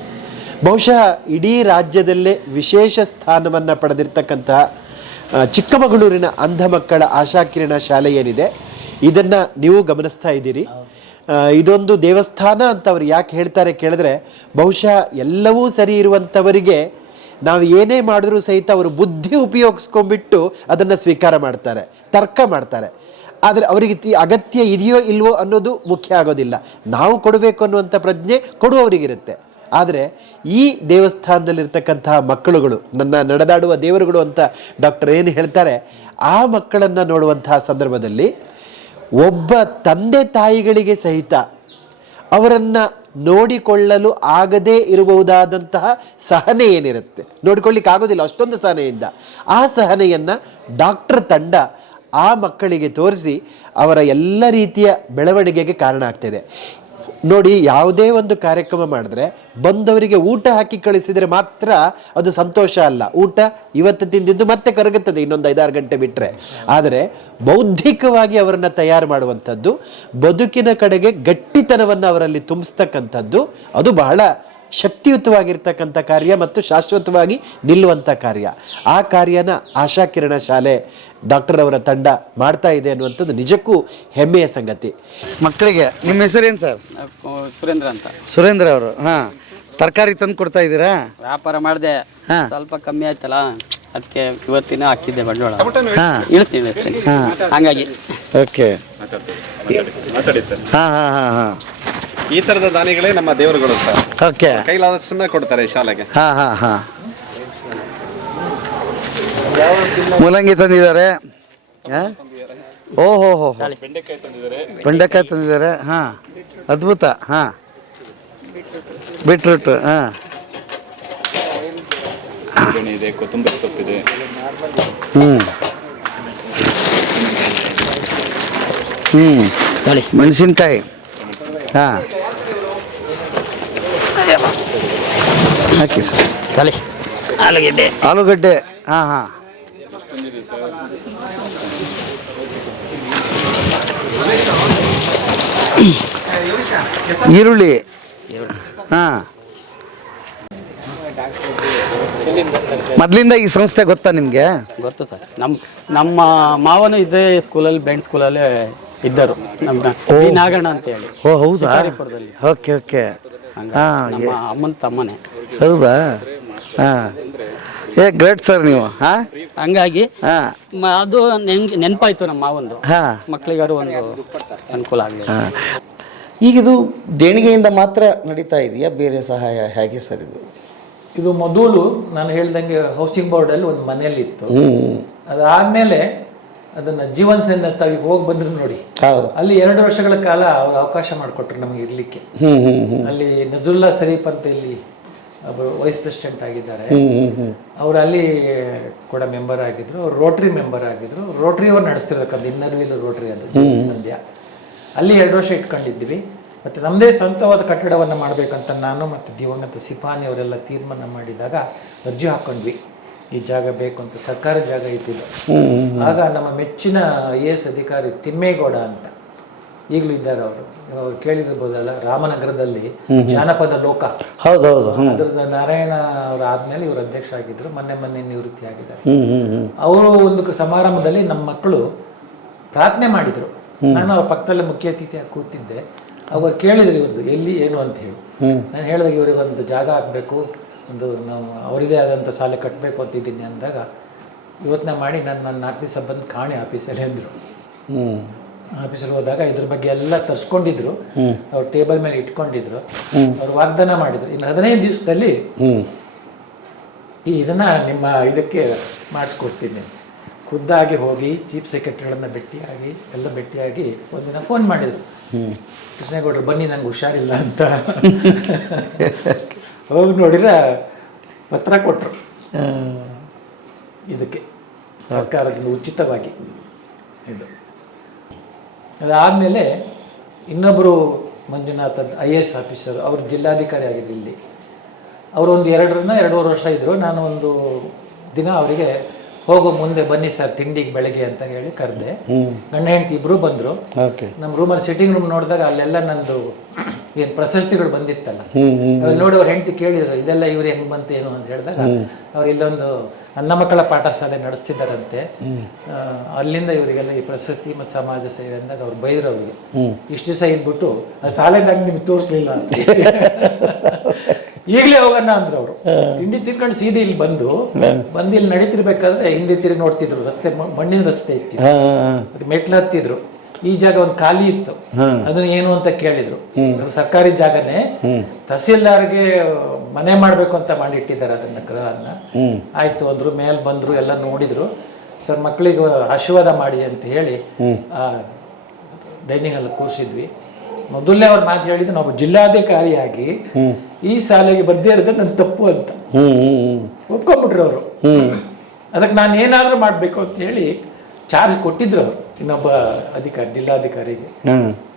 ಬಹುಶಃ ಇಡೀ ರಾಜ್ಯದಲ್ಲೇ ವಿಶೇಷ ಸ್ಥಾನವನ್ನು ಪಡೆದಿರ್ತಕ್ಕಂತಹ ಚಿಕ್ಕಮಗಳೂರಿನ ಅಂಧ ಮಕ್ಕಳ ಆಶಾಕಿರಣ ಶಾಲೆ ಏನಿದೆ, ಇದನ್ನು ನೀವು ಗಮನಿಸ್ತಾ ಇದ್ದೀರಿ. ಇದೊಂದು ದೇವಸ್ಥಾನ ಅಂತ ಅವ್ರು ಯಾಕೆ ಹೇಳ್ತಾರೆ ಕೇಳಿದ್ರೆ, ಬಹುಶಃ ಎಲ್ಲವೂ ಸರಿ ಇರುವಂಥವರಿಗೆ ನಾವು ಏನೇ ಮಾಡಿದ್ರೂ ಸಹಿತ ಅವರು ಬುದ್ಧಿ ಉಪಯೋಗಿಸ್ಕೊಂಡ್ಬಿಟ್ಟು ಅದನ್ನು ಸ್ವೀಕಾರ ಮಾಡ್ತಾರೆ, ತರ್ಕ ಮಾಡ್ತಾರೆ. ಆದರೆ ಅವರಿಗೆ ಅಗತ್ಯ ಇದೆಯೋ ಇಲ್ವೋ ಅನ್ನೋದು ಮುಖ್ಯ ಆಗೋದಿಲ್ಲ. ನಾವು ಕೊಡಬೇಕು ಅನ್ನುವಂಥ ಪ್ರಜ್ಞೆ ಕೊಡುವವರಿಗಿರುತ್ತೆ. ಆದರೆ ಈ ದೇವಸ್ಥಾನದಲ್ಲಿರ್ತಕ್ಕಂತಹ ಮಕ್ಕಳುಗಳು ನನ್ನ ನಡೆದಾಡುವ ದೇವರುಗಳು ಅಂತ ಡಾಕ್ಟರ್ ಏನು ಹೇಳ್ತಾರೆ, ಆ ಮಕ್ಕಳನ್ನು ನೋಡುವಂತಹ ಸಂದರ್ಭದಲ್ಲಿ ಒಬ್ಬ ತಂದೆ ತಾಯಿಗಳಿಗೆ ಸಹಿತ ಅವರನ್ನು ನೋಡಿಕೊಳ್ಳಲು ಆಗದೇ ಇರಬಹುದಾದಂತಹ ಸಹನೆ ಏನಿರುತ್ತೆ, ನೋಡಿಕೊಳ್ಳಿಕ್ಕೆ ಆಗೋದಿಲ್ಲ ಅಷ್ಟೊಂದು ಸಹನೆಯಿಂದ, ಆ ಸಹನೆಯನ್ನು ಡಾಕ್ಟರ್ ತಂಡ ಆ ಮಕ್ಕಳಿಗೆ ತೋರಿಸಿ ಅವರ ಎಲ್ಲ ರೀತಿಯ ಬೆಳವಣಿಗೆಗೆ ಕಾರಣ ಆಗ್ತಿದೆ. ನೋಡಿ, ಯಾವುದೇ ಒಂದು ಕಾರ್ಯಕ್ರಮ ಮಾಡಿದ್ರೆ ಬಂದವರಿಗೆ ಊಟ ಹಾಕಿ ಕಳಿಸಿದರೆ ಮಾತ್ರ ಅದು ಸಂತೋಷ ಅಲ್ಲ. ಊಟ ಇವತ್ತು ತಿಂದಿದ್ದು ಮತ್ತೆ ಕರಗುತ್ತದೆ ಇನ್ನೊಂದು 5-6 ಗಂಟೆ ಬಿಟ್ಟರೆ. ಆದರೆ ಬೌದ್ಧಿಕವಾಗಿ ಅವರನ್ನು ತಯಾರು ಮಾಡುವಂಥದ್ದು, ಬದುಕಿನ ಕಡೆಗೆ ಗಟ್ಟಿತನವನ್ನು ಅವರಲ್ಲಿ ತುಂಬಿಸ್ತಕ್ಕಂಥದ್ದು, ಅದು ಬಹಳ ಶಕ್ತಿಯುತವಾಗಿರ್ತಕ್ಕಂಥ ಕಾರ್ಯ ಮತ್ತು ಶಾಶ್ವತವಾಗಿ ನಿಲ್ಲುವಂಥ ಕಾರ್ಯ. ಆ ಕಾರ್ಯನ ಆಶಾಕಿರಣ ಶಾಲೆ ಡಾಕ್ಟರ್ ಅವರ ತಂಡ ಮಾಡ್ತಾ ಇದೆ ಅನ್ನುವಂಥದ್ದು ನಿಜಕ್ಕೂ ಹೆಮ್ಮೆಯ ಸಂಗತಿ. ಮಕ್ಕಳಿಗೆ ನಿಮ್ಮ ಹೆಸರೇನು ಸರ್? ಸುರೇಂದ್ರ ಅಂತ. ಸುರೇಂದ್ರ ಅವರು, ಹಾಂ, ತರಕಾರಿ ತಂದು ಕೊಡ್ತಾ ಇದ್ದೀರಾ? ವ್ಯಾಪಾರ ಮಾಡಿದೆ, ಸ್ವಲ್ಪ ಕಮ್ಮಿ ಆಯ್ತಲ್ಲ, ಅದಕ್ಕೆ ಇವತ್ತಿನ ಹಾಕಿದ್ದೆ ಬಂಡವಾಳ. ಇಳಿಸ್ತೀನಿ ಹಂಗಾಗಿ. ಓಕೆ, ಹಾಂ ಹಾಂ ಹಾಂ ಹಾಂ, ಈ ತರದ ದಾನಿಗಳೇ ನಮ್ಮ ದೇವರುಗಳು ಸರ್. ಓಕೆ, ಕೈಲಾದಷ್ಟನ್ನ ಕೊಡ್ತಾರೆ ಶಾಲೆಗೆ. ಹಾಂ ಹಾಂ ಹಾಂ, ಮೂಲಂಗಿ ತಂದಿದ್ದಾರೆ, ಓಹೋ ಹೋ, ಬೆಂಡೆಕಾಯಿ ತಂದಿದ್ದಾರೆ, ಹಾಂ, ಅದ್ಭುತ, ಹಾಂ, ಬೀಟ್ರೂಟ್, ಹಾಂ, ಇದೆ, ಕೊತ್ತಂಬರಿ ಸೊಪ್ಪಿದೆ, ಮೆಣಸಿನ್ಕಾಯಿ, ಹಾಂ, ಹಾಕಿ ಸರ್, ತಲೆ ಆಲೂಗಡ್ಡೆ, ಹಾಂ ಹಾಂ, ಈರುಳ್ಳಿ, ಹಾಂ. ಮೊದಲಿಂದ ಈ ಸಂಸ್ಥೆ ಗೊತ್ತಾ ನಿಮಗೆ? ಗೊತ್ತು ಸರ್. ನಮ್ಮ ಮಾವನು ಇದೇ ಸ್ಕೂಲಲ್ಲಿ, ಬ್ಲೈಂಡ್ ಸ್ಕೂಲಲ್ಲೇ ಇದ್ದರು, ನಮ್ಮ ನಾಗಣ್ಣ ಅಂತ ಹೇಳಿ. ಓ ಹೌದಾ? ಶಿಕಾರಿಪುರದಲ್ಲಿ. ಓಕೆ ಓಕೆ, ನಮ್ಮ ಅಮ್ಮನ ತಮ್ಮನೇ. ಹೌದಾ? ಹಾಂ, ಗ್ರೇಟ್ ಸರ್ ನೀವು. ಹಾಂ, ಹಂಗಾಗಿ ಅದು ನೆನಪಾಯ್ತು ನಮ್ಮ ಮಾವಂದು. ಮಕ್ಕಳಿಗಾರು ಒಂದು ಅನುಕೂಲ ಆಗಲಿ. ಈಗ ಇದು ದೇಣಿಗೆಯಿಂದ ಮಾತ್ರ ನಡೀತಾ ಇದೆಯಾ, ಬೇರೆ ಸಹಾಯ ಹೇಗೆ ಸರ್ ಇದು? ಇದು ಮೊದಲು ನಾನು ಹೇಳ್ದಂಗೆ ಹೌಸಿಂಗ್ ಬೋರ್ಡಲ್ಲಿ ಒಂದು ಮನೆಯಲ್ಲಿತ್ತು. ಅದಾದಮೇಲೆ ಅದನ್ನು ಜೀವನ್ ಸೆನ್ನತ್ತಾಗಿ ಹೋಗಿ ಬಂದ್ರು ನೋಡಿ, ಅಲ್ಲಿ 2 ವರ್ಷಗಳ ಕಾಲ ಅವ್ರು ಅವಕಾಶ ಮಾಡಿಕೊಟ್ರು ನಮಗೆ ಇರಲಿಕ್ಕೆ. ಅಲ್ಲಿ ನಜುಲ್ಲಾ ಶರೀಫ್ ಅಂತ ಇಲ್ಲಿ ವೈಸ್ ಪ್ರೆಸಿಡೆಂಟ್ ಆಗಿದ್ದಾರೆ. ಅವರು ಅಲ್ಲಿ ಕೂಡ ಮೆಂಬರ್ ಆಗಿದ್ರು, ಅವ್ರು ರೋಟ್ರಿ ಮೆಂಬರ್ ಆಗಿದ್ರು. ರೋಟ್ರಿ ಅವ್ರು ನಡೆಸ್ತಿರ್ಬೇಕಂತ ಇನ್ನರ್ವಿಲ್ ರೋಟ್ರಿ ಅದು ಸಂಧ್ಯಾ. ಅಲ್ಲಿ 2 ವರ್ಷ ಇಟ್ಕೊಂಡಿದ್ವಿ. ಮತ್ತು ನಮ್ಮದೇ ಸ್ವಂತವಾದ ಕಟ್ಟಡವನ್ನು ಮಾಡಬೇಕಂತ ನಾನು ಮತ್ತು ದಿವಂಗತ ಸಿಪಾನಿ ಅವರೆಲ್ಲ ತೀರ್ಮಾನ ಮಾಡಿದಾಗ ಅರ್ಜಿ ಹಾಕ್ಕೊಂಡ್ವಿ, ಈ ಜಾಗ ಬೇಕು ಅಂತ. ಸರ್ಕಾರಿ ಜಾಗ ಇದ್ದಿದ್ದು. ಆಗ ನಮ್ಮ ಮೆಚ್ಚಿನ IAS ಅಧಿಕಾರಿ ತಿಮ್ಮೇಗೌಡ ಅಂತ ಈಗಲೂ ಇದ್ದಾರೆ ಅವರು. ಅವ್ರು ಕೇಳಿರ್ಬೋದಲ್ಲ, ರಾಮನಗರದಲ್ಲಿ ಜಾನಪದ ಲೋಕ. ಹೌದೌದು. ಅದ್ರದ್ದು ನಾರಾಯಣ ಅವರು ಆದ್ಮೇಲೆ ಇವರು ಅಧ್ಯಕ್ಷ ಆಗಿದ್ರು. ಮೊನ್ನೆ ನಿವೃತ್ತಿ ಆಗಿದ್ದಾರೆ. ಅವರು ಒಂದು ಸಮಾರಂಭದಲ್ಲಿ ನಮ್ಮ ಮಕ್ಕಳು ಪ್ರಾರ್ಥನೆ ಮಾಡಿದ್ರು. ನಾನು ಅವ್ರ ಪಕ್ಕದಲ್ಲೇ ಮುಖ್ಯ ಅತಿಥಿಯಾಗಿ ಕೂತಿದ್ದೆ. ಅವಾಗ ಕೇಳಿದ್ರು ಇವ್ರದ್ದು ಎಲ್ಲಿ ಏನು ಅಂತ ಹೇಳಿ. ನಾನು ಹೇಳಿದಾಗ ಇವರಿಗೆ ಒಂದು ಜಾಗ ಹಾಕಬೇಕು, ಒಂದು ನಾವು ಅವರಿದೇ ಆದಂಥ ಶಾಲೆ ಕಟ್ಟಬೇಕು ಅಂತಿದ್ದೀನಿ ಅಂದಾಗ ಯೋಚನೆ ಮಾಡಿ ನನ್ನ 4 ದಿವಸ ಬಂದು ಕಾಣಿ ಆಫೀಸಲ್ಲಿ ಅಂದರು. ಆಫೀಸಲ್ಲಿ ಹೋದಾಗ ಇದ್ರ ಬಗ್ಗೆ ಎಲ್ಲ ತರಿಸ್ಕೊಂಡಿದ್ರು. ಅವ್ರು ಟೇಬಲ್ ಮೇಲೆ ಇಟ್ಕೊಂಡಿದ್ರು. ಅವ್ರು ವಾಗ್ದಾನ ಮಾಡಿದ್ರು, ಇನ್ನು 15 ದಿವಸದಲ್ಲಿ ಇದನ್ನ ನಿಮ್ಮ ಇದಕ್ಕೆ ಮಾಡಿಸ್ಕೊಡ್ತೀನಿ. ಖುದ್ದಾಗಿ ಹೋಗಿ ಚೀಫ್ ಸೆಕ್ರೆಟರಿಗಳನ್ನ ಭೇಟಿಯಾಗಿ ಒಂದಿನ ಫೋನ್ ಮಾಡಿದರು. ಕೃಷ್ಣೇಗೌಡರು ಬನ್ನಿ, ನಂಗೆ ಹುಷಾರಿಲ್ಲ ಅಂತ. ಹೋಗಿ ನೋಡಿದ್ರೆ ಪತ್ರ ಕೊಟ್ಟರು, ಇದಕ್ಕೆ ಸರ್ಕಾರದಿಂದ ಉಚಿತವಾಗಿ. ಇದು ಅದಾದಮೇಲೆ ಇನ್ನೊಬ್ಬರು ಮಂಜುನಾಥ್ ಅಂತ IAS ಆಫೀಸರ್, ಅವರು ಜಿಲ್ಲಾಧಿಕಾರಿ ಆಗಿದ್ರು ಇಲ್ಲಿ. ಅವರು ಒಂದು 2.5 ವರ್ಷ ಇದ್ದರು. ನಾನು ಒಂದು ದಿನ ಅವರಿಗೆ ಹೋಗೋ ಮುಂದೆ ಬನ್ನಿ ಸರ್ ತಿಂಡಿಗೆ ಬೆಳಗ್ಗೆ ಅಂತ ಹೇಳಿ ಕರೆದೆ. ಗಂಡ ಹೆಂಡತಿ ಇಬ್ಬರು ಬಂದರು. ನಮ್ಮ ರೂಮಲ್ಲಿ ಸಿಟ್ಟಿಂಗ್ ರೂಮ್ ನೋಡಿದಾಗ ಅಲ್ಲೆಲ್ಲ ನಂದು ಏನು ಪ್ರಶಸ್ತಿಗಳು ಬಂದಿತ್ತಲ್ಲ, ನೋಡಿ ಅವ್ರ ಹೆಂಡತಿ ಕೇಳಿದ್ರು, ಇದೆಲ್ಲ ಇವ್ರು ಹೆಂಗೆ ಬಂತು ಏನು ಅಂತ ಹೇಳಿದಾಗ ಅವ್ರು ಇಲ್ಲೊಂದು ನನ್ನ ಮಕ್ಕಳ ಪಾಠಶಾಲೆ ನಡೆಸ್ತಿದ್ದಾರಂತೆ, ಅಲ್ಲಿಂದ ಇವರಿಗೆಲ್ಲ ಈ ಪ್ರಶಸ್ತಿ ಮತ್ತು ಸಮಾಜ ಸೇವೆ ಅಂದಾಗ ಅವ್ರು ಬೈದ್ರು ಅವ್ರಿಗೆ. ಇಷ್ಟು ದಿವಸ ಇದ್ಬಿಟ್ಟು ಆ ಶಾಲೆದಾಗ ನಿಮ್ಗೆ ತೋರಿಸ್ಲಿಲ್ಲ ಅಂತ. ಈಗಲೇ ಹೋಗೋಣ ಅಂದ್ರು ಅವರು. ತಿಂಡಿ ತಿನ್ಕೊಂಡು ಸೀದಾ ಇಲ್ಲಿ ಬಂದು ಇಲ್ಲಿ ನಡೀತಿರ್ಬೇಕಾದ್ರೆ ಹಿಂದೆ ತಿರುಗಿ ನೋಡ್ತಿದ್ರು. ರಸ್ತೆ ಮಣ್ಣಿನ ರಸ್ತೆ ಇತ್ತು, ಅದು ಮೆಟ್ಲು ಹತ್ತಿದ್ರು. ಈ ಜಾಗ ಒಂದು ಖಾಲಿ ಇತ್ತು, ಅದನ್ನ ಏನು ಅಂತ ಕೇಳಿದ್ರು. ಸರ್ಕಾರಿ ಜಾಗನೇ, ತಹಸೀಲ್ದಾರ್ಗೆ ಮನೆ ಮಾಡ್ಬೇಕು ಅಂತ ಮಾಡಿಟ್ಟಿದ್ದಾರೆ ಅದನ್ನ, ಗೃಹನ. ಆಯ್ತು ಅಂದ್ರು, ಮೇಲೆ ಬಂದ್ರು, ಎಲ್ಲ ನೋಡಿದ್ರು. ಸರ್ ಮಕ್ಕಳಿಗೆ ಆಶೀರ್ವಾದ ಮಾಡಿ ಅಂತ ಹೇಳಿ ಡೈನಿಂಗ್ ಅಲ್ಲಿ ಕೂರಿಸಿದ್ವಿ. ಮೊದಲನೇ ಅವ್ರ ಮಾತು ಹೇಳಿದ್ದು, ನಾವು ಜಿಲ್ಲಾಧಿಕಾರಿಯಾಗಿ ಈ ಶಾಲೆಗೆ ಬರ್ದೇ ಇರೋದು ನನ್ನ ತಪ್ಪು ಅಂತ ಒಪ್ಕೊಂಡ್ಬಿಟ್ರು ಅವರು. ಅದಕ್ಕೆ ನಾನು ಏನಾದರೂ ಮಾಡಬೇಕು ಅಂತ ಹೇಳಿ ಚಾರ್ಜ್ ಕೊಟ್ಟಿದ್ರು ಅವರು, ಇನ್ನೊಬ್ಬ ಅಧಿಕಾರಿ, ಜಿಲ್ಲಾಧಿಕಾರಿಗೆ.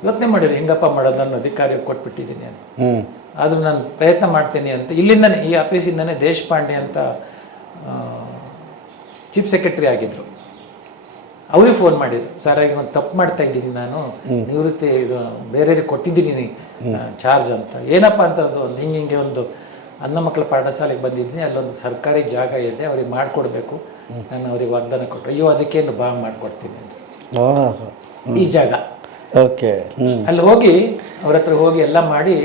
ಯೋಚನೆ ಮಾಡಿದ್ರು, ಹೆಂಗಪ್ಪ ಮಾಡೋದು, ನನ್ನ ಅಧಿಕಾರಿಗೆ ಕೊಟ್ಬಿಟ್ಟಿದ್ದೀನಿ ಅಂತ. ಆದರೂ ನಾನು ಪ್ರಯತ್ನ ಮಾಡ್ತೀನಿ ಅಂತ ಇಲ್ಲಿಂದನೇ, ಈ ಆಫೀಸಿಂದನೇ ದೇಶಪಾಂಡೆ ಅಂತ ಚೀಫ್ ಸೆಕ್ರೆಟರಿ ಆಗಿದ್ರು. ಅವ್ರಿಗೆ ಫೋನ್ ಮಾಡಿದ್ರು, ಸರ್ ಈಗ ಒಂದು ತಪ್ಪು ಮಾಡ್ತಾ ಇದ್ದೀನಿ ನಾನು, ನಿವೃತ್ತಿ ಇದು ಬೇರೆಯವ್ರಿಗೆ ಕೊಟ್ಟಿದ್ದೀನಿ ಚಾರ್ಜ್ ಅಂತ. ಏನಪ್ಪ ಅಂತ ಒಂದು ಹಿಂಗೆ ಒಂದು ಅನ್ನ ಮಕ್ಕಳ ಪಾಠಶಾಲೆಗೆ ಬಂದಿದ್ದೀನಿ, ಅಲ್ಲೊಂದು ಸರ್ಕಾರಿ ಜಾಗ ಇದೆ, ಅವ್ರಿಗೆ ಮಾಡಿಕೊಡ್ಬೇಕು. ನಾನು ಅವ್ರಿಗೆ ವಾಗ್ದಾನ ಕೊಟ್ಟರು. ಅಯ್ಯೋ ಅದಕ್ಕೇನು ಮಾಡಿಕೊಡ್ತೀನಿ ಅಂತ. ಈ ಜಾಗ ಓಕೆ. ಅಲ್ಲಿ ಹೋಗಿ ಅವ್ರ ಹತ್ರ ಹೋಗಿ ಎಲ್ಲ ಮಾಡಿ,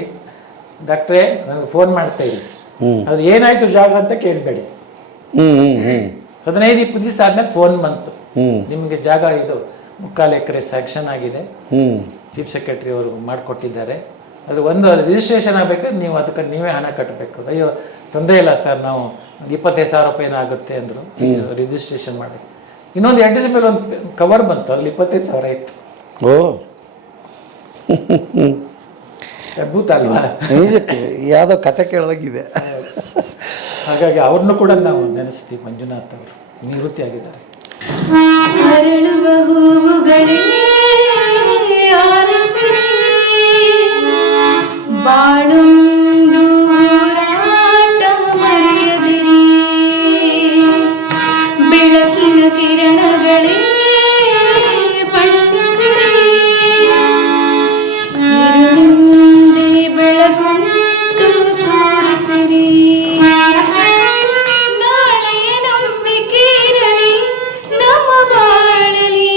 ಡಾಕ್ಟ್ರೇ ನನಗೆ ಫೋನ್ ಮಾಡ್ತಾ ಇದ್ದೀನಿ, ಅದು ಏನಾಯ್ತು ಜಾಗ ಅಂತ ಕೇಳಬೇಡಿ. 15-20 ದಿವಸ ಆದ್ಮೇಲೆ ಫೋನ್ ಬಂತು, ನಿಮಗೆ ಜಾಗ ಇದು 3/4 ಎಕರೆ ಸ್ಯಾಂಕ್ಷನ್ ಆಗಿದೆ, ಚೀಫ್ ಸೆಕ್ರೆಟರಿ ಅವರು ಮಾಡಿಕೊಟ್ಟಿದ್ದಾರೆ, ಅದು ಒಂದು ರಿಜಿಸ್ಟ್ರೇಷನ್ ಆಗಬೇಕಾದ್ರೆ ನೀವು ಅದಕ್ಕೆ ನೀವೇ ಹಣ ಕಟ್ಟಬೇಕು. ಅಯ್ಯೋ ತೊಂದರೆ ಇಲ್ಲ ಸರ್, ನಾವು 25,000 ರೂಪಾಯಿನ ಆಗುತ್ತೆ ಅಂದರು ರಿಜಿಸ್ಟ್ರೇಷನ್ ಮಾಡಿ. ಇನ್ನೊಂದು 2 ದಿವಸ ಮೇಲೆ ಒಂದು ಕವರ್ ಬಂತು, ಅದ್ರಲ್ಲಿ 25,000 ಇತ್ತು. ಓ ಅದ್ಭುತ ಅಲ್ವಾ? ಯಾವುದೋ ಕತೆ ಕೇಳೋದಾಗಿದೆ. ಹಾಗಾಗಿ ಅವ್ರನ್ನೂ ಕೂಡ ನಾವು ನೆನೆಸ್ತೀವಿ. ಮಂಜುನಾಥ್ ಅವರು ನಿವೃತ್ತಿ ಆಗಿದ್ದಾರೆ. ಅರಳುವ ಹೂವುಗಳೇ ಆಲಿಸಿರಿ, ಬಾಳೊಂದು ಹೋರಾಟ ಮರೆಯದಿರಿ, ಬೆಳಕಿನ ಕಿರಣಗಳೇ ಬಣ್ಣಿಸಿರಿ, ഇരുളിന്റെ ಬೆಳಗುಂಟು ತೋರಿಸಿರಿ, ನಾಳೆಯ ನಂಬಿಕೆ ಇರಲಿ ನಮ್ಮ ಬಾಳಲಿ,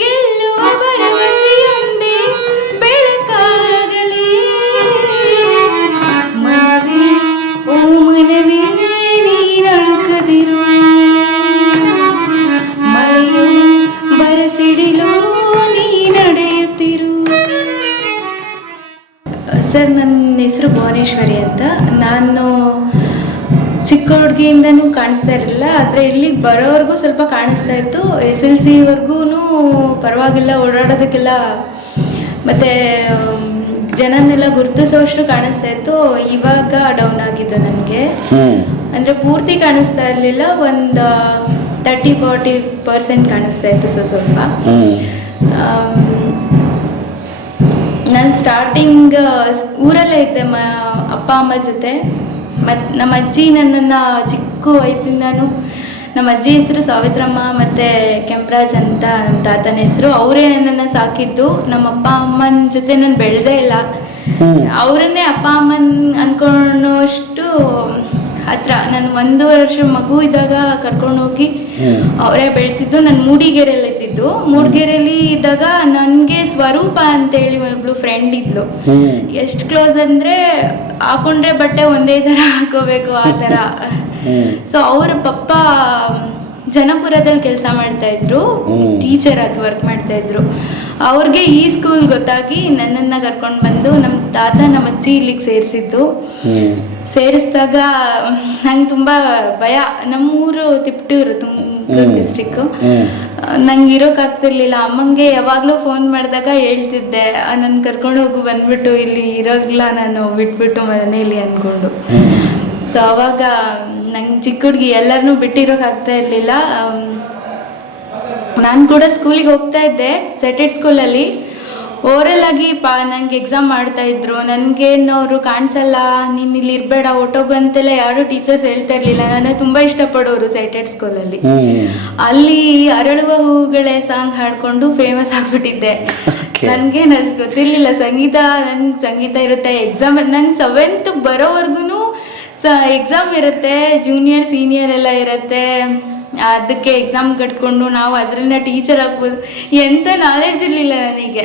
ಗೆಲ್ಲುವ ಭರವಸೆಯೊಂದೇ ಬೆಳಕಾಗಲಿ, ಮನವೇ ಓ ಮನವೇ ನೀನಳುಕದಿರು, ಮಳೆಯು ಬರಸಿಡಿಲು ನೀ ನಡೆಯುತ್ತಿರು. ಸರ್, ನನ್ನ ಹೆಸರು ಭುವನೇಶ್ವರಿ ಅಂತ. ನಾನು ಚಿಕ್ಕ ಹುಡುಗಿಯಿಂದನೂ ಕಾಣಿಸ್ತಾ ಇರಲಿಲ್ಲ, ಆದರೆ ಇಲ್ಲಿಗೆ ಬರೋವರೆಗೂ ಸ್ವಲ್ಪ ಕಾಣಿಸ್ತಾ ಇತ್ತು. SLCವರೆಗೂ ಪರವಾಗಿಲ್ಲ, ಓಡಾಡೋದಕ್ಕೆಲ್ಲ ಮತ್ತು ಜನನೆಲ್ಲ ಗುರುತಿಸೋಷ್ಟು ಕಾಣಿಸ್ತಾ ಇತ್ತು. ಇವಾಗ ಡೌನ್ ಆಗಿದ್ದು ನನಗೆ, ಅಂದರೆ ಪೂರ್ತಿ ಕಾಣಿಸ್ತಾ ಇರಲಿಲ್ಲ, ಒಂದು 30-40% ಕಾಣಿಸ್ತಾ ಇತ್ತು ಸ್ವಲ್ಪ. ನಾನು ಸ್ಟಾರ್ಟಿಂಗ್ ಊರಲ್ಲೇ ಇದ್ದೆ ಅಪ್ಪ ಅಮ್ಮ ಜೊತೆ. ಮತ್ತು ನಮ್ಮ ಅಜ್ಜಿ ನನ್ನನ್ನು ಚಿಕ್ಕ ವಯಸ್ಸಿಂದನೂ ನಮ್ಮ ಅಜ್ಜಿ ಹೆಸರು ಸಾವಿತ್ರಮ್ಮ ಮತ್ತು ಕೆಂಪರಾಜ್ ಅಂತ ನಮ್ಮ ತಾತನ ಹೆಸರು. ಅವರೇ ನನ್ನನ್ನು ಸಾಕಿದ್ದು. ನಮ್ಮ ಅಪ್ಪ ಅಮ್ಮನ ಜೊತೆ ನಾನು ಬೆಳೆದೇ ಇಲ್ಲ. ಅವರನ್ನೇ ಅಪ್ಪ ಅಮ್ಮನ ಅಂದ್ಕೊಳ್ಳೋಷ್ಟು ಹತ್ರ. ನಾನು 1 ವರ್ಷ ಮಗು ಇದ್ದಾಗ ಕರ್ಕೊಂಡು ಹೋಗಿ ಅವರೇ ಬೆಳೆಸಿದ್ದು. ನಾನು ಮೂಡಿಗೆರೆಯಲ್ಲಿ ಇದ್ದಿದ್ದು. ಮೂಡಿಗೆರೆಯಲ್ಲಿ ಇದ್ದಾಗ ನನಗೆ ಸ್ವರೂಪ ಅಂತೇಳಿ ಒಬ್ಳು ಫ್ರೆಂಡ್ ಇದ್ಲು. ಎಷ್ಟು ಕ್ಲೋಸ್ ಅಂದರೆ ಹಾಕೊಂಡ್ರೆ ಬಟ್ಟೆ ಒಂದೇ ಥರ ಹಾಕೋಬೇಕು ಆ ಥರ. ಸೊ ಅವ್ರ ಪಪ್ಪ ಜನಪುರದಲ್ಲಿ ಕೆಲಸ ಮಾಡ್ತಾ ಇದ್ರು, ಟೀಚರ್ ಆಗಿ ವರ್ಕ್ ಮಾಡ್ತಾ ಇದ್ರು. ಅವ್ರಿಗೆ ಈ ಸ್ಕೂಲ್ ಗೊತ್ತಾಗಿ ನನ್ನನ್ನು ಕರ್ಕೊಂಡು ಬಂದು ನಮ್ಮ ತಾತ ನಮ್ಮ ಅಜ್ಜಿ ಇಲ್ಲಿಗೆ ಸೇರಿಸಿದ್ದು. ಸೇರಿಸಿದಾಗ ನಂಗೆ ತುಂಬ ಭಯ. ನಮ್ಮೂರು ತಿಪ್ಟೂರು, ತುಮಕೂರು ಡಿಸ್ಟ್ರಿಕ್ಕು. ನಂಗೆ ಇರೋಕ್ಕಾಗ್ತಿರ್ಲಿಲ್ಲ. ಅಮ್ಮಂಗೆ ಯಾವಾಗಲೂ ಫೋನ್ ಮಾಡಿದಾಗ ಹೇಳ್ತಿದ್ದೆ, ನನ್ನ ಕರ್ಕೊಂಡು ಹೋಗು, ಬಂದ್ಬಿಟ್ಟು ಇಲ್ಲಿ ಇರೋಲ್ಲ ನಾನು, ಬಿಟ್ಬಿಟ್ಟು ಮನೇಲಿ ಅಂದ್ಕೊಂಡು. ಸೊ ಅವಾಗ ನಂಗೆ ಚಿಕ್ಕ ಹುಡುಗಿ, ಎಲ್ಲರನ್ನೂ ಬಿಟ್ಟಿರೋಕ್ಕಾಗ್ತಾ ಇರಲಿಲ್ಲ. ನಾನು ಕೂಡ ಸ್ಕೂಲಿಗೆ ಹೋಗ್ತಾ ಇದ್ದೆ, ಸೆಟೆಡ್ ಸ್ಕೂಲಲ್ಲಿ. ಓರಲ್ ಆಗಿ ನನಗೆ ಎಕ್ಸಾಮ್ ಮಾಡ್ತಾ ಇದ್ರು. ನನಗೇನು ಅವರು ಕಾಣಿಸಲ್ಲ, ನೀನು ಇಲ್ಲಿ ಇರಬೇಡ, ಹೊಟ್ಟೋಗು ಅಂತೆಲ್ಲ ಯಾರು ಟೀಚರ್ಸ್ ಹೇಳ್ತಾ ಇರಲಿಲ್ಲ. ನಾನು ತುಂಬ ಇಷ್ಟಪಡೋರು ಸೆಟೆಡ್ ಸ್ಕೂಲಲ್ಲಿ. ಅಲ್ಲಿ ಅರಳುವ ಹೂಗಳೇ ಸಾಂಗ್ ಹಾಡ್ಕೊಂಡು ಫೇಮಸ್ ಆಗಿಬಿಟ್ಟಿದ್ದೆ. ನನಗೆ ಗೊತ್ತಿರಲಿಲ್ಲ ಸಂಗೀತ. ನನಗೆ ಸಂಗೀತ ಇರುತ್ತೆ, ಎಕ್ಸಾಮ್. ನಂಗೆ 7th ಬರೋವರೆಗೂ ಎಕ್ಸಾಮ್ ಇರುತ್ತೆ, ಜೂನಿಯರ್ ಸೀನಿಯರ್ ಎಲ್ಲ ಇರುತ್ತೆ. ಅದಕ್ಕೆ ಎಕ್ಸಾಮ್ ಕಟ್ಕೊಂಡು ನಾವು ಅದರಿಂದ ಟೀಚರ್ ಆಗ್ಬೋದು. ಎಂಥ ನಾಲೆಡ್ಜ್ ಇರಲಿಲ್ಲ ನನಗೆ.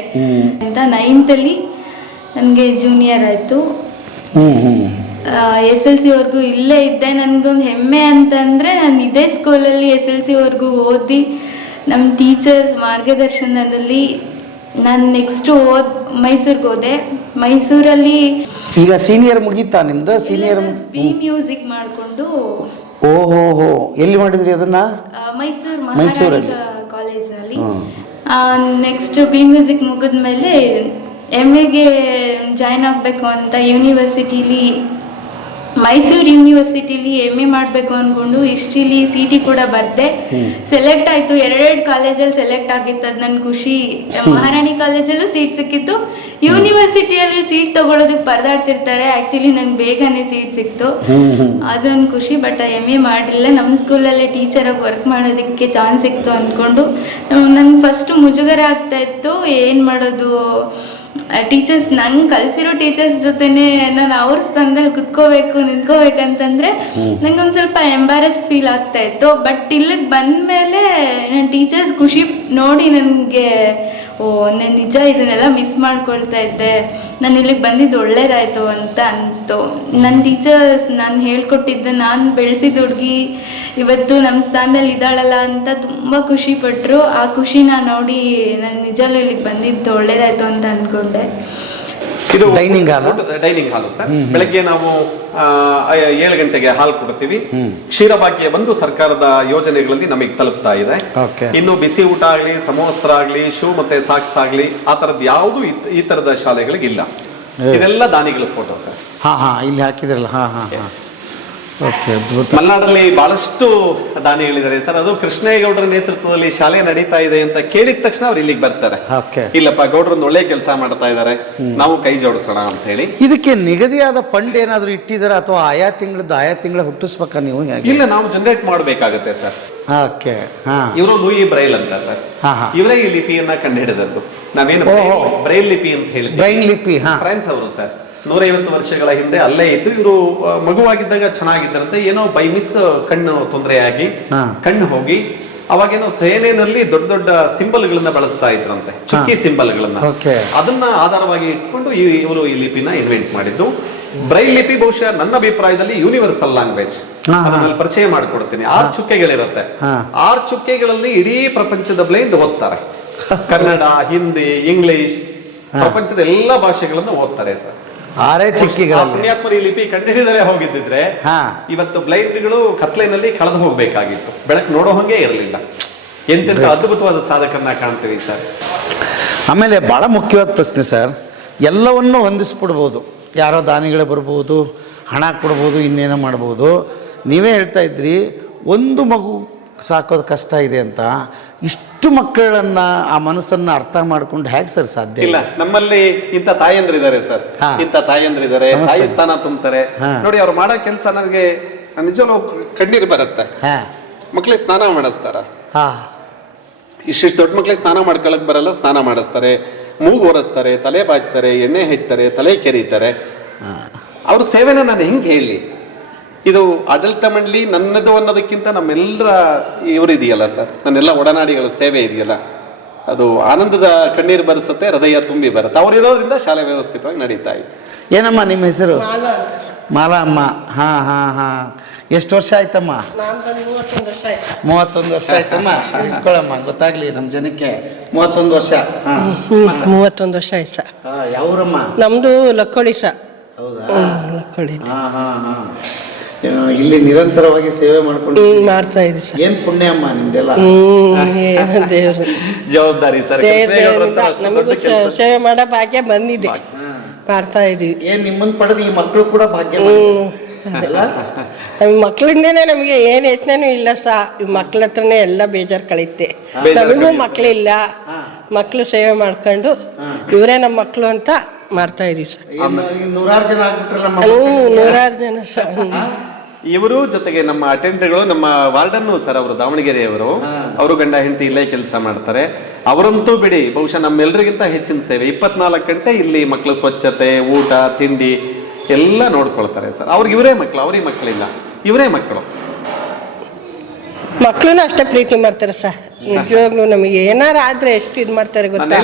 ಅಂತ 9th ನನಗೆ ಜೂನಿಯರ್ ಆಯಿತು. SLC ಇಲ್ಲೇ ಇದ್ದೆ. ನನಗೊಂದು ಹೆಮ್ಮೆ ಅಂತಂದರೆ ನಾನು ಇದೇ ಸ್ಕೂಲಲ್ಲಿ SLC ಓದಿ ನಮ್ಮ ಟೀಚರ್ಸ್ ಮಾರ್ಗದರ್ಶನದಲ್ಲಿ ನಾನು ನೆಕ್ಸ್ಟ್ ಮೈಸೂರಿಗೆ ಹೋದೆ. ಮೈಸೂರಲ್ಲಿ ಈಗ ಸೀನಿಯರ್ ಮುಗೀತಾ ನಿಮ್ದು? ಸೀನಿಯರ್ ಬಿ ಮ್ಯೂಸಿಕ್ ಮಾಡಿಕೊಂಡು. ಓಹೋ, ಎಲ್ಲಿ ಮಾಡಿದ್ರಿ ಅದನ್ನ? ಮೈಸೂರು ಮಹಾರಾಣಿ ಕಾಲೇಜಲ್ಲಿ. ನೆಕ್ಸ್ಟ್ ಬಿ ಮ್ಯೂಸಿಕ್ ಮುಗಿದ್ಮೇಲೆ MAಗೆ ಜಾಯ್ನ್ ಆಗಬೇಕು ಅಂತ ಯೂನಿವರ್ಸಿಟಿಲಿ, ಮೈಸೂರು ಯೂನಿವರ್ಸಿಟಿಲಿ MA ಮಾಡಬೇಕು ಅಂದ್ಕೊಂಡು ಹಿಸ್ಟ್ರಿಲಿ CT ಕೂಡ ಬರ್ದೆ. ಸೆಲೆಕ್ಟ್ ಆಯಿತು. 2 ಕಾಲೇಜಲ್ಲಿ ಸೆಲೆಕ್ಟ್ ಆಗಿತ್ತು. ಅದು ನನ್ನ ಖುಷಿ. ಮಹಾರಾಣಿ ಕಾಲೇಜಲ್ಲೂ ಸೀಟ್ ಸಿಕ್ಕಿತ್ತು, ಯೂನಿವರ್ಸಿಟಿಯಲ್ಲಿ ಸೀಟ್ ತಗೊಳ್ಳೋದಕ್ಕೆ ಪರದಾಡ್ತಿರ್ತಾರೆ. ಆ್ಯಕ್ಚುಲಿ ನಂಗೆ ಬೇಗನೆ ಸೀಟ್ ಸಿಕ್ತು, ಅದೊಂದು ಖುಷಿ. ಬಟ್ MA ಮಾಡಲಿಲ್ಲ. ನಮ್ಮ ಸ್ಕೂಲಲ್ಲೇ ಟೀಚರಾಗಿ ವರ್ಕ್ ಮಾಡೋದಕ್ಕೆ ಚಾನ್ಸ್ ಸಿಕ್ತು ಅಂದ್ಕೊಂಡು ನಂಗೆ ಫಸ್ಟು ಮುಜುಗರ ಆಗ್ತಾಯಿತ್ತು. ಏನು ಮಾಡೋದು, ಟೀಚರ್ಸ್ ನಂಗೆ ಕಲಿಸಿರೋ ಟೀಚರ್ಸ್ ಜೊತೆನೇ ನಾನು ಅವ್ರ ಸ್ಥಾನದಲ್ಲಿ ನಿಂತ್ಕೋಬೇಕಂತಂದರೆ ನಂಗೊಂದು ಸ್ವಲ್ಪ ಎಂಬಾರೆಸ್ ಫೀಲ್ ಆಗ್ತಾ ಇತ್ತು. ಬಟ್ ಇಲ್ಲಿಗೆ ಬಂದಮೇಲೆ ನನ್ನ ಟೀಚರ್ಸ್ ಖುಷಿ ನೋಡಿ ನನಗೆ, ನಾನು ನಿಜ ಇದನ್ನೆಲ್ಲ ಮಿಸ್ ಮಾಡ್ಕೊಳ್ತಾ ಇದ್ದೆ, ನಾನು ಇಲ್ಲಿಗೆ ಬಂದಿದ್ದು ಒಳ್ಳೇದಾಯಿತು ಅಂತ ಅನಿಸ್ತು. ನನ್ನ ಟೀಚರ್ಸ್ ನಾನು ಹೇಳ್ಕೊಟ್ಟಿದ್ದೆ, ನಾನು ಬೆಳೆಸಿದ ಹುಡುಗಿ ಇವತ್ತು ನಮ್ಮ ಸ್ಥಾನದಲ್ಲಿ ಇದ್ದಾಳಲ್ಲ ಅಂತ ತುಂಬ ಖುಷಿ ಪಟ್ಟರು. ಆ ಖುಷಿನ ನೋಡಿ ನಾನು ನಿಜಲ್ಲೂ ಇಲ್ಲಿಗೆ ಬಂದಿದ್ದು ಒಳ್ಳೇದಾಯಿತು ಅಂತ ಅಂದ್ಕೊಂಡೆ. ಇದು ಡೈನಿಂಗ್ ಹಾಲು ಸರ್. ಬೆಳಗ್ಗೆ ನಾವು 7 ಗಂಟೆಗೆ ಹಾಲು ಕೊಡ್ತೀವಿ. ಕ್ಷೀರಭಾಗ್ಯ ಬಂದು ಸರ್ಕಾರದ ಯೋಜನೆಗಳಲ್ಲಿ ನಮಗೆ ತಲುಪ್ತಾ ಇದೆ. ಇನ್ನು ಬಿಸಿ ಊಟ ಆಗ್ಲಿ, ಸಮವಸ್ತ್ರ ಆಗ್ಲಿ, ಶೂ ಮತ್ತೆ ಸಾಕ್ಸ್ ಆಗ್ಲಿ, ಆ ತರದ್ ಯಾವುದು ಈ ತರದ ಶಾಲೆಗಳಿಗೆ ಇಲ್ಲ. ಇದೆಲ್ಲ ದಾನಿಗಳ ಫೋಟೋ ಸರ್. ಇಲ್ಲಿ ಹಾಕಿದ್ರಲ್ಲ. ಮಲೆನಾಡಲ್ಲಿ ಬಹಳಷ್ಟು ದಾನಿಗಳಿದ್ದಾರೆ ಸರ್. ಅದು ಕೃಷ್ಣೇಗೌಡರ ನೇತೃತ್ವದಲ್ಲಿ ಶಾಲೆ ನಡೀತಾ ಇದೆ ಅಂತ ಕೇಳಿದ ತಕ್ಷಣ ಅವ್ರು ಇಲ್ಲಿಗೆ ಬರ್ತಾರೆ. ಇಲ್ಲಪ್ಪ ಗೌಡ್ರೊಂದು ಒಳ್ಳೆ ಕೆಲಸ ಮಾಡ್ತಾ ಇದ್ದಾರೆ, ನಾವು ಕೈ ಜೋಡಿಸೋಣ ಅಂತ ಹೇಳಿ. ಇದಕ್ಕೆ ನಿಗದಿಯಾದ ಫಂಡ್ ಏನಾದ್ರು ಇಟ್ಟಿದಾರ ಅಥವಾ ಆಯಾ ತಿಂಗಳ ಹುಟ್ಟಿಸ್ಬೇಕಾ ನೀವು? ಇಲ್ಲ, ನಾವು ಜನರೇಟ್ ಮಾಡಬೇಕಾಗತ್ತೆ ಸರ್. ಇವರು ಲೂಯಿ ಬ್ರೈಲ್ ಅಂತ ಸರ್. ಇವರೇ ಈ ಲಿಪಿಯನ್ನ ಕಂಡು ಹಿಡಿದದ್ದು. ನಾವೇನು ಬ್ರೈಲ್ ಲಿಪಿ ಅಂತ ಹೇಳಿ, ಫ್ರಾನ್ಸ್ ಅವರು ಸರ್. 150 ವರ್ಷಗಳ ಹಿಂದೆ ಅಲ್ಲೇ ಇದ್ದು ಇವರು ಮಗುವಾಗಿದ್ದಾಗ ಚೆನ್ನಾಗಿದ್ದರಂತೆ. ಏನೋ ಬೈ ಮಿಸ್ ಕಣ್ಣು ತೊಂದರೆಯಾಗಿ ಕಣ್ಣು ಹೋಗಿ ಅವಾಗೇನೋ ಸೇನೆಯಲ್ಲಿ ದೊಡ್ಡ ದೊಡ್ಡ ಸಿಂಬಲ್ಗಳನ್ನ ಬಳಸ್ತಾ ಇದ್ರಂತೆ, ಚುಕ್ಕಿ ಸಿಂಬಲ್ಗಳನ್ನ. ಅದನ್ನ ಆಧಾರವಾಗಿ ಇಟ್ಕೊಂಡು ಇವರು ಈ ಲಿಪಿನ ಇನ್ವೆಂಟ್ ಮಾಡಿದ್ದು. ಬ್ರೈಲ್ ಲಿಪಿ ಬಹುಶಃ ನನ್ನ ಅಭಿಪ್ರಾಯದಲ್ಲಿ ಯೂನಿವರ್ಸಲ್ ಲ್ಯಾಂಗ್ವೇಜ್. ಅದನ್ನ ಪರಿಚಯ ಮಾಡಿಕೊಡ್ತೀನಿ. 6 ಚುಕ್ಕೆಗಳಿರುತ್ತೆ. 6 ಚುಕ್ಕೆಗಳಲ್ಲಿ ಇಡೀ ಪ್ರಪಂಚದ ಬ್ಲೈಂಡ್ ಓದ್ತಾರೆ. ಕನ್ನಡ, ಹಿಂದಿ, ಇಂಗ್ಲಿಷ್, ಪ್ರಪಂಚದ ಎಲ್ಲಾ ಭಾಷೆಗಳನ್ನು ಓದ್ತಾರೆ ಸರ್. 6 ಚುಕ್ಕೆಗಳು. ಪುಣ್ಯಾತ್ಮರಿ ಲಿಪಿ ಕಂಡುಹಿಡಿದರೆ ಹೋಗಿದ್ದಿದ್ರೆ ಇವತ್ತು ಬ್ಲೈಂಡ್ಗಳು ಕತ್ಲೆನಲ್ಲಿ ಕಳೆದು ಹೋಗ್ಬೇಕಾಗಿತ್ತು. ಬೆಳಕು ನೋಡೋ ಹಂಗೆ ಇರಲಿಲ್ಲ. ಎಂತೆಂತ ಅದ್ಭುತವಾದ ಸಾಧಕರನ್ನ ಕಾಣ್ತೀವಿ ಸರ್. ಆಮೇಲೆ ಬಹಳ ಮುಖ್ಯವಾದ ಪ್ರಶ್ನೆ ಸರ್, ಎಲ್ಲವನ್ನೂ ಹೊಂದಿಸ್ಬಿಡ್ಬೋದು. ಯಾರೋ ದಾನಿಗಳು ಬರ್ಬೋದು, ಹಣ ಕೊಡ್ಬೋದು, ಇನ್ನೇನೋ ಮಾಡ್ಬೋದು. ನೀವೇ ಹೇಳ್ತಾ ಇದ್ರಿ ಒಂದು ಮಗು ಸಾಕೋದು ಕಷ್ಟ ಇದೆ ಅಂತ. ಇಷ್ಟು ಮಕ್ಕಳನ್ನ ಆ ಮನಸ್ಸನ್ನ ಅರ್ಥ ಮಾಡ್ಕೊಂಡು ಹೇಗೆ ಸರ್ ಸಾಧ್ಯ? ಇಲ್ಲ, ನಮ್ಮಲ್ಲಿ ಇಂಥ ತಾಯಂದ್ರಿದ್ದಾರೆ ಸರ್. ಇಂಥ ತಾಯಂದ್ರಿದ್ದಾರೆ, ತಾಯಿ ಸ್ಥಾನ ತುಂಬ್ತಾರೆ ನೋಡಿ. ಅವ್ರು ಮಾಡೋ ಕೆಲಸ ನನಗೆ ನಿಜವೂ ಕಣ್ಣೀರು ಬರುತ್ತೆ. ಮಕ್ಳಿಗೆ ಸ್ನಾನ ಮಾಡಿಸ್ತಾರ. ಹಾ, ಇಷ್ಟಿಷ್ಟು ದೊಡ್ಡ ಮಕ್ಳಿಗೆ ಸ್ನಾನ ಮಾಡ್ಕೊಳಕ್ ಬರಲ್ಲ, ಸ್ನಾನ ಮಾಡಿಸ್ತಾರೆ, ಮೂಗು ಒರೆಸ್ತಾರೆ, ತಲೆ ಬಾಚ್ತಾರೆ, ಎಣ್ಣೆ ಹಚ್ತಾರೆ, ತಲೆ ಕೆರೀತಾರೆ. ಅವ್ರ ಸೇವೆನ ನಾನು ಹೆಂಗೆ ಹೇಳಿ? ಇದು ಆಡಳಿತ ಮಂಡಳಿ ನನ್ನದು ಅನ್ನೋದಕ್ಕಿಂತ ನಮ್ಮೆಲ್ಲರ ಇವರಿದೆಯಲ್ಲ ಸರ್, ನನ್ನೆಲ್ಲ ಒಡನಾಡಿಗಳ ಸೇವೆ ಇದೆಯಲ್ಲ, ಅದು ಆನಂದದ ಕಣ್ಣೀರು ಬರೆಸುತ್ತೆ, ಹೃದಯ ತುಂಬಿ ಬರುತ್ತೆ. ಅವರಿರೋದ್ರಿಂದ ಶಾಲೆ ವ್ಯವಸ್ಥಿತವಾಗಿ ನಡೀತಾ ಇತ್ತು. ಏನಮ್ಮ ನಿಮ್ಮ ಹೆಸರು? ಮಾಲಾ ಅಮ್ಮ. ಹಾ ಹಾ ಹಾ. ಎಷ್ಟು ವರ್ಷ ಆಯ್ತಮ್ಮ? 31 ವರ್ಷ ಆಯ್ತಮ್ಮ. ಇಟ್ಕೊಳಮ್ಮ, ಗೊತ್ತಾಗ್ಲಿ ನಮ್ಮ ಜನಕ್ಕೆ. 31 ವರ್ಷ. 31 ವರ್ಷ ಆಯ್ತು ಸರ್. ಯಾವೂರಮ್ಮ? ನಮ್ದು ಲಕ್ಕೋಳಿ ಸರ್. ಹೌದಾ? ಲಕ್ಕೋಳಿ. ಹಾ ಹಾ ಹಾ. ಇಲ್ಲಿ ನಿರಂತರವಾಗಿ ಸೇವೆ ಮಾಡ್ಕೊಂಡು ಮಾಡ್ತಾ ಇದ್ದೀವಿ ಸರ್. ಏನ್ ಪುಣ್ಯ ಅಮ್ಮ ನಿಮ್ದೆಲ್ಲ. ದೇವ್ರು ಜವಾಬ್ದಾರಿ ಸರ್. ನಮಗೂ ಸೇವೆ ಮಾಡೋ ಭಾಗ್ಯ ಬಂದಿದೆ, ಮಾಡ್ತಾ ಇದೀವಿ. ಏನ್ ನಿಮ್ಮನ್ನ ಪಡೆದು ಈ ಮಕ್ಕಳು ಕೂಡ ಭಾಗ್ಯ ನಮ್ಮ ಮಕ್ಳಿಂದೇನೆ ನಮಗೆ ಏನು ಯತ್ನನೂ ಇಲ್ಲ ಸಾ. ಈ ಮಕ್ಳ ಹತ್ರನೇ ಎಲ್ಲ ಬೇಜಾರು ಕಳೀತೆ. ನಮಗೂ ಮಕ್ಳಿಲ್ಲ, ಮಕ್ಕಳು ಸೇವೆ ಮಾಡ್ಕೊಂಡು ಇವರೇ ನಮ್ಮ ಮಕ್ಕಳು ಅಂತ ಮಾಡ್ತಾ ಇದೀವಿ ಸರ್. 100 ಜನ ಆಗ್ಬಿಟ್ರಲ್ಲ. 100 ಜನ ಸರ್. ಇವರು ಜೊತೆಗೆ ನಮ್ಮ ಅಟೆಂಡರ್ಗಳು, ನಮ್ಮ ವಾರ್ಡನ್ನು ಸರ್, ಅವರು ದಾವಣಗೆರೆಯವರು, ಅವರು ಗಂಡ ಹೆಂಡತಿ ಇಲ್ಲೇ ಕೆಲಸ ಮಾಡ್ತಾರೆ. ಅವರಂತೂ ಬಿಡಿ, ಬಹುಶಃ ನಮ್ಮೆಲ್ಲರಿಗಿಂತ ಹೆಚ್ಚಿನ ಸೇವೆ. 24 ಗಂಟೆ ಇಲ್ಲಿ ಮಕ್ಕಳು ಸ್ವಚ್ಛತೆ, ಊಟ, ತಿಂಡಿ ಎಲ್ಲ ನೋಡ್ಕೊಳ್ತಾರೆ ಸರ್. ಅವ್ರಿಗೆ ಇವರೇ ಮಕ್ಕಳು, ಅವ್ರಿಗೆ ಮಕ್ಕಳಿಲ್ಲ, ಇವರೇ ಮಕ್ಕಳು. ಮಕ್ಕಳನ್ನ ಅಷ್ಟೇ ಪ್ರೀತಿ ಮಾಡ್ತಾರೆ ಸರ್. ನಿಜವಾಗ್ಲೂ ನಮಗೆ ಏನಾರ ಆದ್ರೆ ಎಷ್ಟು ಇದು ಮಾಡ್ತಾರೆ ಗೊತ್ತಾ.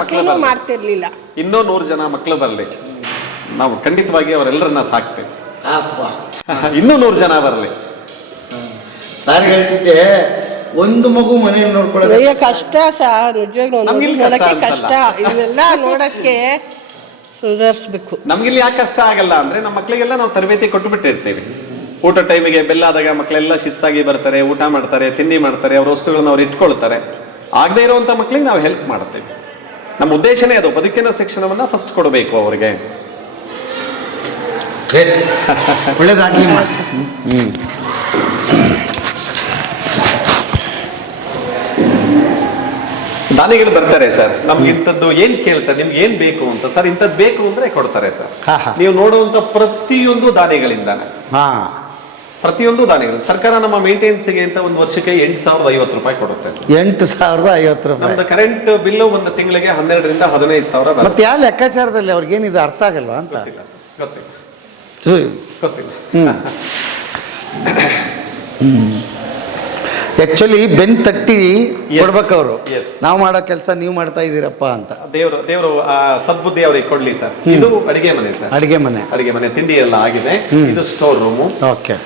ಮಕ್ಕಳು ಮಾಡ್ತಿರ್ಲಿಲ್ಲ. ಇನ್ನೂ 100 ಜನ ಮಕ್ಕಳು ಬರಲಿ, ನಾವು ಖಂಡಿತವಾಗಿ ಅವರೆಲ್ಲರನ್ನ ಸಾಕ್ತೇವೆ. ಇನ್ನೂ 100 ಜನ ಬರಲಿ. ಸಾರಿ ಹೇಳ್ತಿದ್ದೆ, ಒಂದು ಮಗು ಮನೆಯಲ್ಲಿ ನೋಡ್ಕೊಳ್ಳೋದು ಕಷ್ಟ ಸರ್. ನಿಜವಾಗ್ಲೂ ನೋಡಕ್ಕೆ ಕಷ್ಟ. ಇವೆಲ್ಲ ನೋಡಕ್ಕೆ ಸುಧಾರಿಸ್ಬೇಕು. ನಮ್ಗಿಲ್ಲಿ ಯಾಕೆ ಕಷ್ಟ ಆಗಲ್ಲ ಅಂದ್ರೆ, ನಮ್ಮ ಮಕ್ಕಳಿಗೆಲ್ಲ ನಾವು ತರಬೇತಿ ಕೊಟ್ಟು ಬಿಟ್ಟಿರ್ತೇವೆ. ಊಟ ಟೈಮಿಗೆ ಬೆಲ್ಲ ಆದಾಗ ಮಕ್ಕಳೆಲ್ಲ ಶಿಸ್ತಾಗಿ ಬರ್ತಾರೆ, ಊಟ ಮಾಡ್ತಾರೆ, ತಿಂಡಿ ಮಾಡ್ತಾರೆ, ಅವ್ರ ವಸ್ತುಗಳನ್ನ ಅವ್ರು ಇಟ್ಕೊಳ್ತಾರೆ. ಆಗದೆ ಇರುವಂತ ಮಕ್ಕಳಿಗೆ ನಾವು ಹೆಲ್ಪ್ ಮಾಡ್ತೇವೆ. ನಮ್ಮ ಉದ್ದೇಶನೇ ಅದು, ಬದುಕಿನ ಶಿಕ್ಷಣವನ್ನ ಫಸ್ಟ್ ಕೊಡಬೇಕು ಅವರಿಗೆ. ಒಳ್ಳೇದಾಗ್ಲಿ. ದಾನಿಗಳು ಬರ್ತಾರೆ ಸರ್, ನಮ್ಗೆ ಇಂಥದ್ದು ಏನ್ ಕೇಳ್ತಾರೆ, ನಿಮ್ಗೆ ಏನ್ ಬೇಕು ಅಂತ. ಸರ್ ಇಂಥದ್ದು ಬೇಕು ಅಂದ್ರೆ ಕೊಡ್ತಾರೆ ಸರ್. ನೀವು ನೋಡುವಂತ ಪ್ರತಿಯೊಂದು ದಾನಿಗಳಿಂದಾನೆ, ಪ್ರತಿಯೊಂದು ದಾನಿಗಳು. ಸರ್ಕಾರ ನಮ್ಮ ಮೇಂಟೆನೆನ್ಸ್ಗೆ ಅಂತ ಒಂದು ವರ್ಷಕ್ಕೆ 8,050 ರೂಪಾಯಿ ಕೊಡುತ್ತೆ ಸರ್. 8,050 ರೂಪಾಯಿ. ನಮ್ದು ಕರೆಂಟ್ ಬಿಲ್ಲು ಒಂದು ತಿಂಗಳಿಗೆ 12,000 ರಿಂದ 15,000. ಮತ್ತೆ ಯಾವ ಲೆಕ್ಕಾಚಾರದಲ್ಲಿ ಅವ್ರಿಗೇನಿದು ಅರ್ಥ ಆಗಲ್ವಾ ಅಂತ? ಗೊತ್ತಿಲ್ಲ. ಆಕ್ಚುಲಿ ಬೆನ್ ತಟ್ಟಿ ಕೊಡ್ಬೇಕು ಅವರು, ನಾವು ಮಾಡೋ ಕೆಲಸ ನೀವು ಮಾಡ್ತಾ ಇದ್ದೀರಪ್ಪ ಅಂತ. ದೇವರು ಸದ್ಬುದ್ಧಿ ಅವ್ರಿಗೆ ಕೊಡ್ಲಿ ಸರ್. ಇದು ಅಡಿಗೆ ಮನೆ ಸರ್. ಅಡಿಗೆ ಮನೆ ತಿಂಡಿ ಎಲ್ಲ ಆಗಿದೆ. ಇದು ಸ್ಟೋರ್ ರೂಮು. ಓಕೆ.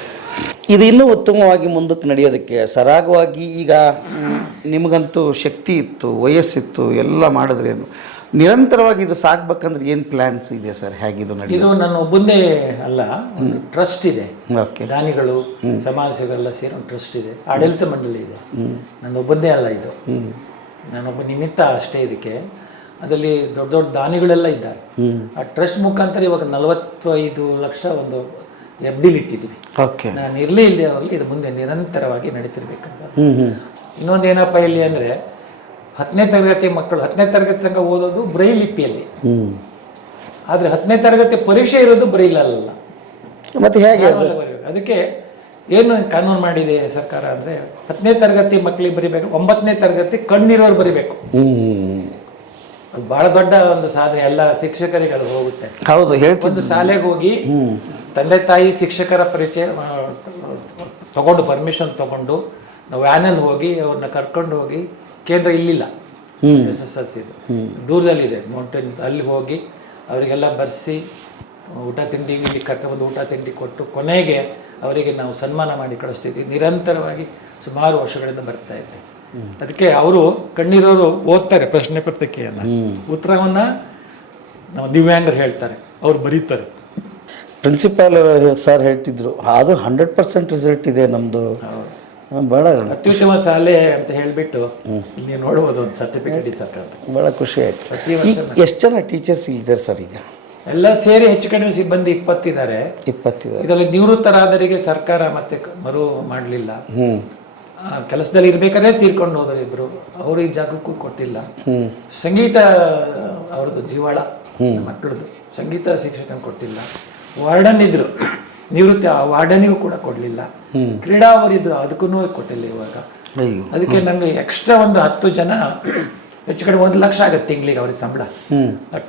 ಇದು ಇನ್ನೂ ಉತ್ತಮವಾಗಿ ಮುಂದಕ್ಕೆ ನಡೆಯೋದಕ್ಕೆ ಸರಾಗವಾಗಿ, ಈಗ ನಿಮಗಂತೂ ಶಕ್ತಿ ಇತ್ತು, ವಯಸ್ಸಿತ್ತು, ಎಲ್ಲ ಮಾಡಿದ್ರೇನು, ನಿರಂತರವಾಗಿ ಇದು ಸಾಕ್ಬೇಕಂದ್ರೆ ಏನು ಪ್ಲಾನ್ಸ್ ಇದೆ ಸರ್? ಹೇಗಿದು ನಡೆಯೋದು? ಇದು ನನ್ನ ಒಬ್ಬಂದೇ ಅಲ್ಲ, ಒಂದು ಟ್ರಸ್ಟ್ ಇದೆ. ದಾನಿಗಳು, ಸಮಾಜ ಸೇವೆಲ್ಲ ಸೇರಿ ಒಂದು ಟ್ರಸ್ಟ್ ಇದೆ, ಆಡಳಿತ ಮಂಡಳಿ ಇದೆ. ನನ್ನ ಒಬ್ಬಂದೇ ಅಲ್ಲ ಇದು, ನಾನೊಬ್ಬ ನಿಮಿತ್ತ ಅಷ್ಟೇ ಇದಕ್ಕೆ. ಅದರಲ್ಲಿ ದೊಡ್ಡ ದೊಡ್ಡ ದಾನಿಗಳೆಲ್ಲ ಇದ್ದಾರೆ. ಆ ಟ್ರಸ್ಟ್ ಮುಖಾಂತರ ಇವಾಗ 45 ಲಕ್ಷ ಒಂದು FD ಇಟ್ಟಿದ್ದೀವಿ. ನಾನು ಇರಲೇ ಇಲ್ಲದೆ ಆಗಲಿ ಇದು ಮುಂದೆ ನಿರಂತರವಾಗಿ ನಡೀತಿರ್ಬೇಕಂತ. ಇನ್ನೊಂದೇನಪ್ಪ ಇಲ್ಲಿ ಅಂದರೆ, 10ನೇ ತರಗತಿ ಮಕ್ಕಳು 10ನೇ ತರಗತಿ ತನಕ ಓದೋದು ಬ್ರೈಲ್ ಲಿಪಿಯಲ್ಲಿ, ಆದರೆ 10ನೇ ತರಗತಿ ಪರೀಕ್ಷೆ ಇರೋದು ಬ್ರೈಲ್ ಅಲ್ಲ. ಮತ್ತೆ ಹೇಗೆ? ಅದಕ್ಕೆ ಏನು ಕಾನೂನು ಮಾಡಿದೆ ಸರ್ಕಾರ ಅಂದರೆ, 10ನೇ ತರಗತಿ ಮಕ್ಕಳಿಗೆ ಬರಿಬೇಕು, 9ನೇ ತರಗತಿ ಕಣ್ಣಿರೋರು ಬರಿಬೇಕು. ಅದು ಬಹಳ ದೊಡ್ಡ ಒಂದು ಸಾಧನೆ. ಎಲ್ಲ ಶಿಕ್ಷಕರಿಗೆ ಅದು ಹೋಗುತ್ತೆ. ಹೌದು, ಒಂದು ಶಾಲೆಗೆ ಹೋಗಿ ತಂದೆ ತಾಯಿ ಶಿಕ್ಷಕರ ಪರಿಚಯ ತಗೊಂಡು, ಪರ್ಮಿಷನ್ ತಗೊಂಡು, ನಾವು ವ್ಯಾನಲ್ಲಿ ಹೋಗಿ ಅವ್ರನ್ನ ಕರ್ಕೊಂಡು ಹೋಗಿ, ಕೇಂದ್ರ ಇಲ್ಲಿಲ್ಲ, SSLC ದೂರದಲ್ಲಿದೆ ಮೌಂಟೇನ್, ಅಲ್ಲಿ ಹೋಗಿ ಅವರಿಗೆಲ್ಲ ಬರ್ಸಿ ಊಟ ತಿಂಡಿ ಇಲ್ಲಿ ಕರ್ಕೊಂಡ್ಬಂದು ಊಟ ತಿಂಡಿ ಕೊಟ್ಟು ಕೊನೆಗೆ ಅವರಿಗೆ ನಾವು ಸನ್ಮಾನ ಮಾಡಿ ಕಳಿಸ್ತಿದ್ವಿ. ನಿರಂತರವಾಗಿ ಸುಮಾರು ವರ್ಷಗಳಿಂದ ಬರ್ತಾ ಇದ್ದೆ. ಅದಕ್ಕೆ ಅವರು ಕಣ್ಣೀರೋರು ಓದ್ತಾರೆ ಪ್ರಶ್ನೆ ಪತ್ರಿಕೆಯನ್ನು, ಉತ್ತರವನ್ನು ನಾವು ದಿವ್ಯಾಂಗರು ಹೇಳ್ತಾರೆ, ಅವ್ರು ಬರೀತಾರೆ. ಪ್ರಿನ್ಸಿಪಾಲ್ ಸರ್ ಹೇಳ್ತಿದ್ರು, ಅದು 100% ರಿಸಲ್ಟ್ ಇದೆ ನಮ್ಮದು, ಭಾಳ ಅತ್ಯುತ್ತಮ ಶಾಲೆ ಅಂತ ಹೇಳಿಬಿಟ್ಟು ನೀವು ನೋಡ್ಬೋದು ಒಂದು ಸರ್ಟಿಫಿಕೇಟ್ ಇದೆ ಸರ್. ಭಾಳ ಖುಷಿ ಆಯ್ತು. ಎಷ್ಟು ಜನ ಟೀಚರ್ಸ್ ಇದ್ದಾರೆ ಸರ್ ಈಗ? ಎಲ್ಲ ಸೇರಿ ಹೆಚ್ಚು ಕಡಿಮೆ ಸಿಬ್ಬಂದಿ 20 ಇದ್ದಾರೆ. ಇದರಲ್ಲಿ ನಿವೃತ್ತರಾದರಿಗೆ ಸರ್ಕಾರ ಮತ್ತೆ ಮರು ಮಾಡಲಿಲ್ಲ. ಕೆಲಸದಲ್ಲಿ ಇರ್ಬೇಕಾದ್ರೆ ತೀರ್ಕೊಂಡು ಹೋದ್ರು ಇಬ್ರು, ಅವರು ಈ ಜಾಗಕ್ಕೂ ಕೊಟ್ಟಿಲ್ಲ. ಸಂಗೀತ ಅವ್ರದ್ದು ಜೀವಾಳ ಮಕ್ಕಳದು, ಸಂಗೀತ ಶಿಕ್ಷಕನ ಕೊಟ್ಟಿಲ್ಲ. ವಾರ್ಡನ್ ಇದ್ರು ನಿವೃತ್ತಿ ವಾರ್ಡನಿಗೂ ಕೂಡ ಕೊಡಲಿಲ್ಲ. ಕ್ರೀಡಾ ಅವರಿದ್ರು ಅದಕ್ಕೂ ಕೊಟ್ಟಿಲ್ಲ ಇವಾಗ. ಅದಕ್ಕೆ ನನಗೆ ಎಕ್ಸ್ಟ್ರಾ ಒಂದು 10 ಜನ ಹೆಚ್ಚು ಕಡೆ 1 ಲಕ್ಷ ಆಗುತ್ತೆ ತಿಂಗಳಿಗೆ ಅವ್ರಿಗೆ ಸಂಬಳ.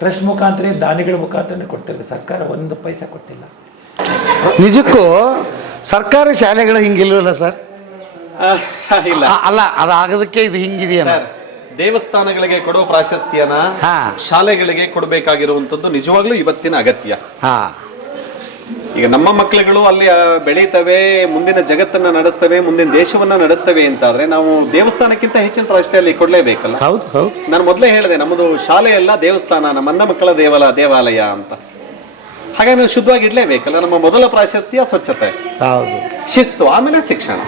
ಟ್ರಸ್ಟ್ ಮುಖಾಂತರ ದಾನಿಗಳ ಮುಖಾಂತರ ಕೊಡ್ತಾರೆ, ಸರ್ಕಾರ 1 ಪೈಸೆ ಕೊಟ್ಟಿಲ್ಲ. ನಿಜಕ್ಕೂ ಸರ್ಕಾರಿ ಶಾಲೆಗಳು ಹಿಂಗಿಲ್ವಲ್ಲ ಸರ್? ಇಲ್ಲ ಅಲ್ಲ, ಅದಾಗೋದಕ್ಕೆ ಇದು ಹಿಂಗಿದೆಯಾ? ದೇವಸ್ಥಾನಗಳಿಗೆ ಕೊಡೋ ಪ್ರಾಶಸ್ತ್ಯನ ಶಾಲೆಗಳಿಗೆ ಕೊಡಬೇಕಾಗಿರುವಂಥದ್ದು ನಿಜವಾಗ್ಲೂ ಇವತ್ತಿನ ಅಗತ್ಯ. ಈಗ ನಮ್ಮ ಮಕ್ಕಳುಗಳು ಅಲ್ಲಿ ಬೆಳೀತವೆ, ಮುಂದಿನ ಜಗತ್ತನ್ನ ನಡೆಸ್ತವೆ, ಮುಂದಿನ ದೇಶವನ್ನ ನಡೆಸ್ತವೆ ಅಂತಾದ್ರೆ ನಾವು ದೇವಸ್ಥಾನಕ್ಕಿಂತ ಹೆಚ್ಚಿನ ಪ್ರಾಶಸ್ತ್ಯ ಅಲ್ಲಿ ಕೊಡ್ಲೇಬೇಕಲ್ಲ. ಹೌದು ಹೌದು. ನಾನು ಮೊದಲೇ ಹೇಳಿದೆ, ನಮ್ಮದು ಶಾಲೆ ಎಲ್ಲ ದೇವಸ್ಥಾನ, ನಮ್ಮ ಮಕ್ಕಳ ದೇವಾಲಯ ಅಂತ. ಹಾಗಾಗಿ ನಾವು ಶುದ್ಧವಾಗಿ ಇಡ್ಲೇಬೇಕಲ್ಲ. ನಮ್ಮ ಮೊದಲ ಪ್ರಾಶಸ್ತ್ಯ ಸ್ವಚ್ಛತೆ, ಶಿಸ್ತು, ಆಮೇಲೆ ಶಿಕ್ಷಣ.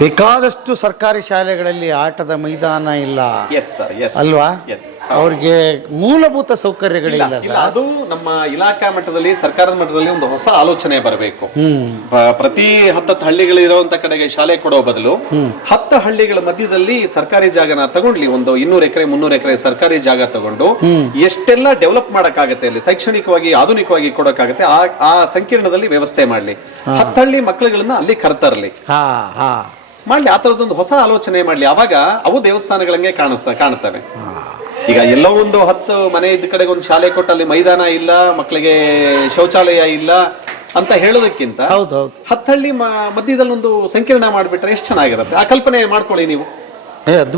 ಬೇಕಾದಷ್ಟು ಸರ್ಕಾರಿ ಶಾಲೆಗಳಲ್ಲಿ ಆಟದ ಮೈದಾನ ಇಲ್ಲ ಎಸ್ ಸರ್, ಎಸ್ ಅಲ್ವಾ? ಎಸ್. ಅವ್ರಿಗೆ ಮೂಲಭೂತ ಸೌಕರ್ಯಗಳಿಲ್ಲ ಇಲ್ಲ. ಅದು ನಮ್ಮ ಇಲಾಖಾ ಮಟ್ಟದಲ್ಲಿ, ಸರ್ಕಾರದ ಮಟ್ಟದಲ್ಲಿ ಒಂದು ಹೊಸ ಆಲೋಚನೆ ಬರಬೇಕು. ಪ್ರತಿ 10 ಹಳ್ಳಿಗಳು ಇರುವಂತ ಕಡೆಗೆ ಶಾಲೆ ಕೊಡೋ ಬದಲು 10 ಹಳ್ಳಿಗಳ ಮಧ್ಯದಲ್ಲಿ ಸರ್ಕಾರಿ ಜಾಗನ ತಗೊಂಡ್ಲಿ, ಒಂದು 200 ಎಕರೆ 300 ಎಕರೆ ಸರ್ಕಾರಿ ಜಾಗ ತಗೊಂಡು ಎಷ್ಟೆಲ್ಲ ಡೆವಲಪ್ ಮಾಡಕ್ಕಾಗತ್ತೆ, ಅಲ್ಲಿ ಶೈಕ್ಷಣಿಕವಾಗಿ ಆಧುನಿಕವಾಗಿ ಕೊಡಕ್ಕಾಗತ್ತೆ, ಆ ಸಂಕೀರ್ಣದಲ್ಲಿ ವ್ಯವಸ್ಥೆ ಮಾಡ್ಲಿ. 10 ಹಳ್ಳಿ ಮಕ್ಕಳುಗಳನ್ನ ಅಲ್ಲಿ ಕರ್ತರ್ಲಿ ಮಾಡ್ಲಿ. ಆ ತರದೊಂದು ಹೊಸ ಆಲೋಚನೆ ಮಾಡ್ಲಿ. ಅವಾಗ ಅವು ದೇವಸ್ಥಾನಗಳಂಗೆ ಕಾಣುತ್ತವೆ. ಈಗ ಎಲ್ಲೋ ಒಂದು 10 ಮನೆ ಇದ್ದ ಕಡೆಗೆ ಒಂದು ಶಾಲೆ ಕೊಟ್ಟು ಅಲ್ಲಿ ಮೈದಾನ ಇಲ್ಲ, ಮಕ್ಕಳಿಗೆ ಶೌಚಾಲಯ ಇಲ್ಲ ಅಂತ ಹೇಳೋದಕ್ಕಿಂತ 10 ಹಳ್ಳಿ ಮಧ್ಯದಲ್ಲಿ ಒಂದು ಸಂಕೀರ್ಣ ಮಾಡ್ಬಿಟ್ರೆ ಎಷ್ಟು ಚೆನ್ನಾಗಿರುತ್ತೆ. ಆ ಕಲ್ಪನೆ ಮಾಡ್ಕೊಳ್ಳಿ ನೀವು,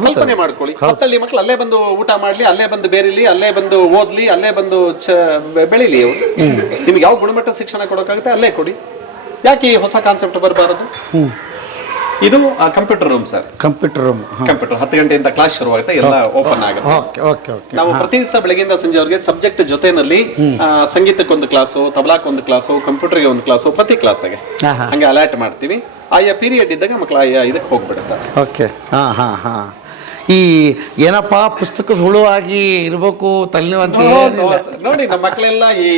ಕಲ್ಪನೆ ಮಾಡ್ಕೊಳ್ಳಿ. 10 ಹಳ್ಳಿ ಮಕ್ಕಳು ಅಲ್ಲೇ ಬಂದು ಊಟ ಮಾಡ್ಲಿ, ಅಲ್ಲೇ ಬಂದು ಬೇರಿಲಿ, ಅಲ್ಲೇ ಬಂದು ಓದ್ಲಿ, ಅಲ್ಲೇ ಬಂದು ಬೆಳಿಲಿ. ನಿಮ್ಗೆ ಯಾವ ಗುಣಮಟ್ಟ ಶಿಕ್ಷಣ ಕೊಡೋಕ್ಕಾಗುತ್ತೆ ಅಲ್ಲೇ ಕೊಡಿ. ಯಾಕೆ ಈ ಹೊಸ ಕಾನ್ಸೆಪ್ಟ್ ಬರಬಾರದು? ಇದು ಕಂಪ್ಯೂಟರ್ ರೂಮ್ ಸರ್. ಕಂಪ್ಯೂಟರ್ 10 ಗಂಟೆಯಿಂದ ಕ್ಲಾಸ್ ಶುರುವಾಗುತ್ತೆ, ಎಲ್ಲ ಓಪನ್ ಆಗುತ್ತೆ. ನಾವು ಪ್ರತಿ ದಿವಸ ಬೆಳಗ್ಗೆಯಿಂದ ಸಂಜೆವರೆಗೆ ಸಬ್ಜೆಕ್ಟ್ ಜೊತೆನಲ್ಲಿ ಸಂಗೀತಕ್ಕೊಂದು ಕ್ಲಾಸು, ತಬಲಾಕ್ಕೊಂದು ಕ್ಲಾಸು, ಕಂಪ್ಯೂಟರ್ಗೆ ಒಂದು ಕ್ಲಾಸು, ಪ್ರತಿ ಕ್ಲಾಸ್ಗೆ ಹಂಗೆ ಅಲರ್ಟ್ ಮಾಡ್ತೀವಿ. ಆಯಾ ಪೀರಿಯಡ್ ಇದ್ದಾಗ ಮಕ್ಕಳು ಆಯಾ ಇದಕ್ಕೆ ಹೋಗ್ಬಿಡುತ್ತಾರೆ. ಓಕೆ. ಈ ಏನಪ್ಪಾ ಪುಸ್ತಕದ ಹುಳುವಾಗಿ ಇರ್ಬೇಕು ತಲೆನೋವಂತ ನೋಡಿ, ನಮ್ಮ ಮಕ್ಕಳೆಲ್ಲ ಈ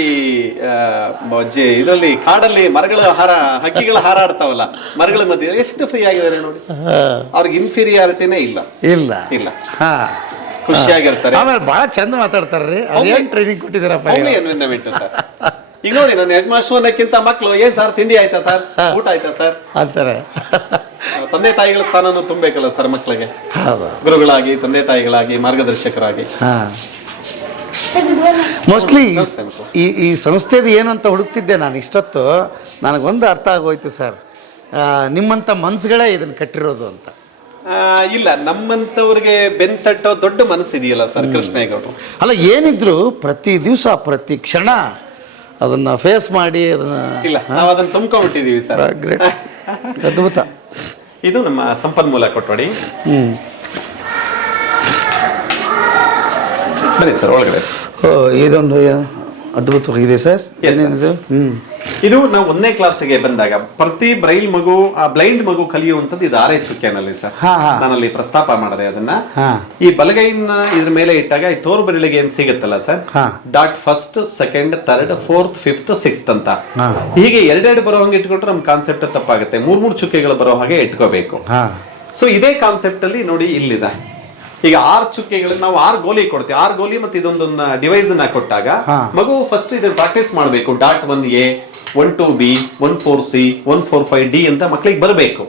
ಇದರಲ್ಲಿ ಕಾಡಲ್ಲಿ ಹಕ್ಕಿಗಳ ಹಾರಾಡ್ತಾವಲ್ಲ, ಮರಗಳ ಮಧ್ಯೆ ಎಷ್ಟು ಫ್ರೀ ಆಗಿದ್ದಾರೆ ನೋಡಿ. ಅವ್ರಿಗೆ ಇನ್ಫೀರಿಯಾರಿಟಿನೇ ಇಲ್ಲ. ಖುಷಿಯಾಗಿರ್ತಾರೆ. ಆಮೇಲೆ ಬಹಳ ಚಂದ ಮಾತಾಡ್ತಾರ್ರಿ. ಅದೇನ್ ಟ್ರೈನಿಂಗ್ ಕೊಟ್ಟಿದ್ದೀರಪ್ಪ? ಸರ್ ಈಗ ನೋಡಿ, ನನ್ನ ಹೆಡ್ ಮಾಸ್ಟರ್ ಅನ್ನಕ್ಕಿಂತ ಮಕ್ಕಳು ಏನ್ ಸರ್ ತಿಂಡಿ ಆಯ್ತಾ ಸರ್, ಊಟ ಆಯ್ತಾ ಸರ್ ಅಂತಾರೆ. ತಂದೆ ತಾಯಿಗಳ ಸ್ಥಾನನೂ ತುಂಬಬೇಕಲ್ಲ ಸರ್ ಮಕ್ಕಳಿಗೆ, ಗುರುಗಳಾಗಿ, ತಂದೆ ತಾಯಿಗಳಾಗಿ, ಮಾರ್ಗದರ್ಶಕರಾಗಿ. ಮೋಸ್ಟ್ಲಿ ಈ ಸಂಸ್ಥೆದು ಏನು ಅಂತ ಹುಡುಕ್ತಿದ್ದೆ ನಾನು ಇಷ್ಟೊತ್ತು. ನನಗೊಂದು ಅರ್ಥ ಆಗೋಯ್ತು ಸರ್, ನಿಮ್ಮಂಥ ಮನ್ಸುಗಳೇ ಇದನ್ನು ಕಟ್ಟಿರೋದು ಅಂತ. ಇಲ್ಲ, ನಮ್ಮಂತವ್ರಿಗೆ ಬೆಂತಟ್ಟೋ ದೊಡ್ಡ ಮನಸ್ಸು ಇದೆಯಲ್ಲ ಸರ್ ಕೃಷ್ಣೇಗೌಡರು. ಅಲ್ಲ, ಏನಿದ್ರು ಪ್ರತಿ ದಿವಸ ಪ್ರತಿ ಕ್ಷಣ ಅದನ್ನ ಫೇಸ್ ಮಾಡಿ ನಾವು ಅದನ್ನ ತುಂಬ್ಕೊಂಡ್ಬಿಟ್ಟಿದೀವಿ ಸರ್. ಗ್ರೇಟ್, ಅದ್ಭುತ. ಇದು ನಮ್ಮ ಸಂಪನ್ಮೂಲ ಕೊಠಡಿ. ಬನ್ನಿ ಸರ್ ಒಳಗಡೆ. ಇದೊಂದು ಅದ್ಭುತವಾಗಿದೆ ಸರ್. ಏನೇನಿದು? ಇದು ನಾವು 1ನೇ ಕ್ಲಾಸ್ಗೆ ಬಂದಾಗ ಪ್ರತಿ ಬ್ಲೈಂಡ್ ಮಗು ಕಲಿಯುವಂತದ್ದು ಇದು 6 ಚುಕ್ಕೆನಲ್ಲಿ ಸರ್. ನಾನಲ್ಲಿ ಪ್ರಸ್ತಾಪ ಮಾಡಿದೆ ಅದನ್ನ. ಈ ಬಲಗೈನ ಇದ್ರ ಮೇಲೆ ಇಟ್ಟಾಗ ಈ ತೋರು ಬೆರಳಿಗೆ ಏನ್ ಸಿಗುತ್ತಲ್ಲ sir, dot 1st 2nd 3rd 4th 5th 6th ಅಂತ ಹೀಗೆ 2 ಬರೋ ಹಂಗೆ ಇಟ್ಕೊಂಡ್ರೆ ನಮ್ ಕಾನ್ಸೆಪ್ಟ್ ತಪ್ಪಾಗುತ್ತೆ. 3 ಚುಕ್ಕೆಗಳು ಬರೋ ಹಾಗೆ ಇಟ್ಕೋಬೇಕು. ಸೊ ಇದೇ ಕಾನ್ಸೆಪ್ಟ್ ಅಲ್ಲಿ ನೋಡಿ ಇಲ್ಲಿದೆ. ಈಗ 6 ಚುಕ್ಕೆಗಳು ನಾವು 6 ಗೋಲಿ ಕೊಡ್ತೀವಿ. 6 ಗೋಲಿ ಮತ್ತೆ ಇದೊಂದನ್ನ ಡಿವೈಸ್ ಅನ್ನ ಕೊಟ್ಟಾಗ ಮಗು ಫಸ್ಟ್ ಇದನ್ನ ಪ್ರಾಕ್ಟೀಸ್ ಮಾಡಬೇಕು. Dot 1A 1-2B 1-4C 1-4-5D ಅಂತ ಮಕ್ಕಳಿಗೆ ಬರಬೇಕು.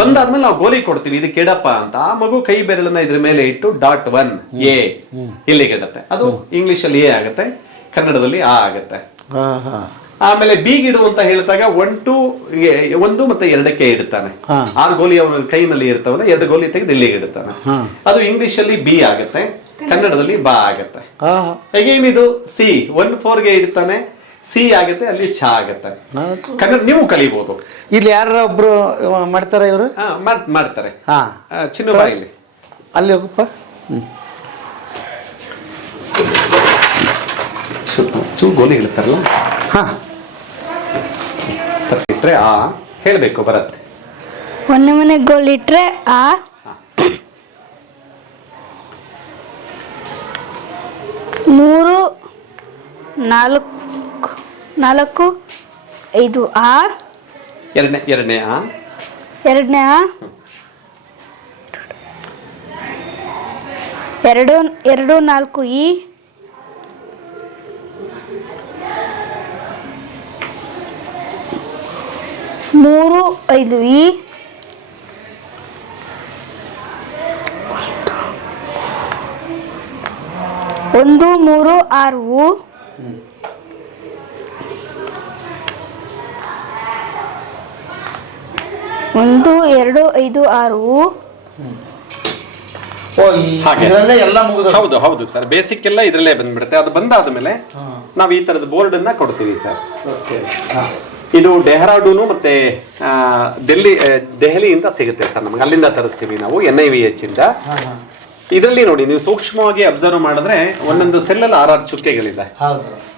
ಬಂದಾದ್ಮೇಲೆ ನಾವು ಗೋಲಿ ಕೊಡ್ತೀವಿ, ಇದಕ್ಕೆ ಎಡಪ್ಪ ಅಂತ. ಆ ಮಗು ಕೈ ಬೆರಳನ್ನ ಇದ್ರ ಮೇಲೆ ಇಟ್ಟು ಡಾಟ್ 1A ಇಲ್ಲಿಗೆ ಇಡುತ್ತೆ. ಅದು ಇಂಗ್ಲಿಷ್ ಅಲ್ಲಿ A ಆಗುತ್ತೆ, ಕನ್ನಡದಲ್ಲಿ ಆ ಆಗುತ್ತೆ. ಆಮೇಲೆ ಬೀಗಿಡು ಅಂತ ಹೇಳಿದಾಗ 1 ಮತ್ತೆ 2ಕ್ಕೆ ಇಡ್ತಾನೆ. 6 ಗೋಲಿ ಅವನ ಕೈನಲ್ಲಿ ಇರ್ತಾವಲ್ಲ, 2 ಗೋಲಿ ತೆಗೆದು ಇಲ್ಲಿಗೆ ಇಡ್ತಾನೆ. ಅದು ಇಂಗ್ಲಿಷ್ ಅಲ್ಲಿ ಬಿ ಆಗುತ್ತೆ, ಕನ್ನಡದಲ್ಲಿ ಬಾ ಆಗುತ್ತೆ. ಅಗೇನ್ ಇದು ಸಿ 1-4ಗೆ ಇಡ್ತಾನೆ, ಸಿ ಆಗುತ್ತೆ, ಅಲ್ಲಿ ಛ ಆಗುತ್ತೆ. ಕನ್ನಡ ನೀವು ಕಲಿಬಹುದು. ಇಲ್ಲಿ ಯಾರೊಬ್ರು ಮಾಡ್ತಾರೆ, ಇವರು ಮಾಡ್ತಾರೆ. ಚಿನ್ನ ಬಾಯಿಲಿ ಅಲ್ಲಿ ಹೋಗಪ್ಪ. ಗೋಲಿ ಇಡ್ತಾರಲ್ಲ, ಇಟ್ರೆ ಆ ಹೇಳ್ಬೇಕು ಬರತ್ತೆ. 1ನೇ ಮನೆ ಗೋಲ್ ಇಟ್ರೆ ಆ, 3 4 4 5 ಆ, 2ನೇ ಆ, 2ನೇ ಆ, 2 4 ಈ, 3 3 5 ಈ 1 3 6 1 2 5 6 ಇದರಲ್ಲೇ ಎಲ್ಲ ಮುಗಿದ. ಹೌದು ಹೌದು ಸರ್, ಬೇಸಿಕ್ ಎಲ್ಲ ಇದರಲ್ಲೇ ಬಂದ್ಬಿಡುತ್ತೆ. ಅದು ಬಂದಾದ್ಮೇಲೆ ನಾವು ಈ ತರದ ಬೋರ್ಡ್ ಅನ್ನ ಕೊಡ್ತೀವಿ ಸರ್. ಇದು ಡೆಹ್ರಾಡೂನು ಮತ್ತೆ ದೆಹಲಿಯಿಂದ ಸಿಗುತ್ತೆ ಸರ್ ನಮ್ಗೆ, ಅಲ್ಲಿಂದ ತರಿಸ್ತೀವಿ ನಾವು NIVH ಇಂದ. ಇದರಲ್ಲಿ ನೋಡಿ ನೀವು ಸೂಕ್ಷ್ಮವಾಗಿ ಅಬ್ಸರ್ವ್ ಮಾಡಿದ್ರೆ ಒಂದೊಂದು ಸೆಲ್ ಅಲ್ಲಿ 6 ಚುಕ್ಕೆಗಳಿದೆ.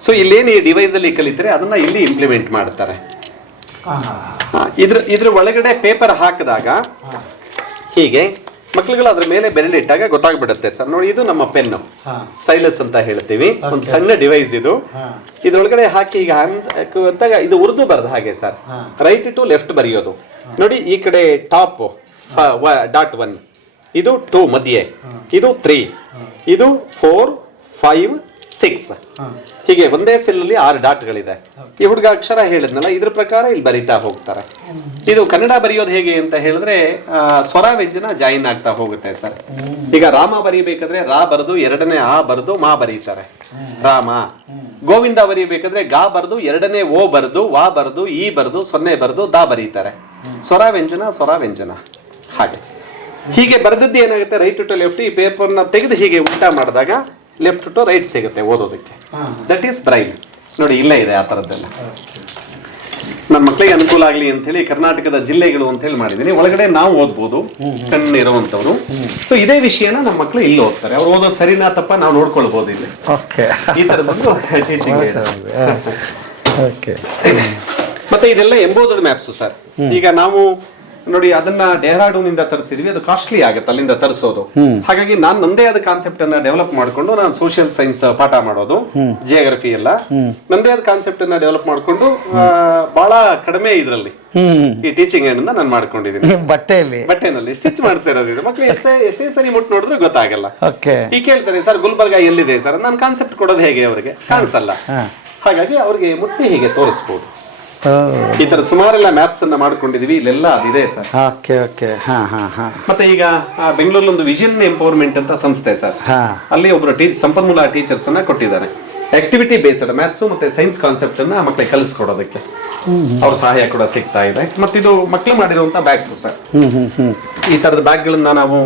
ಸೊ ಇಲ್ಲೇನು ಈ ಡಿವೈಸ್ ಅಲ್ಲಿ ಕಲಿತಾರೆ ಅದನ್ನ ಇಲ್ಲಿ ಇಂಪ್ಲಿಮೆಂಟ್ ಮಾಡ್ತಾರೆ. ಇದ್ರ ಒಳಗಡೆ ಪೇಪರ್ ಹಾಕಿದಾಗ ಹೀಗೆ ಮಕ್ಳುಗಳು ಅದ್ರ ಮೇಲೆ ಬೆರಳಿಟ್ಟಾಗ ಗೊತ್ತಾಗ್ಬಿಡುತ್ತೆ ಸರ್. ನೋಡಿ ಇದು ನಮ್ಮ ಪೆನ್ನು, ಸ್ಟೈಲಸ್ ಅಂತ ಹೇಳ್ತೀವಿ, ಒಂದು ಸಣ್ಣ ಡಿವೈಸ್ ಇದು. ಇದ್ರೊಳಗಡೆ ಹಾಕಿ ಈಗ ಅಂತಾಗ ಇದು ಉರ್ದು ಬರ್ದ ಹಾಗೆ ಸರ್, ರೈಟ್ ಟು ಲೆಫ್ಟ್ ಬರೆಯೋದು. ನೋಡಿ ಈ ಕಡೆ ಟಾಪ್ .1, ಇದು 2 ಮಧ್ಯೆ, ಇದು 3, ಇದು 4 5 6, ಹೀಗೆ ಒಂದೇ ಸೆಲ್ ಅಲ್ಲಿ 6 ಡಾಟ್ಗಳಿದೆ. ಈ ಹುಡುಗ ಅಕ್ಷರ ಹೇಳಿದ್ನಲ್ಲ, ಇದ್ರ ಪ್ರಕಾರ ಇಲ್ಲಿ ಬರಿತಾ ಹೋಗ್ತಾರೆ. ಇದು ಕನ್ನಡ ಬರೆಯೋದು ಹೇಗೆ ಅಂತ ಹೇಳಿದ್ರೆ ಸ್ವರ ವ್ಯಂಜನ ಜಾಯಿನ್ ಆಗ್ತಾ ಹೋಗುತ್ತೆ ಸರ್. ಈಗ ರಾಮ ಬರೀಬೇಕಾದ್ರೆ ರಾ ಬರೆದು ಎರಡನೇ ಆ ಬರೆದು ಮಾ ಬರೀತಾರೆ, ರಾಮ. ಗೋವಿಂದ ಬರೀಬೇಕಾದ್ರೆ ಗಾ ಬರೆದು ಎರಡನೇ ಓ ಬರೆದು ವಾ ಬರೆದು ಈ ಬರೆದು 0 ಬರೆದು ದಾ ಬರೀತಾರೆ. ಸ್ವರ ವ್ಯಂಜನ ಹಾಗೆ ಹೀಗೆ ಬರೆದದ್ದು ಏನಾಗುತ್ತೆ, ರೈಟ್ ಟು ಲೆಫ್ಟ್. ಈ ಪೇಪರ್ನ ತೆಗೆದು ಹೀಗೆ ಉಲ್ಟಾ ಮಾಡಿದಾಗ ಲೆಫ್ಟ್ ಟು ರೈಟ್ ಸಿಗುತ್ತೆ ಓದೋದಕ್ಕೆ. That is Braille. ನೋಡಿ ಇಲ್ಲೇ ಇದೆ ಆ ಥರದ್ದೆಲ್ಲ. ನನ್ನ ಮಕ್ಕಳಿಗೆ ಅನುಕೂಲ ಆಗಲಿ ಅಂತ ಹೇಳಿ ಕರ್ನಾಟಕದ ಜಿಲ್ಲೆಗಳು ಅಂತ ಹೇಳಿ ಮಾಡಿದ್ದೀನಿ. ಒಳಗಡೆ ನಾವು ಓದ್ಬೋದು, ಕಣ್ಣು ಇರುವಂಥವ್ರು. ಸೊ ಇದೇ ವಿಷಯನ ನಮ್ಮ ಮಕ್ಕಳು ಇಲ್ಲಿ ಓದ್ತಾರೆ. ಅವ್ರು ಓದೋದು ಸರಿನಾ ತಪ್ಪ ನಾವು ನೋಡ್ಕೊಳ್ಬೋದು ಇಲ್ಲಿ. ಈ ಥರದ್ದು ಟೀಚಿಂಗ್. ಮತ್ತೆ ಇದೆಲ್ಲ ಎಂಬೋಸ್ಡ್ ಮ್ಯಾಪ್ಸ್ ಸರ್. ಈಗ ನಾವು ನೋಡಿ ಅದನ್ನ ಡೆಹ್ರಾಡೂನಿಂದ ತರಿಸಿದ್ವಿ, ಅದು ಕಾಸ್ಟ್ಲಿ ಆಗುತ್ತೆ ಅಲ್ಲಿಂದ ತರಿಸೋದು. ಹಾಗಾಗಿ ನಾನು ನಂದೇ ಆದ ಕಾನ್ಸೆಪ್ಟ್ ಅನ್ನ ಡೆವಲಪ್ ಮಾಡ್ಕೊಂಡು ನಾನು ಸೋಷಿಯಲ್ ಸೈನ್ಸ್ ಪಾಠ ಮಾಡೋದು, ಜಿಯೋಗ್ರಫಿ ಎಲ್ಲ ನಂದೇ ಆದ ಕಾನ್ಸೆಪ್ಟ್ ಅನ್ನ ಡೆವಲಪ್ ಮಾಡ್ಕೊಂಡು ಬಹಳ ಕಡಿಮೆ ಇದರಲ್ಲಿ ಈ ಟೀಚಿಂಗ್ ಅನ್ನ ನಾನು ಮಾಡ್ಕೊಂಡಿದ್ದೀನಿ. ಬಟ್ಟೆನಲ್ಲಿ ಸ್ಟಿಚ್ ಮಾಡಿಸಿರೋದು. ಮಕ್ಳು ಎಷ್ಟೇ ಸರಿ ಮುಟ್ಟು ನೋಡಿದ್ರೆ ಗೊತ್ತಾಗಲ್ಲ. ಈ ಕೇಳ್ತಾರೆ ಸರ್ ಗುಲ್ಬರ್ಗ ಎಲ್ಲಿದೆ ಸರ್, ನಾನು ಕಾನ್ಸೆಪ್ಟ್ ಕೊಡೋದು ಹೇಗೆ ಅವರಿಗೆ ಕಾಣಿಸಲ್ಲ. ಹಾಗಾಗಿ ಅವ್ರಿಗೆ ಮುಟ್ಟಿ ಹೀಗೆ ತೋರಿಸ್ಬೋದು. ಈ ತರ ಸುಮಾರೆಲ್ಲ ಮ್ಯಾಪ್ಸ್ ಅನ್ನ ಮಾಡ್ಕೊಂಡಿದೀವಿ, ಇಲ್ಲೆಲ್ಲ ಅದಿದೆ ಸರ್. ಮತ್ತೆ ಈಗ ಬೆಂಗಳೂರಲ್ಲಿ ಒಂದು ವಿಷನ್ ಎಂಪವರ್ಮೆಂಟ್ ಅಂತ ಸಂಸ್ಥೆ ಸರ್, ಅಲ್ಲಿ ಒಬ್ರು ಸಂಪನ್ಮೂಲ ಟೀಚರ್ಸ್ ಅನ್ನ ಕೊಟ್ಟಿದ್ದಾರೆ. ಆಕ್ಟಿವಿಟಿ ಬೇಸ್ಡ್ ಮ್ಯಾಥ್ಸ್ ಮತ್ತೆ ಸೈನ್ಸ್ ಕಾನ್ಸೆಪ್ಟ್ ಅನ್ನ ಮಕ್ಕಳಿಗೆ ಕಲಿಸ್ಕೊಡೋದಕ್ಕೆ ಅವ್ರ ಸಹಾಯ ಕೂಡ ಸಿಗ್ತಾ ಇದೆ. ಮತ್ತೆ ಇದು ಮಕ್ಕಳು ಮಾಡಿರುವಂತ ಬ್ಯಾಗ್ಸ್ ಸರ್. ಈ ತರದ ಬ್ಯಾಗ್ ಗಳನ್ನ ನಾವು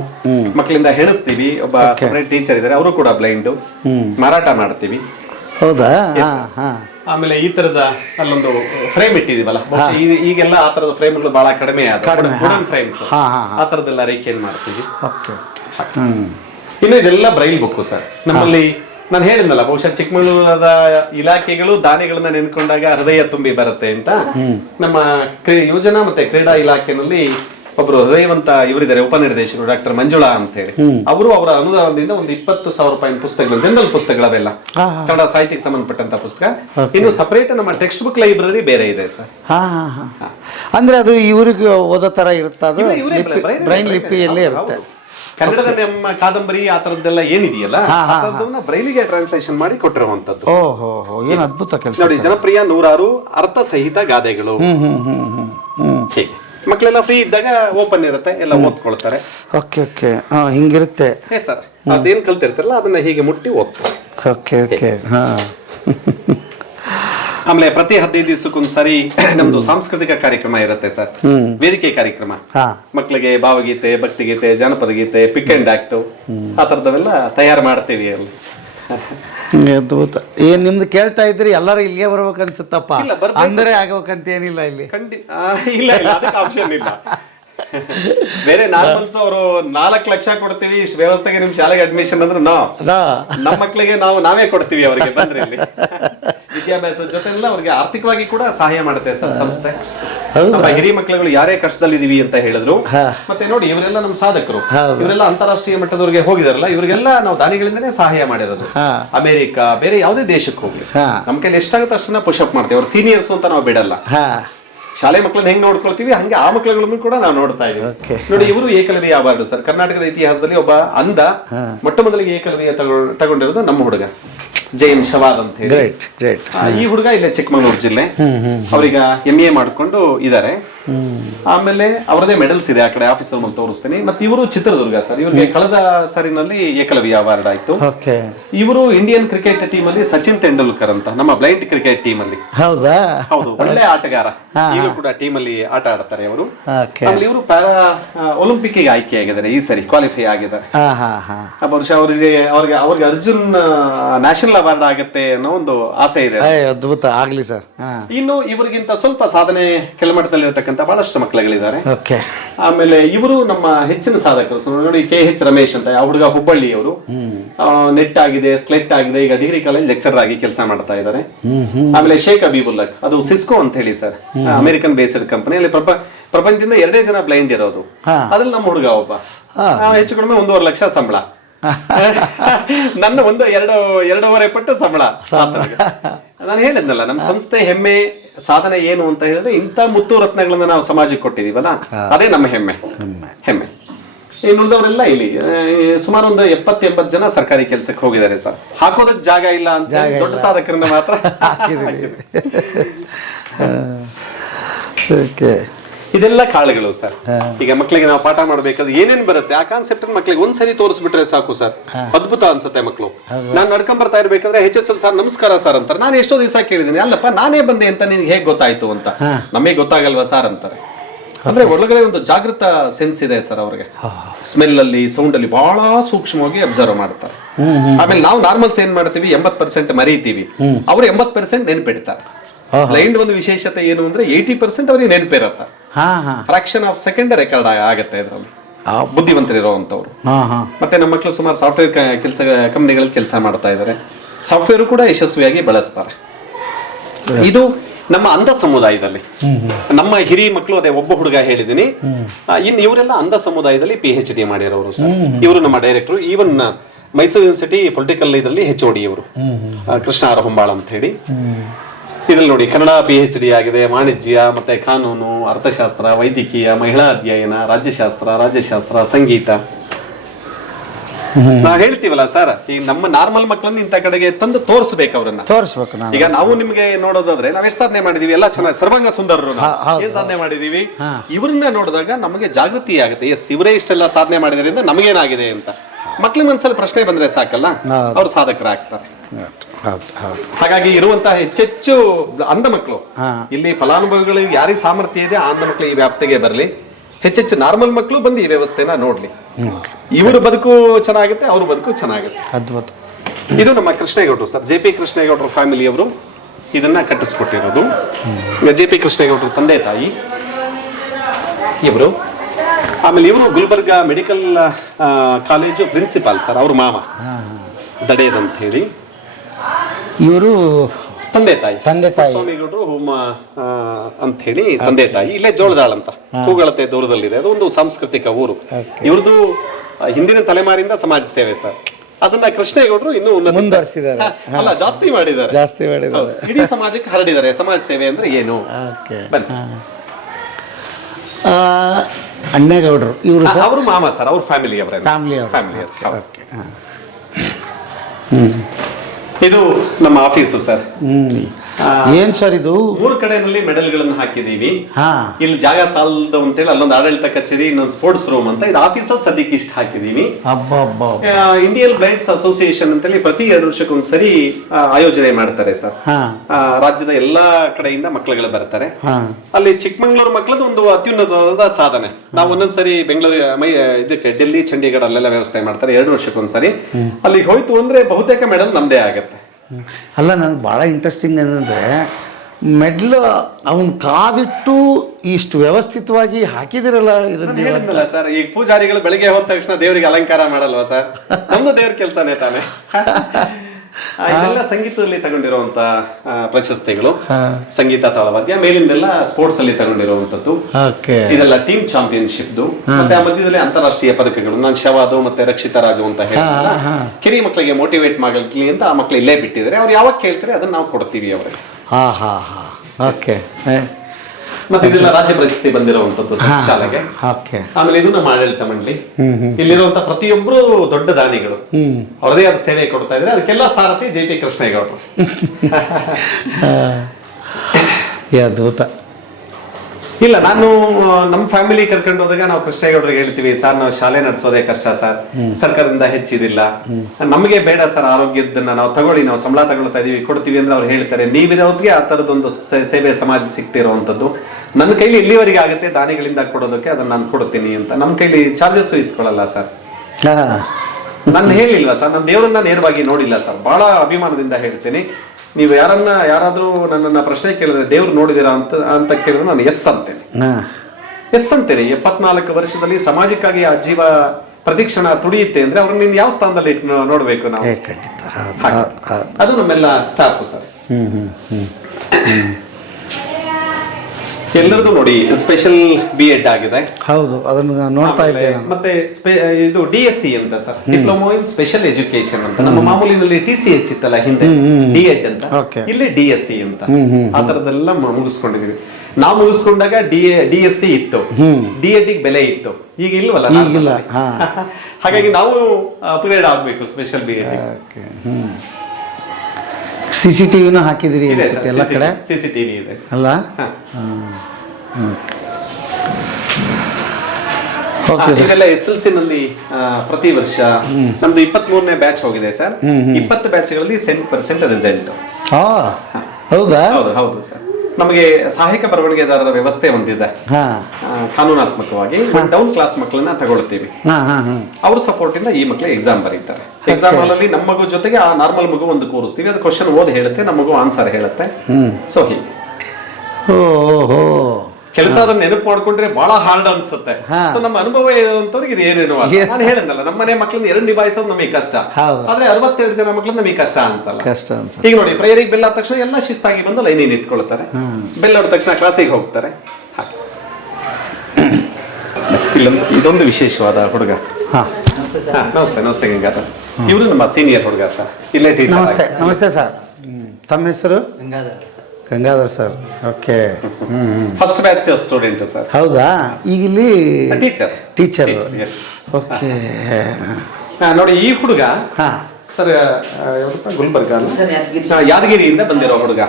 ಮಕ್ಕಳಿಂದ ಹೆಣಿಸ್ತೀವಿ. ಒಬ್ಬ ಸಪರೇಟ್ ಟೀಚರ್ ಇದ್ದಾರೆ, ಅವರು ಕೂಡ ಬ್ಲೈಂಡ್, ಮಾರಾಟ ಮಾಡ್ತೀವಿ. ಹೌದಾ? ಆಮೇಲೆ ಈ ತರದ ಅಲ್ಲೊಂದು ಫ್ರೇಮ್ ಇಟ್ಟಿದೀವಲ್ಲ, ಈಗೆಲ್ಲ ಆ ತರದ ಫ್ರೇಮ್ಗಳು ಬಹಳ ಕಡಿಮೆ ವುಡನ್ ಫ್ರೇಮ್ಸ್, ಆ ತರದೆಲ್ಲ ರೇಖೆಯನ್ನು ಮಾಡ್ತೀವಿ. ಇನ್ನು ಇದೆಲ್ಲ ಬ್ರೈಲ್ ಬುಕ್ ಸರ್ ನಮ್ಮಲ್ಲಿ. ನಾನು ಹೇಳಿದ್ನಲ್ಲ, ಬಹುಶಃ ಚಿಕ್ಕಮಗಳೂರದ ಇಲಾಖೆಗಳು ದಾನಿಗಳನ್ನ ನೆನ್ಕೊಂಡಾಗ ಹೃದಯ ತುಂಬಿ ಬರುತ್ತೆ ಅಂತ. ನಮ್ಮ ಯೋಜನಾ ಮತ್ತೆ ಕ್ರೀಡಾ ಇಲಾಖೆನಲ್ಲಿ ಒಬ್ರು ಹೃದಯವಂತ ಇವರಿದ್ದಾರೆ, ಉಪನಿರ್ದೇಶಕರು ಡಾಕ್ಟರ್ ಮಂಜುಳಾ ಅಂತ ಹೇಳಿ. ಅವರು ಅವರ ಅನುದಾನದಿಂದ ಒಂದು 20,000 ರೂಪಾಯಿ ಪುಸ್ತಕಗಳು, ಜನರಲ್ ಪುಸ್ತಕಗಳವೆಲ್ಲ ಕನ್ನಡ ಸಾಹಿತ್ಯಕ್ಕೆ ಸಂಬಂಧಪಟ್ಟಂತ ಪುಸ್ತಕ. ಇನ್ನು ಸಪರೇಟ್ ನಮ್ಮ ಟೆಕ್ಸ್ಟ್ ಬುಕ್ ಲೈಬ್ರರಿ ಬೇರೆ ಇದೆ ಸರ್. ಅಂದ್ರೆ ಅದು ಇವ್ರಿಗೆ ಓದೋ ತರ ಇರುತ್ತೆ, ಬ್ರೈನ್ ಲಿಪಿಯಲ್ಲೇ ಇರುತ್ತೆ. ಕನ್ನಡದ ನಮ್ಮ ಕಾದಂಬರಿ ಆ ತರದ್ದೆಲ್ಲ ಏನಿದೆಯಲ್ಲ ಅದನ್ನ ಬ್ರೈಲಿಗೆ ಟ್ರಾನ್ಸ್ಲೇಷನ್ ಮಾಡಿ ಕೊಟ್ಟಿರುವಂತದ್ದು. ಏನು ಅದ್ಭುತ ಕೆಲಸ ನೋಡಿ. ಜನಪ್ರಿಯ 106 ಅರ್ಥ ಸಹಿತ ಗಾದೆಗಳು. ಮಕ್ಕಳೆಲ್ಲ ಫ್ರೀ ಇದ್ದಾಗ ಓಪನ್ ಇರುತ್ತೆ, ಎಲ್ಲ ಓದ್ಕೊಳ್ತಾರೆ. ಓಕೆ ಓಕೆ, ಹಿಂಗಿರುತ್ತೆ ಸರ್. ಅದೇನ್ ಕಲ್ತಿರ್ತಾರಲ್ಲ ಅದನ್ನ ಹೀಗೆ ಮುಟ್ಟಿ ಓದ್ತಾರೆ. Okay okay. ಆಮೇಲೆ ಪ್ರತಿ 15 ದಿವಸಕ್ಕೊಂದ್ಸರಿ ನಮ್ದು ಸಾಂಸ್ಕೃತಿಕ ಕಾರ್ಯಕ್ರಮ ಇರುತ್ತೆ ಸರ್, ವೇದಿಕೆ ಕಾರ್ಯಕ್ರಮ. ಮಕ್ಕಳಿಗೆ ಭಾವಗೀತೆ, ಭಕ್ತಿಗೀತೆ, ಜಾನಪದ ಗೀತೆ, ಪಿಕ್ ಅಂಡ್ ಆಕ್ಟ್ ಆ ತರದವೆಲ್ಲ ತಯಾರು ಮಾಡ್ತೀವಿ ಅಲ್ಲಿ. ಅದ್ಭುತ. ಏನ್ ನಿಮ್ದು ಕೇಳ್ತಾ ಇದ್ರಿ ಎಲ್ಲರೂ ಇಲ್ಲಿಗೆ ಬರ್ಬೇಕು ಅನ್ಸುತ್ತಪ್ಪ, ಅಂದ್ರೆ ಆಗ್ಬೇಕಂತ ಏನಿಲ್ಲ ಇಲ್ಲಿ. ಇಲ್ಲ, ಅದಕ್ಕೆ ಆಪ್ಷನ್ ಇಲ್ಲ. ಬೇರೆ ನಾರ್ಮಲ್ಸ್ ಅವರು 4 ಲಕ್ಷ ಕೊಡ್ತೀವಿ ಇಷ್ಟು ವ್ಯವಸ್ಥೆಗೆ ನಿಮ್ ಶಾಲೆಗೆ ಅಡ್ಮಿಷನ್ ಅಂದ್ರೆ ನಮ್ಮ ಮಕ್ಕಳಿಗೆ ನಾವೇ ಕೊಡ್ತೀವಿ ಅವರಿಗೆ ಬಂದ್ರೆ ಇಲ್ಲಿ. ವಿದ್ಯಾಭ್ಯಾಸದ ಜೊತೆಲ್ಲ ಅವ್ರಿಗೆ ಆರ್ಥಿಕವಾಗಿ ಕೂಡ ಸಹಾಯ ಮಾಡುತ್ತೆ ಸರ್ ಸಂಸ್ಥೆ. ನಮ್ಮ ಹಿರಿಯ ಮಕ್ಕಳುಗಳು ಯಾರೇ ಕಷ್ಟದಲ್ಲಿದೀವಿ ಅಂತ ಹೇಳಿದ್ರು, ಮತ್ತೆ ನೋಡಿ ಇವರೆಲ್ಲ ನಮ್ಮ ಸಾಧಕರು, ಇವರೆಲ್ಲ ಅಂತಾರಾಷ್ಟ್ರೀಯ ಮಟ್ಟದವರೆಗೆ ಹೋಗಿದಾರಲ್ಲ, ಇವರಿಗೆಲ್ಲ ನಾವು ದಾನಿಗಳಿಂದನೇ ಸಹಾಯ ಮಾಡಿರೋದು. ಅಮೆರಿಕ, ಬೇರೆ ಯಾವುದೇ ದೇಶಕ್ಕೆ ಹೋಗ್ಲಿ ನಮ್ ಕೈಲಿ ಎಷ್ಟಾಗುತ್ತೆ ಅಷ್ಟನ್ನ ಪುಷಪ್ ಮಾಡ್ತೀವಿ. ಅವ್ರು ಸೀನಿಯರ್ಸ್ ಅಂತ ನಾವು ಬಿಡಲ್ಲ. ಶಾಲೆ ಮಕ್ಕಳನ್ನ ಹೆಂಗ್ ನೋಡ್ಕೊಳ್ತೀವಿ ಹಂಗೆ ಆ ಮಕ್ಕಳುಗಳನ್ನು ಕೂಡ ನಾವು ನೋಡ್ತಾ ಇದೀವಿ. ನೋಡಿ, ಇವರು ಏಕಲವ್ಯ ಅವಾರ್ಡ್ ಸರ್. ಕರ್ನಾಟಕದ ಇತಿಹಾಸದಲ್ಲಿ ಒಬ್ಬ ಅಂಧ ಮೊಟ್ಟ ಮೊದಲಿಗೆ ಏಕಲವ್ಯ ತಗೊಂಡಿರೋದು ನಮ್ಮ ಹುಡುಗ. ಜೈನ್ ಶವಾದ್ ಅಂತ ಹೇಳಿ. Great great. ಈ ಹುಡುಗ ಇಲ್ಲೇ ಚಿಕ್ಕಮಗಳೂರು ಜಿಲ್ಲೆ, ಅವ್ರೀಗ MA ಮಾಡ್ಕೊಂಡು ಇದ್ದಾರೆ. ಆಮೇಲೆ ಅವರದೇ ಮೆಡಲ್ಸ್ ಇದೆ, ಆ ಕಡೆ ಆಫೀಸರ್ ಅಲ್ಲಿ ತೋರಿಸ್ತೀನಿ. ಮತ್ತೆ ಇವರು ಚಿತ್ರದುರ್ಗ ಸರ್, ಇವ್ರಿಗೆ ಕಳೆದ ಸಾರಿನಲ್ಲಿ ಏಕಲವ್ಯ ಅವಾರ್ಡ್ ಆಯ್ತು. ಇವರು ಇಂಡಿಯನ್ ಕ್ರಿಕೆಟ್ ಟೀಮ್ ಅಲ್ಲಿ ಸಚಿನ್ ತೆಂಡೂಲ್ಕರ್ ಅಂತ ನಮ್ಮ ಬ್ಲೈಂಡ್ ಕ್ರಿಕೆಟ್ ಟೀಮ್ ಅಲ್ಲಿ. ಹೌದಾ? ಹೌದು, ಒಳ್ಳೆ ಆಟಗಾರ. ಈಗಲೂ ಕೂಡ ಟೀಮ್ ಅಲ್ಲಿ ಆಟ ಆಡ್ತಾರೆ ಅವರು. ಆಮೇಲೆ ಇವರು ಪ್ಯಾರಾ ಒಲಿಂಪಿಕ್ ಗೆ ಆಯ್ಕೆ ಆಗಿದ್ದಾರೆ, ಈ ಸರಿ ಕ್ವಾಲಿಫೈ ಆಗಿದ್ದಾರೆ. ಬಹುಶಃ ಅವ್ರಿಗೆ ಅರ್ಜುನ್ ನ್ಯಾಷನಲ್ ಅವಾರ್ಡ್ ಆಗುತ್ತೆ ಅನ್ನೋ ಒಂದು ಆಸೆ ಇದೆ. ಅದ್ಭುತ ಆಗ್ಲಿ ಸರ್. ಇನ್ನು ಇವರಿಗಿಂತ ಸ್ವಲ್ಪ ಸಾಧನೆ ಕೆಳಮಟ್ಟದಲ್ಲಿ ಇರತಕ್ಕಂತ ಬಹಳಷ್ಟು ಮಕ್ಕಳುಗಳಿದ್ದಾರೆ. ಆಮೇಲೆ ಇವರು ನಮ್ಮ ಹೆಚ್ಚಿನ ಸಾಧಕರು ನೋಡಿ, KH ರಮೇಶ್ ಅಂತ ಆ ಹುಡುಗ ಹುಬ್ಬಳ್ಳಿಯವರು. ನೆಟ್ ಆಗಿದೆ, ಸ್ಲೆಟ್ ಆಗಿದೆ, ಈಗ ಡಿಗ್ರಿ ಕಾಲೇಜ್ ಲೆಕ್ಚರರ್ ಆಗಿ ಕೆಲಸ ಮಾಡ್ತಾ ಇದ್ದಾರೆ. ಆಮೇಲೆ ಶೇಖ್ ಅಬೀಬುಲ್ಲಕ್, ಅದು ಸಿಸ್ಕೋ ಅಂತ ಹೇಳಿ ಸರ್, ಅಮೆರಿಕನ್ ಬೇಸ್ಡ್ ಕಂಪನಿ. ಅಲ್ಲಿ ಪ್ರಪಂಚದಿಂದ 2 ಜನ ಬ್ಲೈಂಡ್ ಇರೋದು, ಅದ್ರಲ್ಲಿ ನಮ್ಮ ಹುಡುಗ ಒಬ್ಬ. ಹೆಚ್ಚು ಕಡಿಮೆ 1.5 ಲಕ್ಷ ಸಂಬಳ, ನನ್ನ 2.5 ಪಟ್ಟು ಸಂಬಳ. ನಾನು ಹೇಳಿದ್ನಲ್ಲ, ನಮ್ಮ ಸಂಸ್ಥೆ ಹೆಮ್ಮೆ ಸಾಧನೆ ಏನು ಅಂತ ಹೇಳಿದ್ರೆ ಇಂಥ ಮುತ್ತು ರತ್ನಗಳನ್ನ ನಾವು ಸಮಾಜಕ್ಕೆ ಕೊಟ್ಟಿದೀವಲ್ಲ, ಅದೇ ನಮ್ಮ ಹೆಮ್ಮೆ. ಇನ್ನು ಉಳಿದವರೆಲ್ಲ ಇಲ್ಲಿ ಸುಮಾರು ಒಂದು 70-80 ಜನ ಸರ್ಕಾರಿ ಕೆಲಸಕ್ಕೆ ಹೋಗಿದ್ದಾರೆ ಸರ್. ಹಾಕೋದಕ್ಕೆ ಜಾಗ ಇಲ್ಲ ಅಂತ ದೊಡ್ಡ ಸಾಧಕರನ್ನ ಮಾತ್ರ. ಇದೆಲ್ಲ ಕಾಳುಗಳು ಸರ್. ಈಗ ಮಕ್ಕಳಿಗೆ ನಾವು ಪಾಠ ಮಾಡ್ಬೇಕಾದ್ರೆ ಏನೇನ್ ಬರುತ್ತೆ ಆ ಕಾನ್ಸೆಪ್ಟ್ ಮಕ್ಕಳಿಗೆ ಒಂದ್ಸರಿ ತೋರಿಸ್ಬಿಟ್ರೆ ಸಾಕು ಸರ್, ಅದ್ಭುತ ಅನ್ಸುತ್ತೆ ಮಕ್ಕಳು. ನಾನು ನಡ್ಕೊಂಡ್ ಬರ್ತಾ ಇರ್ಬೇಕಾದ್ರೆ HSL ಸರ್ ನಮಸ್ಕಾರ ಸರ್ ಅಂತಾರೆ. ನಾನು ಎಷ್ಟೋ ದಿವಸ ಕೇಳಿದ್ದೀನಿ, ಅಲ್ಲಪ್ಪ ನಾನೇ ಬಂದೆ ಅಂತ ನಿನ್ಗೆ ಹೇಗ್ ಗೊತ್ತಾಯ್ತು ಅಂತ. ನಮಗೆ ಗೊತ್ತಾಗಲ್ವಾ ಸರ್ ಅಂತಾರೆ. ಅಂದ್ರೆ ಒಳಗಡೆ ಒಂದು ಜಾಗೃತ ಸೆನ್ಸ್ ಇದೆ ಸರ್ ಅವ್ರಿಗೆ. ಸ್ಮೆಲ್ ಅಲ್ಲಿ, ಸೌಂಡ್ ಅಲ್ಲಿ ಬಹಳ ಸೂಕ್ಷ್ಮವಾಗಿ ಅಬ್ಸರ್ವ್ ಮಾಡ್ತಾರೆ. ಆಮೇಲೆ ನಾವು ನಾರ್ಮಲ್ಸ್ ಏನ್ ಮಾಡ್ತೀವಿ, 80% ಮರೀತೀವಿ, ಅವ್ರು 80% ನೆನ್ಪಿಡ್ತಾರೆ. ಬ್ಲೈಂಡ್ ಒಂದು ವಿಶೇಷತೆ ಏನು ಅಂದ್ರೆ 80% ಅವ್ರಿಗೆ ನೆನಪಿರತ್ತ, ಫ್ರಾಕ್ಷನ್ ಆಫ್ ಸೆಕೆಂಡ್ ರೆಕಾರ್ಡ್ ಆಗತ್ತೆ ಇದರಲ್ಲಿ. ಬುದ್ಧಿವಂತರಿರುವಂತವ್ರು. ಮತ್ತೆ ನಮ್ಮ ಮಕ್ಕಳು ಸುಮಾರು ಸಾಫ್ಟ್ವೇರ್ ಕೆಲಸ ಕಂಪನಿಗಳಲ್ಲಿ ಕೆಲಸ ಮಾಡ್ತಾ ಇದ್ದಾರೆ. ಸಾಫ್ಟ್ವೇರ್ ಕೂಡ ಯಶಸ್ವಿಯಾಗಿ ಬಳಸ್ತಾರೆ. ಇದು ನಮ್ಮ ಅಂಧ ಸಮುದಾಯದಲ್ಲಿ ನಮ್ಮ ಹಿರಿಯ ಮಕ್ಕಳು, ಅದೇ ಒಬ್ಬ ಹುಡುಗ ಹೇಳಿದೀನಿ. ಇನ್ನು ಇವರೆಲ್ಲ ಅಂಧ ಸಮುದಾಯದಲ್ಲಿ PhD ಮಾಡಿರೋರು ಸರ್. ಇವರು ನಮ್ಮ director. Even Mysuru university political ಇದರಲ್ಲಿ HOD ಇವರು, ಕೃಷ್ಣ ಆರ್ ಹೊಂಬಾಳ ಅಂತ ಹೇಳಿ. ಇದ್ರಲ್ಲಿ ನೋಡಿ, ಕನ್ನಡ PhD ಆಗಿದೆ, ವಾಣಿಜ್ಯ ಮತ್ತೆ ಕಾನೂನು, ಅರ್ಥಶಾಸ್ತ್ರ, ವೈದ್ಯಕೀಯ, ಮಹಿಳಾ ಅಧ್ಯಯನ, ರಾಜ್ಯಶಾಸ್ತ್ರ, ಸಂಗೀತ. ನಾವ್ ಹೇಳ್ತೀವಲ್ಲ ಸರ್, ಈಗ ನಮ್ಮ ನಾರ್ಮಲ್ ಮಕ್ಕಳನ್ನ ಇಂಥ ಕಡೆಗೆ ತಂದು ತೋರಿಸ್ಬೇಕು, ಅವ್ರನ್ನ ತೋರಿಸ್ಬೇಕು. ಈಗ ನಾವು ನಿಮ್ಗೆ ನೋಡೋದಾದ್ರೆ ನಾವ್ ಎಷ್ಟು ಸಾಧನೆ ಮಾಡಿದೀವಿ, ಎಲ್ಲ ಚೆನ್ನಾಗಿ ಸರ್ವಾಂಗ ಸುಂದರರು ಏನ್ ಸಾಧನೆ ಮಾಡಿದೀವಿ. ಇವ್ರನ್ನ ನೋಡಿದಾಗ ನಮಗೆ ಜಾಗೃತಿ ಆಗುತ್ತೆ, ಎಸ್ ಇವರೇ ಇಷ್ಟೆಲ್ಲ ಸಾಧನೆ ಮಾಡಿದ್ರಿಂದ ನಮಗೇನಾಗಿದೆ ಅಂತ. ಮಕ್ಳ ಮನ್ಸಲ್ಲಿ ಪ್ರಶ್ನೆ ಬಂದ್ರೆ ಸಾಕಲ್ಲ, ಅವ್ರು ಸಾಧಕರಾಗ್ತಾರೆ. ಹಾಗಾಗಿ ಇರುವಂತಹ ಹೆಚ್ಚೆಚ್ಚು ಅಂಧ ಮಕ್ಕಳು ಇಲ್ಲಿ ಫಲಾನುಭವಿಗಳಿಗೆ ಯಾರಿಗೆ ಸಾಮರ್ಥ್ಯ ಇದೆ ಆ ಅಂಧ ಮಕ್ಕಳು ಈ ವ್ಯಾಪ್ತಿಗೆ ಬರಲಿ. ಹೆಚ್ಚೆಚ್ಚು ನಾರ್ಮಲ್ ಮಕ್ಕಳು ಬಂದು ಈ ವ್ಯವಸ್ಥೆನ ನೋಡ್ಲಿ. ಇವರು ಬದುಕು ಚೆನ್ನಾಗುತ್ತೆ, ಅವ್ರ ಬದುಕು ಚೆನ್ನಾಗುತ್ತೆ. ಅದ್ಭುತ. ಇದು ನಮ್ಮ ಕೃಷ್ಣೇಗೌಡರು ಸರ್, JP ಕೃಷ್ಣೇಗೌಡರು ಫ್ಯಾಮಿಲಿಯವರು ಇದನ್ನ ಕಟ್ಟಿಸ್ಕೊಟ್ಟಿರೋದು. JP ಕೃಷ್ಣೇಗೌಡರು ತಂದೆ ತಾಯಿ ಇವರು. ಆಮೇಲೆ ಇವರು Gulbarga medical college principal sir, ಅವ್ರ ಮಾಮ ದಡೇದ್ ಅಂತ ಹೇಳಿ. ಇವರು ತಂದೆ ತಾಯಿ ಸ್ವಾಮಿಗೌಡರು ಹೋಮ ಅಂತ ಹೇಳಿ ತಂದೆ ತಾಯಿ. ಇಲ್ಲೇ ಜೋಳದಾಳ್ ಅಂತ ಕೂಗಳತೆ ದೂರದಲ್ಲಿದೆ, ಅದು ಒಂದು ಸಾಂಸ್ಕೃತಿಕ ಊರು. ಇವ್ರದ್ದು ಹಿಂದಿನ ತಲೆಮಾರಿಂದ ಸಮಾಜ ಸೇವೆ ಸರ್. ಅದನ್ನ ಕೃಷ್ಣೇಗೌಡರು ಇನ್ನೂ ಮುಂದುವರಿಸಿದ್ದಾರೆ, ಅಲ್ಲ ಜಾಸ್ತಿ ಮಾಡಿದ್ದಾರೆ. ಇಡೀ ಸಮಾಜಕ್ಕೆ ಹರಡಿದ್ದಾರೆ ಸಮಾಜ ಸೇವೆ ಅಂದ್ರೆ ಏನು. ಅಣ್ಣೇಗೌಡರು ಇವರು ಅವರು ಮಾಮ ಸರ್, ಅವ್ರ ಫ್ಯಾಮಿಲಿ ಅವರೇ. ಇದು ನಮ್ಮ ಆಫೀಸು ಸರ್. ಏನ್ ಸರ್ ಇದು? 3 ಕಡೆಯಲ್ಲಿ ಮೆಡಲ್ಗಳನ್ನು ಹಾಕಿದೀವಿ. ಇಲ್ಲಿ ಜಾಗ ಸಾಲದು ಅಂತೇಳಿ ಅಲ್ಲೊಂದು ಆಡಳಿತ ಕಚೇರಿ, ಇನ್ನೊಂದು ಸ್ಪೋರ್ಟ್ಸ್ ರೂಮ್ ಅಂತ. ಇದು ಆಫೀಸಲ್ಲಿ ಸದ್ಯಕ್ಕೆ ಇಷ್ಟ ಹಾಕಿದೀವಿ. ಇಂಡಿಯನ್ ಬ್ಲೈಂಡ್ಸ್ ಅಸೋಸಿಯೇಷನ್ ಅಂತೇಳಿ ಪ್ರತಿ 2 ವರ್ಷಕ್ಕೊಂದ್ಸರಿ ಆಯೋಜನೆ ಮಾಡ್ತಾರೆ ಸರ್. ರಾಜ್ಯದ ಎಲ್ಲಾ ಕಡೆಯಿಂದ ಮಕ್ಕಳುಗಳು ಬರ್ತಾರೆ. ಅಲ್ಲಿ ಚಿಕ್ಕಮಂಗ್ಳೂರು ಮಕ್ಕಳದ್ದು ಒಂದು ಅತ್ಯುನ್ನತವಾದ ಸಾಧನೆ. ನಾವು ಒಂದೊಂದ್ಸರಿ ಬೆಂಗಳೂರು ಇದಕ್ಕೆ ಡೆಲ್ಲಿ, ಚಂಡೀಗಢ ಅಲ್ಲೆಲ್ಲ ವ್ಯವಸ್ಥೆ ಮಾಡ್ತಾರೆ 2 ವರ್ಷಕ್ಕೊಂದ್ಸರಿ. ಅಲ್ಲಿಗೆ ಹೋಯ್ತು ಅಂದ್ರೆ ಬಹುತೇಕ ಮೆಡಲ್ ನಮ್ದೇ ಆಗತ್ತೆ. ಅಲ್ಲ, ನನ್ಗೆ ಭಾಳ ಇಂಟ್ರೆಸ್ಟಿಂಗ್ ಏನಂದರೆ ಮೆಡ್ಲು ಅವನು ಕಾದಿಟ್ಟು ಇಷ್ಟು ವ್ಯವಸ್ಥಿತವಾಗಿ ಹಾಕಿದಿರಲ್ಲ ಇದನ್ನ ಸರ್. ಈಗ ಪೂಜಾರಿಗಳು ಬೆಳಿಗ್ಗೆ ಹೋದ ತಕ್ಷಣ ದೇವರಿಗೆ ಅಲಂಕಾರ ಮಾಡಲ್ವಾ ಸರ್? ನಮ್ದು ದೇವ್ರ ಕೆಲಸನೇ ತಾನೆ. ಇದೆಲ್ಲ ಸಂಗೀತದಲ್ಲಿ ತಗೊಂಡಿರುವಂತ ಪ್ರಶಸ್ತಿಗಳು, ಸಂಗೀತ ತಾಳವಾದ್ಯ. ಮೇಲಿಂದೆಲ್ಲ ಸ್ಪೋರ್ಟ್ಸ್ ಅಲ್ಲಿ ತಗೊಂಡಿರುವಂತದ್ದು. ಇದೆಲ್ಲ ಟೀಮ್ ಚಾಂಪಿಯನ್ಶಿಪ್. ಮತ್ತೆ ಆ ಮಧ್ಯದಲ್ಲಿ ಅಂತಾರಾಷ್ಟ್ರೀಯ ಪದಕಗಳು. ನಾನು ಶವಾದು ಮತ್ತೆ ರಕ್ಷಿತಾ ರಾಜು ಅಂತ ಹೇಳಿ ಕಿರಿಯ ಮಕ್ಕಳಿಗೆ ಮೋಟಿವೇಟ್ ಮಾಡಲಿ ಅಂತ ಆ ಮಕ್ಕಳು ಇಲ್ಲೇ ಬಿಟ್ಟಿದ್ದಾರೆ. ಅವ್ರು ಯಾವಾಗ ಕೇಳ್ತಾರೆ ಅದನ್ನ ನಾವು ಕೊಡ್ತೀವಿ ಅವ್ರಿಗೆ. ಮತ್ತೆ ಇದೆಲ್ಲ ರಾಜ್ಯ ಪ್ರಶಸ್ತಿ ಬಂದಿರುವಂತದ್ದು ಶಾಲೆಗೆ. ಆಮೇಲೆ ಇದು ನಮ್ಮ ಆಡಳಿತ ಮಂಡಳಿ. ಇಲ್ಲಿರುವಂತ ಪ್ರತಿಯೊಬ್ರು ದೊಡ್ಡ ದಾನಿಗಳು, ಅವರದೇ ಆದ ಸೇವೆ ಕೊಡ್ತಾ ಇದ್ರೆ ಅದಕ್ಕೆಲ್ಲ ಸಾರಥಿ JP ಕೃಷ್ಣೇಗೌಡರು. ಅದ್ಭುತ. ಇಲ್ಲ, ನಾನು ನಮ್ಮ ಫ್ಯಾಮಿಲಿ ಕರ್ಕೊಂಡು ಹೋದಾಗ ನಾವು ಕೃಷ್ಣೇಗೌಡರಿಗೆ ಹೇಳ್ತೀವಿ, ಸರ್ ನಾವು ಶಾಲೆ ನಡೆಸೋದೇ ಕಷ್ಟ ಸರ್, ಸರ್ಕಾರದಿಂದ ಹೆಚ್ಚಿದಿಲ್ಲ, ನಮಗೆ ಬೇಡ ಸರ್ ಆರೋಗ್ಯದನ್ನ ನಾವು ತಗೊಳ್ಳಿ, ನಾವು ಸಂಬಳ ತಗೊಳ್ತಾ ಇದೀವಿ ಕೊಡ್ತೀವಿ ಅಂದ್ರೆ ಅವ್ರು ಹೇಳ್ತಾರೆ, ನೀವಿರೋದ್ಗೆ ಆ ತರದೊಂದು ಸೇವೆ ಸಮಾಜ ಸಿಗ್ತಿರೋವಂಥದ್ದು ನನ್ನ ಕೈಲಿ ಎಲ್ಲಿವರೆಗೆ ಆಗುತ್ತೆ ದಾನಿಗಳಿಂದ ಕೊಡೋದಕ್ಕೆ ಅದನ್ನ ನಾನು ಕೊಡ್ತೀನಿ ಅಂತ. ನಮ್ಮ ಕೈಲಿ ಚಾರ್ಜಸ್ ಇಸ್ಕೊಳ್ಳಲ್ಲ ಸರ್. ನಾನು ಹೇಳಿಲ್ವಾ ಸರ್, ನಾನು ದೇವರನ್ನ ನೇರವಾಗಿ ನೋಡಿಲ್ಲ ಸರ್, ಬಹಳ ಅಭಿಮಾನದಿಂದ ಹೇಳ್ತೀನಿ. ನೀವು ಯಾರಾದ್ರೂ ನನ್ನನ್ನ ಪ್ರಶ್ನೆ ಕೇಳಿದ್ರೆ ದೇವ್ರು ನೋಡಿದಿರಾ ಅಂತ ಕೇಳಿದ್ರೆ ನಾನು ಎಸ್ ಅಂತೇನೆ. 74 ವರ್ಷದಲ್ಲಿ ಸಮಾಜಕ್ಕಾಗಿ ಆ ಜೀವ ಪ್ರತಿಕ್ಷಣ ತುಡಿಯುತ್ತೆ ಅಂದ್ರೆ ಅವ್ರನ್ನ ನೀನ್ ಯಾವ ಸ್ಥಾನದಲ್ಲಿ ನೋಡ್ಬೇಕು ನಾವು. ಅದು ನಮ್ಮೆಲ್ಲ ಸ್ಟಾಫ್ ಸರ್. ಎಲ್ಲರದು ನೋಡಿ ಸ್ಪೆಷಲ್ B.Ed ಆಗಿದೆ. ಹೌದು, ಅದನ್ನ ನೋಡ್ತಾ ಇದ್ದೇನೆ. ಮತ್ತೆ ಇದು DSC ಅಂತ sir, diploma in special education ಅಂತ. ನಮ್ಮ ಮಾಮೂಲಿನಲ್ಲಿ TCH ಇತ್ತಲ್ಲ ಹಿಂದೆ, D.Ed ಅಂತ, ಇಲ್ಲಿ DSC ಅಂತ. ಆ ತರದೆಲ್ಲ ಮುಗಿಸ್ಕೊಂಡಿದೀವಿ. ನಾವು ಮುಗಿಸ್ಕೊಂಡಾಗ DSC ಇತ್ತು, D.Ed ಬೆಲೆ ಇತ್ತು, ಈಗ ಇಲ್ವಲ್ಲ. ಹಾಗಾಗಿ ನಾವು ಅಪ್ಗ್ರೇಡ್ ಆಗ್ಬೇಕು ಸ್ಪೆಷಲ್ B.Ed. CCTV ಹಾಕಿದಿರಿ ಎಲ್ಲ ಕಡೆ? CCTV ಇದೆ ಅಲ್ಲ? ಇದೆಲ್ಲ SLC ನಲ್ಲಿ ಪ್ರತಿ ವರ್ಷ ನಮ್ದು 23ನೇ ಬ್ಯಾಚ್ ಹೋಗಿದೆ ಸರ್. 20 ಬ್ಯಾಚ್ಗಳಲ್ಲಿ 100% ರಿಸಲ್ಟ್. ಹೌದಾ? ಹೌದು ಸರ್. ನಮಗೆ ಸಹಾಯಕ ಬರವಣಿಗೆದಾರರ ವ್ಯವಸ್ಥೆ ಒಂದಿದೆ ಕಾನೂನಾತ್ಮಕವಾಗಿ. ಡೌನ್ ಕ್ಲಾಸ್ ಮಕ್ಕಳನ್ನ ತಗೊಳ್ತೀವಿ, ಅವ್ರ ಸಪೋರ್ಟ್ ಇಂದ ಈ ಮಕ್ಕಳು ಎಕ್ಸಾಮ್ ಬರೀತಾರೆ. ಎಕ್ಸಾಮ್ ಅಲ್ಲಿ ನಮ್ಮ ಮಗು ಜೊತೆಗೆ ಆ ನಾರ್ಮಲ್ ಮಗು ಒಂದು ಕೂರಿಸ್ತೀವಿ, ಅದು ಕ್ವಶನ್ ಓದ್ ಹೇಳುತ್ತೆ, ನಮ್ಮ ಮಗು ಆನ್ಸರ್ ಹೇಳುತ್ತೆ. ಸೊ ಹೀಗೆ ಕೆಲಸ ಅದನ್ನ ನೆನಪು ಮಾಡ್ಕೊಂಡ್ರೆ ಬಹಳ ಹಾರ್ಡ್ ಅನ್ಸುತ್ತೆ. ಸೊ ನಮ್ಮ ಅನುಭವ ಇರುವಂತವ್ರಿಗೆ ಇದು ಏನೇನು ನಾನು ಹೇಳಲ್ಲ, ನಮ್ಮ ಮನೆ ಮಕ್ಕಳನ್ನ 2 ನಿಭಾಯಿಸೋದು ನಮಗೆ ಕಷ್ಟ, ಆದ್ರೆ 62 ಜನ ಮಕ್ಕಳನ್ನ ನಮಗೆ ಕಷ್ಟ ಅನ್ಸಲ್ಲ. ಈಗ ನೋಡಿ, ಪ್ರೇಯರಿಗೆ ಬೆಲ್ ಆದ ತಕ್ಷಣ ಎಲ್ಲ ಶಿಸ್ತಾಗಿ ಬಂದು ಲೈನಿಗೆ ನಿಂತ್ಕೊಳ್ತಾರೆ, ಬೆಲ್ ಆದ ತಕ್ಷಣ ಕ್ಲಾಸಿಗೆ ಹೋಗ್ತಾರೆ. ಇದೊಂದು ವಿಶೇಷವಾದ ಹುಡುಗ. ನಮಸ್ತೆ ಗಂಗಾಧರ್. ಇವರು ನಮ್ಮ ಸೀನಿಯರ್ ಹುಡುಗ ಸರ್, ಇಲ್ಲೇ ಟೀಚರ್. ನಮಸ್ತೆ ಸರ್, ತಮ್ಮ ಹೆಸರು? Gangadhar sir. Okay. First batch student sir. ಹೌದಾ? ಈಗ ಇಲ್ಲಿ ಟೀಚರ್. ಓಕೆ. ನೋಡಿ ಈ ಹುಡುಗ ಸರ್ ಗುಲ್ಬರ್ಗ ಯಾದಗಿರಿಯಿಂದ ಬಂದಿರೋ ಹುಡುಗ.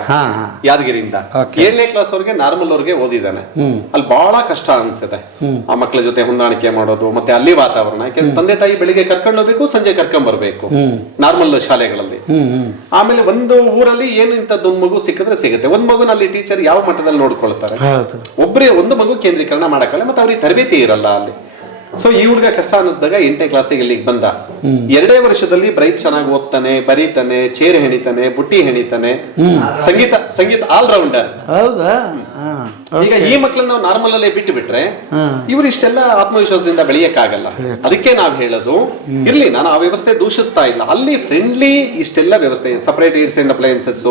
ಯಾದಗಿರಿಯಿಂದ 7ನೇ ಕ್ಲಾಸ್ ಅವ್ರಿಗೆ ನಾರ್ಮಲ್ ಅವ್ರಿಗೆ ಓದಿದ್ದಾನೆ. ಅಲ್ಲಿ ಬಹಳ ಕಷ್ಟ ಅನ್ಸುತ್ತೆ ಆ ಮಕ್ಕಳ ಜೊತೆ ಹೊಂದಾಣಿಕೆ ಮಾಡೋದು, ಮತ್ತೆ ಅಲ್ಲಿ ವಾತಾವರಣ. ಯಾಕೆಂದ್ರೆ ತಂದೆ ತಾಯಿ ಬೆಳಿಗ್ಗೆ ಕರ್ಕೊಂಡು ಹೋಗ್ಬೇಕು, ಸಂಜೆ ಕರ್ಕೊಂಡ್ ಬರ್ಬೇಕು ನಾರ್ಮಲ್ ಶಾಲೆಗಳಲ್ಲಿ. ಆಮೇಲೆ ಒಂದು ಊರಲ್ಲಿ ಏನು ಇಂಥದ್ದು ಒಂದು ಮಗು ಸಿಕ್ಕಿದ್ರೆ ಸಿಗುತ್ತೆ. ಒಂದ್ ಮಗುನಲ್ಲಿ ಟೀಚರ್ ಯಾವ ಮಟ್ಟದಲ್ಲಿ ನೋಡ್ಕೊಳ್ತಾರೆ, ಒಂದು ಮಗು ಕೇಂದ್ರೀಕರಣ ಮಾಡಕ್ಕಲ್ಲ, ಮತ್ತೆ ಅವ್ರಿಗೆ ತರಬೇತಿ ಇರಲ್ಲ ಅಲ್ಲಿ. ಸೊ ಈ ಹುಡುಗ ಕಷ್ಟ ಅನ್ನಿಸಿದಾಗ 8ನೇ ಕ್ಲಾಸಿಗೆ ಇಲ್ಲಿಗೆ ಬಂದ. 2 ವರ್ಷದಲ್ಲಿ ಬ್ರೈಟ್ ಚೆನ್ನಾಗಿ ಓದ್ತಾನೆ, ಬರೀತಾನೆ, ಚೇರ್ ಹೆಣಿತಾನೆ, ಬುಟ್ಟಿ ಹೆಣಿತಾನೆ, ಸಂಗೀತ ಆಲ್ರೌಂಡರ್. ಈಗ ಈ ಮಕ್ಕಳನ್ನ ನಾವು ನಾರ್ಮಲ್ ಅಲ್ಲೇ ಬಿಟ್ಟು ಬಿಟ್ರೆ ಇವ್ರು ಇಷ್ಟೆಲ್ಲ ಆತ್ಮವಿಶ್ವಾಸದಿಂದ ಬೆಳೆಯಕ್ಕಾಗಲ್ಲ. ಅದಕ್ಕೆ ನಾವ್ ಹೇಳೋದು, ಇರ್ಲಿ, ನಾನು ಆ ವ್ಯವಸ್ಥೆ ದೂಷಿಸ್ತಾ ಇಲ್ಲ, ಅಲ್ಲಿ ಫ್ರೆಂಡ್ಲಿ ಇಷ್ಟೆಲ್ಲ ವ್ಯವಸ್ಥೆ, ಸಪರೇಟ್ ಏರ್ಸ್ ಅಂಡ್ ಅಪ್ಲಯನ್ಸಸ್,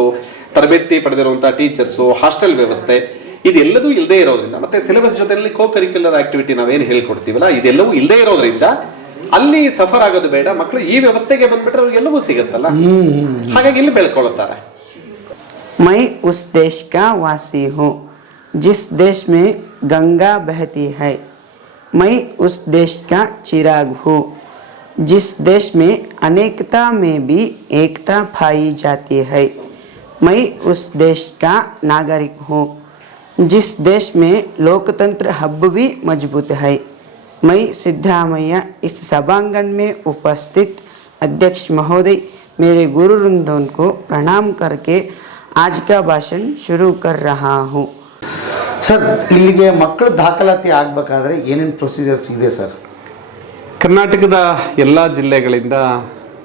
ತರಬೇತಿ ಪಡೆದಿರುವಂತಹ ಟೀಚರ್ಸ್, ಹಾಸ್ಟೆಲ್ ವ್ಯವಸ್ಥೆ, ಇದೆಲ್ಲದೂ ಇಲ್ಲದೆ ಇರೋದ್ರಿಂದ, ಮತ್ತೆ ಸಿಲೆಬಸ್ ಜೊತೆಯಲ್ಲಿ ಕೋ ಕರಿಕ್ಯುಲರ್ ಆಕ್ಟಿವಿಟಿ ನಾವೇನು ಹೇಳ್ಕೊಡ್ತೀವಲ್ಲ, ಇದೆಲ್ಲವೂ ಇಲ್ಲದೆ ಇರೋದ್ರಿಂದ ಅಲ್ಲಿ ಸಫರ್ ಆಗೋದು ಬೇಡ. ಮಕ್ಕಳು ಈ ವ್ಯವಸ್ಥೆಗೆ ಬಂದ್ಬಿಟ್ರೆ ಅವ್ರಿಗೆಲ್ಲವೂ ಸಿಗುತ್ತಲ್ಲ, ಹಾಗಾಗಿ ಇಲ್ಲಿ ಬೆಳ್ಕೊಳ್ತಾರೆ. मैं उस देश का वासी हूँ जिस देश में गंगा बहती है, मैं उस देश का चिराग हूँ जिस देश में अनेकता में भी एकता पाई जाती है, मैं उस देश का नागरिक हूँ जिस देश में लोकतंत्र हब भी मजबूत है, मैं सिद्धरामैया इस सभांगण में उपस्थित अध्यक्ष महोदय मेरे गुरु वृंदों को प्रणाम करके आज का भाषण शुरू कर रहा हूँ. ಸರ್, ಇಲ್ಲಿಗೆ ಮಕ್ಕಳ ದಾಖಲಾತಿ ಆಗಬೇಕಾದ್ರೆ ಏನೇನು ಪ್ರೊಸೀಜರ್ಸ್ ಇದೆ ಸರ್? ಕರ್ನಾಟಕದ ಎಲ್ಲ ಜಿಲ್ಲೆಗಳಿಂದ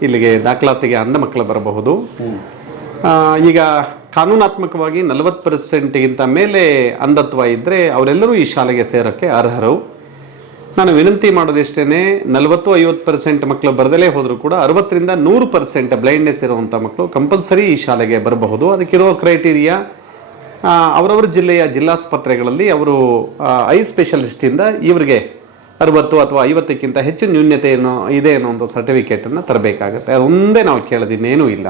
ಇಲ್ಲಿಗೆ ದಾಖಲಾತಿಗೆ ಅಂಧ ಮಕ್ಕಳು ಬರಬಹುದು. ಈಗ ಕಾನೂನಾತ್ಮಕವಾಗಿ 40%ಗಿಂತ ಮೇಲೆ ಅಂಧತ್ವ ಇದ್ದರೆ ಅವರೆಲ್ಲರೂ ಈ ಶಾಲೆಗೆ ಸೇರೋಕ್ಕೆ ಅರ್ಹರು. ನಾನು ವಿನಂತಿ ಮಾಡೋದಿಷ್ಟೇ, 40-50% ಮಕ್ಕಳು ಬರದಲೇ ಹೋದರೂ ಕೂಡ 60ರಿಂದ 100% ಬ್ಲೈಂಡ್ನೆಸ್ ಇರುವಂಥ ಮಕ್ಕಳು ಕಂಪಲ್ಸರಿ ಈ ಶಾಲೆಗೆ ಬರಬಹುದು. ಅದಕ್ಕಿರೋ ಕ್ರೈಟೀರಿಯಾ, ಅವರವರ ಜಿಲ್ಲೆಯ ಜಿಲ್ಲಾಸ್ಪತ್ರೆಗಳಲ್ಲಿ ಅವರು ಐ ಸ್ಪೆಷಲಿಸ್ಟಿಂದ ಇವರಿಗೆ 60 ಅಥವಾ 50ಕ್ಕಿಂತ ಹೆಚ್ಚು ನ್ಯೂನ್ಯತೆ ಇದೆ ಅನ್ನೋ ಒಂದು ಸರ್ಟಿಫಿಕೇಟನ್ನು ತರಬೇಕಾಗುತ್ತೆ. ಅದೊಂದೇ ನಾವು ಕೇಳೋದಿನ್ನೇನೂ ಇಲ್ಲ.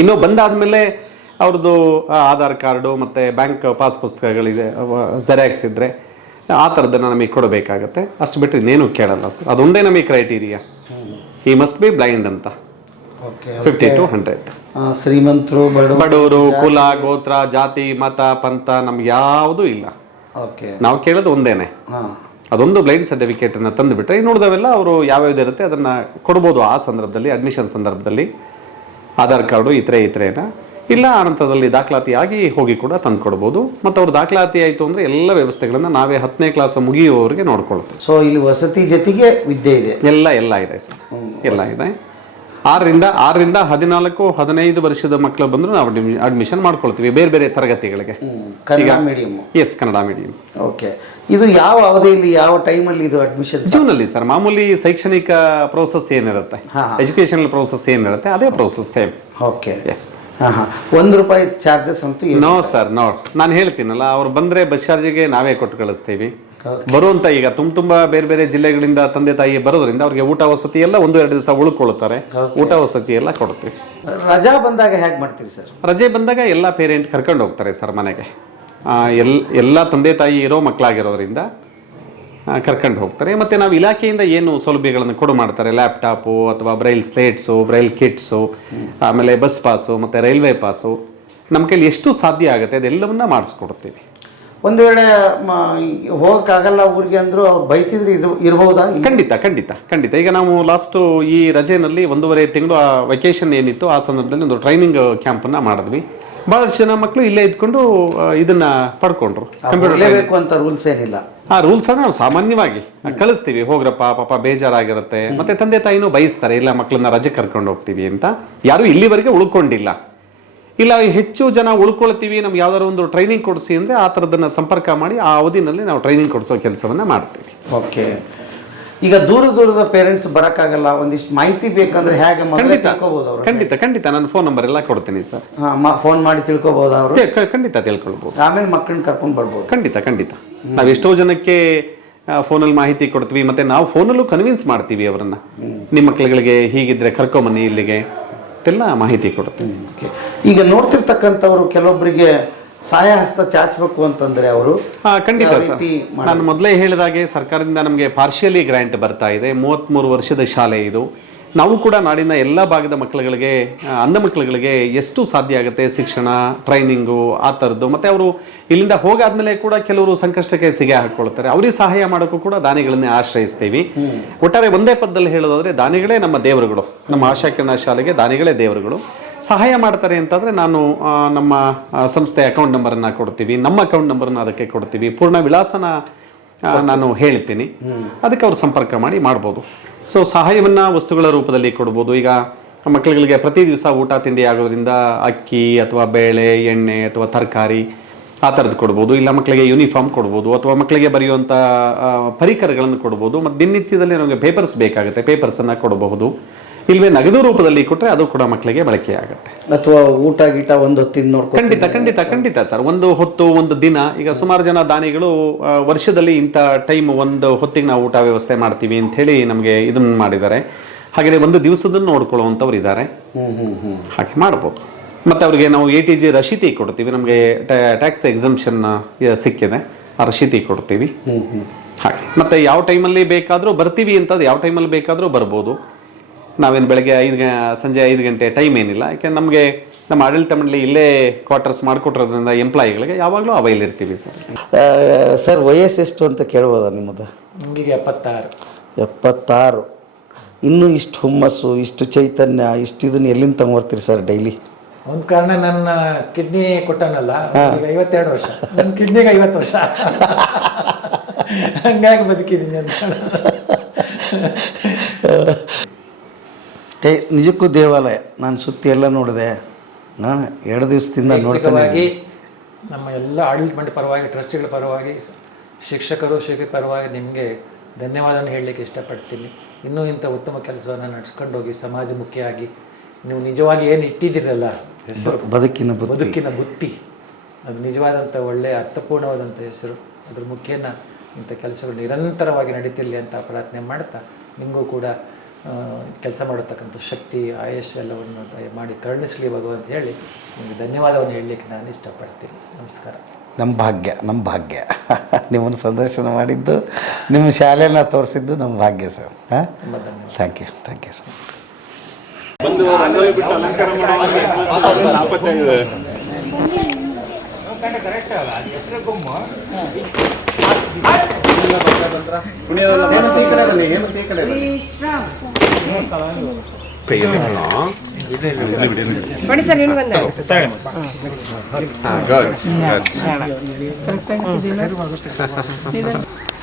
ಇನ್ನು ಬಂದಾದ್ಮೇಲೆ ಅವ್ರದ್ದು ಆಧಾರ್ ಕಾರ್ಡು ಮತ್ತು ಬ್ಯಾಂಕ್ ಪಾಸ್ ಪುಸ್ತಕಗಳಿದೆ, ಜೆರಾಕ್ಸ್ ಇದ್ದರೆ ಆ ಥರದ್ದನ್ನು ನಮಗೆ ಕೊಡಬೇಕಾಗತ್ತೆ. ಅಷ್ಟು ಬಿಟ್ಟರೆ ಇನ್ನೇನು ಕೇಳಲ್ಲ ಸರ್. ಅದೊಂದೇ ನಮಗೆ ಕ್ರೈಟೀರಿಯಾ, ಈ ಮಸ್ಟ್ ಬಿ ಬ್ಲೈಂಡ್ ಅಂತ. 50 to 100. ಶ್ರೀಮಂತರು, ಬಡವರು, ಕುಲ, ಗೋತ್ರ, ಜಾತಿ, ಮತ, ಪಂಥ ನಮ್ಗೆ ಯಾವುದೂ ಇಲ್ಲ. ನಾವು ಕೇಳೋದು ಒಂದೇನೆ, ಅದೊಂದು ಬ್ಲೈಂಡ್ ಸರ್ಟಿಫಿಕೇಟನ್ನು ತಂದು ಬಿಟ್ಟರೆ ಇನ್ನುಳಿದವೆಲ್ಲ ಅವರು ಯಾವ್ಯಾವ್ದು ಇರುತ್ತೆ ಅದನ್ನು ಕೊಡ್ಬೋದು. ಆ ಸಂದರ್ಭದಲ್ಲಿ ಅಡ್ಮಿಷನ್ ಸಂದರ್ಭದಲ್ಲಿ ಆಧಾರ್ ಕಾರ್ಡು ಇತರೇನ ಇಲ್ಲ ಅನಂತರದಲ್ಲಿ ದಾಖಲಾತಿಯಾಗಿ ಹೋಗಿ ಕೂಡ ತಂದು ಕೊಡ್ಬೋದು. ಮತ್ತು ಅವ್ರು ದಾಖಲಾತಿ ಆಯಿತು ಅಂದರೆ ಎಲ್ಲ ವ್ಯವಸ್ಥೆಗಳನ್ನು ನಾವೇ 10ನೇ ಕ್ಲಾಸ್ ಮುಗಿಯುವವರೆಗೆ ನೋಡ್ಕೊಳ್ತೇವೆ. ಸೊ ಇಲ್ಲಿ ವಸತಿ ಜೊತೆಗೆ ವಿದ್ಯೆ ಇದೆ, ಎಲ್ಲ ಇದೆ ಸರ್, ಎಲ್ಲ ಇದೆ. 6ರಿಂದ 14-15 ವರ್ಷದ ಮಕ್ಕಳು ಬಂದರೂ ನಾವು ಅಡ್ಮಿಷನ್ ಮಾಡ್ಕೊಳ್ತೀವಿ ಬೇರೆ ಬೇರೆ ತರಗತಿಗಳಿಗೆ. Kannada medium? Yes, Kannada medium. Okay. ಇದು ಯಾವ ಅವಧಿಯಲ್ಲಿ, ಯಾವ ಟೈಮಲ್ಲಿ ಇದು ಅಡ್ಮಿಷನ್? ಜೂನಲ್ಲಿ ಸರ್. ಮಾಮೂಲಿ ಶೈಕ್ಷಣಿಕ ಪ್ರೋಸೆಸ್ ಏನಿರುತ್ತೆ, ಎಜುಕೇಶನಲ್ ಪ್ರೋಸೆಸ್ ಏನಿರುತ್ತೆ ಅದೇ process same. Okay. Yes. ₹1 charges ಅಂತೂ? No sir, no. ನಾನು ಹೇಳ್ತೀನಲ್ಲ, ಅವ್ರು ಬಂದರೆ ಬಸ್ ಚಾರ್ಜಿಗೆ ನಾವೇ ಕೊಟ್ಟು ಕಳಿಸ್ತೀವಿ. ಬರುವಂತ ಈಗ ತುಂಬಾ ಬೇರೆ ಬೇರೆ ಜಿಲ್ಲೆಗಳಿಂದ ತಂದೆ ತಾಯಿ ಬರೋದ್ರಿಂದ ಅವ್ರಿಗೆ ಊಟ ವಸತಿ ಎಲ್ಲ 1-2 ದಿವಸ ಉಳ್ಕೊಳ್ತಾರೆ. ಊಟ ವಸತಿ ಎಲ್ಲ ಕೊಡ್ತೀವಿ. ರಜಾ ಬಂದಾಗ ಹೇಗೆ ಮಾಡ್ತೀರಿ ಸರ್? ರಜೆ ಬಂದಾಗ ಎಲ್ಲ ಪೇರೆಂಟ್ ಕರ್ಕೊಂಡು ಹೋಗ್ತಾರೆ ಸರ್ ಮನೆಗೆ. ಎಲ್ಲ ತಂದೆ ತಾಯಿ ಇರೋ ಮಕ್ಕಳಾಗಿರೋದ್ರಿಂದ ಕರ್ಕೊಂಡು ಹೋಗ್ತಾರೆ. ಮತ್ತು ನಾವು ಇಲಾಖೆಯಿಂದ ಏನು ಸೌಲಭ್ಯಗಳನ್ನು ಕೊಡು ಮಾಡ್ತಾರೆ, ಲ್ಯಾಪ್ಟಾಪು ಅಥವಾ ಬ್ರೈಲ್ ಸ್ಲೇಟ್ಸು, ಬ್ರೈಲ್ ಕಿಟ್ಸು, ಆಮೇಲೆ ಬಸ್ ಪಾಸು ಮತ್ತು ರೈಲ್ವೆ ಪಾಸು, ನಮ್ಮ ಕೈಲಿ ಎಷ್ಟು ಸಾಧ್ಯ ಆಗುತ್ತೆ ಅದೆಲ್ಲವನ್ನ ಮಾಡಿಸ್ಕೊಡ್ತೀವಿ. ಒಂದು ವೇಳೆ ಹೋಗಕ್ಕಾಗಲ್ಲ ಊರಿಗೆ ಅಂದ್ರು ಅವ್ರು ಬಯಸಿದ್ರೆ ಇರಬಹುದಾ? ಖಂಡಿತ. ಈಗ ನಾವು ಲಾಸ್ಟು ಈ ರಜೆನಲ್ಲಿ 1.5 ತಿಂಗಳು ವೆಕೇಶನ್ ಏನಿತ್ತು ಆ ಸಂದರ್ಭದಲ್ಲಿ ಒಂದು ಟ್ರೈನಿಂಗ್ ಕ್ಯಾಂಪನ್ನು ಮಾಡಿದ್ವಿ. ಬಹಳಷ್ಟು ಜನ ಮಕ್ಕಳು ಇಲ್ಲೇ ಇದ್ಕೊಂಡು ಇದನ್ನ ಪಡ್ಕೊಂಡ್ರು. ಕಂಪ್ಯೂಟರ್ ಅಂತ ರೂಲ್ಸ್ ಏನಿಲ್ಲ. ಆ ರೂಲ್ಸ್ ನಾವು ಸಾಮಾನ್ಯವಾಗಿ ಕಳಿಸ್ತೀವಿ, ಹೋಗ್ರಪ್ಪ ಪಾಪ ಬೇಜಾರಾಗಿರುತ್ತೆ. ಮತ್ತೆ ತಂದೆ ತಾಯಿನೂ ಬಯಸ್ತಾರೆ, ಇಲ್ಲ ಮಕ್ಕಳನ್ನ ರಜೆ ಕರ್ಕೊಂಡು ಹೋಗ್ತೀವಿ ಅಂತ. ಯಾರು ಇಲ್ಲಿವರೆಗೆ ಉಳ್ಕೊಂಡಿಲ್ಲ. ಇಲ್ಲ ಹೆಚ್ಚು ಜನ ಉಳ್ಕೊಳ್ತೀವಿ, ನಮ್ಗೆ ಯಾವ್ದಾದ್ರು ಒಂದು ಟ್ರೈನಿಂಗ್ ಕೊಡಿಸಿ ಅಂದರೆ ಆ ಥರದನ್ನ ಸಂಪರ್ಕ ಮಾಡಿ ಆ ಅವಧಿನಲ್ಲಿ ನಾವು ಟ್ರೈನಿಂಗ್ ಕೊಡಿಸೋ ಕೆಲಸವನ್ನ ಮಾಡ್ತೀವಿ. ಓಕೆ. ಈಗ ದೂರದ ಪೇರೆಂಟ್ಸ್ ಬರೋಕ್ಕಾಗಲ್ಲ, ಒಂದಿಷ್ಟು ಮಾಹಿತಿ ಬೇಕಂದ್ರೆ ಹೇಗೆ ತಿಳ್ಕೊಬಹುದು ಅವರು? ಖಂಡಿತ ನಾನು ಫೋನ್ ನಂಬರ್ ಎಲ್ಲ ಕೊಡ್ತೀನಿ ಸರ್. ಫೋನ್ ಮಾಡಿ ತಿಳ್ಕೊಬಹುದು ಅವರು? ಖಂಡಿತ ತಿಳ್ಕೊಳ್ಬಹುದು. ಆಮೇಲೆ ಮಕ್ಕಳನ್ನ ಕರ್ಕೊಂಡು ಬರ್ಬೋದು? ಖಂಡಿತ. ನಾವು ಎಷ್ಟೋ ಜನಕ್ಕೆ ಫೋನಲ್ಲಿ ಮಾಹಿತಿ ಕೊಡ್ತೀವಿ, ಮತ್ತೆ ನಾವು ಫೋನಲ್ಲೂ ಕನ್ವಿನ್ಸ್ ಮಾಡ್ತೀವಿ ಅವರನ್ನ, ನಿಮ್ಮ ಮಕ್ಕಳುಗಳಿಗೆ ಹೀಗಿದ್ರೆ ಕರ್ಕೊಂಬನ್ನಿ ಇಲ್ಲಿಗೆ ಎಲ್ಲ ಮಾಹಿತಿ ಕೊಡ್ತೀವಿ. ಈಗ ನೋಡ್ತಿರ್ತಕ್ಕಂಥವ್ರು ಕೆಲವೊಬ್ಬರಿಗೆ ಸಹಾಯ ಹಸ್ತ ಚಾಚಬೇಕು ಅಂತಂದ್ರೆ ಅವರು? ಖಂಡಿತ ಸರ್. ನಾನು ಮೊದಲೇ ಹೇಳಿದಾಗೆ ಸರ್ಕಾರದಿಂದ ನಮಗೆ ಪಾರ್ಷಿಯಲಿ ಗ್ರಾಂಟ್ ಬರ್ತಾ ಇದೆ. 33 ವರ್ಷದ ಶಾಲೆ ಇದು. ನಾವು ಕೂಡ ನಾಡಿನ ಎಲ್ಲ ಭಾಗದ ಮಕ್ಕಳುಗಳಿಗೆ, ಅಂಧ ಮಕ್ಕಳುಗಳಿಗೆ ಎಷ್ಟು ಸಾಧ್ಯ ಆಗುತ್ತೆ ಶಿಕ್ಷಣ, ಟ್ರೈನಿಂಗು ಆ ಥರದ್ದು. ಮತ್ತು ಅವರು ಇಲ್ಲಿಂದ ಹೋಗಾದ್ಮೇಲೆ ಕೂಡ ಕೆಲವರು ಸಂಕಷ್ಟಕ್ಕೆ ಸಿಗೆ ಹಾಕ್ಕೊಳ್ತಾರೆ. ಅವ್ರಿಗೆ ಸಹಾಯ ಮಾಡೋಕ್ಕೂ ಕೂಡ ದಾನಿಗಳನ್ನೇ ಆಶ್ರಯಿಸ್ತೀವಿ. ಒಟ್ಟಾರೆ ಒಂದೇ ಪದದಲ್ಲಿ ಹೇಳೋದಾದ್ರೆ ದಾನಿಗಳೇ ನಮ್ಮ ದೇವರುಗಳು. ನಮ್ಮ ಆಶಾಕಿರಣ ಶಾಲೆಗೆ ದಾನಿಗಳೇ ದೇವರುಗಳು. ಸಹಾಯ ಮಾಡ್ತಾರೆ ಅಂತಂದರೆ ನಾನು ನಮ್ಮ ಸಂಸ್ಥೆ ಅಕೌಂಟ್ ನಂಬರನ್ನು ಕೊಡ್ತೀವಿ, ನಮ್ಮ ಅಕೌಂಟ್ ನಂಬರನ್ನು ಅದಕ್ಕೆ ಕೊಡ್ತೀವಿ, ಪೂರ್ಣ ವಿಳಾಸನ ನಾನು ಹೇಳ್ತೀನಿ, ಅದಕ್ಕೆ ಅವರು ಸಂಪರ್ಕ ಮಾಡಿ ಮಾಡ್ಬೋದು. ಸೊ ಸಹಾಯವನ್ನು ವಸ್ತುಗಳ ರೂಪದಲ್ಲಿ ಕೊಡ್ಬೋದು. ಈಗ ಮಕ್ಕಳುಗಳಿಗೆ ಪ್ರತಿ ದಿವಸ ಊಟ ತಿಂಡಿ ಆಗೋದ್ರಿಂದ ಅಕ್ಕಿ ಅಥವಾ ಬೇಳೆ, ಎಣ್ಣೆ ಅಥವಾ ತರಕಾರಿ ಆ ಥರದ್ದು ಕೊಡ್ಬೋದು. ಇಲ್ಲ ಮಕ್ಕಳಿಗೆ ಯೂನಿಫಾರ್ಮ್ ಕೊಡ್ಬೋದು, ಅಥವಾ ಮಕ್ಕಳಿಗೆ ಬರೆಯುವಂಥ ಪರಿಕರಗಳನ್ನು ಕೊಡ್ಬೋದು. ಮತ್ತು ದಿನನಿತ್ಯದಲ್ಲಿ ನಮಗೆ ಪೇಪರ್ಸ್ ಬೇಕಾಗುತ್ತೆ, ಪೇಪರ್ಸನ್ನು ಕೊಡಬಹುದು. ಇಲ್ವೇ ನಗದು ರೂಪದಲ್ಲಿ ಕೊಟ್ಟರೆ ಅದು ಕೂಡ ಮಕ್ಕಳಿಗೆ ಬಳಕೆ ಆಗುತ್ತೆ. ಅಥವಾ ಊಟ ಗೀಟ ಒಂದು ಹೊತ್ತಿನ ನೋಡ್ಕೊಂಡು? ಖಂಡಿತ ಸರ್. ಒಂದು ಹೊತ್ತು ಒಂದು ದಿನ. ಈಗ ಸುಮಾರು ಜನ ದಾನಿಗಳು ವರ್ಷದಲ್ಲಿ ಇಂಥ ಟೈಮ್ ಒಂದು ಹೊತ್ತಿಗೆ ನಾವು ಊಟ ವ್ಯವಸ್ಥೆ ಮಾಡ್ತೀವಿ ಅಂತ ಹೇಳಿ ನಮಗೆ ಇದನ್ನ ಮಾಡಿದ್ದಾರೆ. ಹಾಗೆ ಒಂದು ದಿವಸದನ್ನು ನೋಡ್ಕೊಳ್ಳುವಂಥವ್ರು ಇದ್ದಾರೆ, ಹಾಗೆ ಮಾಡ್ಬೋದು. ಮತ್ತು ಅವ್ರಿಗೆ ನಾವು ATG ರಶೀತಿ ಕೊಡ್ತೀವಿ. ನಮಗೆ ಟ್ಯಾಕ್ಸ್ ಎಕ್ಸಂಪ್ಷನ್ ಸಿಕ್ಕಿದೆ, ಆ ರಶೀತಿ ಕೊಡ್ತೀವಿ. ಹಾಗೆ ಮತ್ತೆ ಯಾವ ಟೈಮಲ್ಲಿ ಬೇಕಾದರೂ ಬರ್ತೀವಿ ಅಂತ, ಯಾವ ಟೈಮಲ್ಲಿ ಬೇಕಾದರೂ ಬರ್ಬೋದು. ನಾವೇನು ಬೆಳಗ್ಗೆ ಸಂಜೆ 5 ಗಂಟೆ ಟೈಮ್ ಏನಿಲ್ಲ. ಯಾಕೆ ನಮಗೆ ನಮ್ಮ ಆಡಳಿತ ಮಂಡಳಿ ಇಲ್ಲೇ ಕ್ವಾರ್ಟರ್ಸ್ ಮಾಡಿಕೊಟ್ಟಿರೋದ್ರಿಂದ ಎಂಪ್ಲಾಯಿಗಳಿಗೆ ಯಾವಾಗಲೂ ಅವೈಲ್ ಇರ್ತೀವಿ ಸರ್. ಸರ್ ವಯಸ್ಸು ಎಷ್ಟು ಅಂತ ಕೇಳ್ಬೋದಾ ನಿಮ್ಮದು? ನಮಗೆ 76. ಇನ್ನೂ ಇಷ್ಟು ಹುಮ್ಮಸ್ಸು, ಇಷ್ಟು ಚೈತನ್ಯ, ಇಷ್ಟು ಇದನ್ನು ಎಲ್ಲಿಂದ ತಗೊಂಡ್ಬರ್ತೀರಿ ಸರ್ ಡೈಲಿ? ಒಂದು ಕಾರಣ ನನ್ನ ಕಿಡ್ನಿ ಕೊಟ್ಟನಲ್ಲ, 52 ವರ್ಷ, ನನ್ನ ಕಿಡ್ನಿಗೆ 50 ವರ್ಷ, ಹಂಗಾಗಿ ಬದುಕಿದ್ದೀನಿ ಅಂತ. ನಿಜಕ್ಕೂ ದೇವಾಲಯ ನಾನು ಸುತ್ತಿ ಎಲ್ಲ ನೋಡಿದೆ. ನಾನು 2 ದಿವಸದಿಂದ ನೋಡ್ತೀನಿ. ನಮ್ಮ ಎಲ್ಲ ಆಡಳಿತ ಮಂಡಳಿ ಪರವಾಗಿ, ಟ್ರಸ್ಟಿಗಳ ಪರವಾಗಿ, ಶಿಕ್ಷಕರು ಪರವಾಗಿ ನಿಮಗೆ ಧನ್ಯವಾದವನ್ನು ಹೇಳಲಿಕ್ಕೆ ಇಷ್ಟಪಡ್ತೀನಿ. ಇನ್ನೂ ಇಂಥ ಉತ್ತಮ ಕೆಲಸವನ್ನು ನಡೆಸ್ಕೊಂಡು ಹೋಗಿ ಸಮಾಜಮುಖಿಯಾಗಿ ನೀವು ನಿಜವಾಗಿ ಏನು ಇಟ್ಟಿದ್ದೀರಲ್ಲ ಹೆಸರು, ಬದುಕಿನ ಬುತ್ತಿ, ಅದು ನಿಜವಾದಂಥ ಒಳ್ಳೆಯ ಅರ್ಥಪೂರ್ಣವಾದಂಥ ಹೆಸರು. ಅದ್ರ ಮುಖೇನ ಇಂಥ ಕೆಲಸಗಳು ನಿರಂತರವಾಗಿ ನಡೀತಿರಲಿ ಅಂತ ಪ್ರಾರ್ಥನೆ ಮಾಡ್ತಾ, ನಿಮಗೂ ಕೂಡ ಕೆಲಸ ಮಾಡತಕ್ಕಂಥ ಶಕ್ತಿ ಆಯುಷ್ ಎಲ್ಲವನ್ನು ಮಾಡಿ ಕರುಣಿಸಲಿ ಭಗವಂತ ಹೇಳಿ ನಿಮಗೆ ಧನ್ಯವಾದವನ್ನು ಹೇಳಲಿಕ್ಕೆ ನಾನು ಇಷ್ಟಪಡ್ತೀನಿ. ನಮಸ್ಕಾರ. ನಮ್ಮ ಭಾಗ್ಯ ನಿಮ್ಮನ್ನು ಸಂದರ್ಶನ ಮಾಡಿದ್ದು, ನಿಮ್ಮ ಶಾಲೆನ ತೋರಿಸಿದ್ದು ನಮ್ಮ ಭಾಗ್ಯ ಸರ್. ಹಾಂ, ಥ್ಯಾಂಕ್ ಯು ಸರ್. ಒಂದು ರಂಗೋಲಿ ಬಿಟ್ಟು ಅಲಂಕಾರ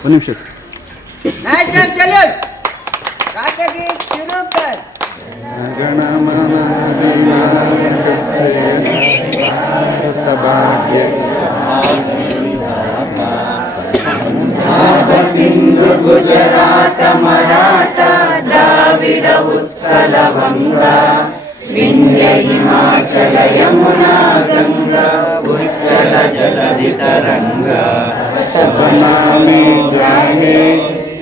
ಒಂದು ನಿಮಿಷ ಸರ್. ಸಿಂಧು ಗುಜರಾತ ಮರಾಠ ದ್ರಾವಿಡ ಉತ್ಕಲ ಬಂಗ ವಿಂಧ್ಯ ಹಿಮಾಚಲ ಯಮುನಾ ಗಂಗಾ ಉಚ್ಚಲ ಜಲಧಿ ತರಂಗ ಸಪನಾಮೆ ಗಾಹೆ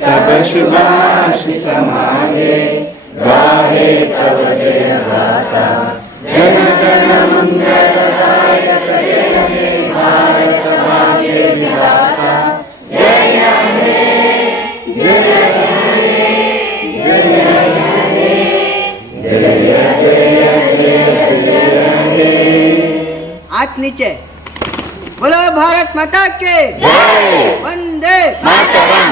ತವ ಶುಭಾಶಿಷ ಮಾಹೆ ಗಾಹೆ ತವ ಜಯ ಗಾಥಾ ಜನ ಜನ ಮಂಗಳದಾಯಕ ಜಯ ಹೇ ಭಾರತ ಭಾಗ್ಯ ವಿಧಾತಾ ಜಯ ಹೇ ಜಯ ಹೇ जय हे जय जय जय जय हे। हाथ नीचे, बोलो भारत माता के जय। वंदे मातरम।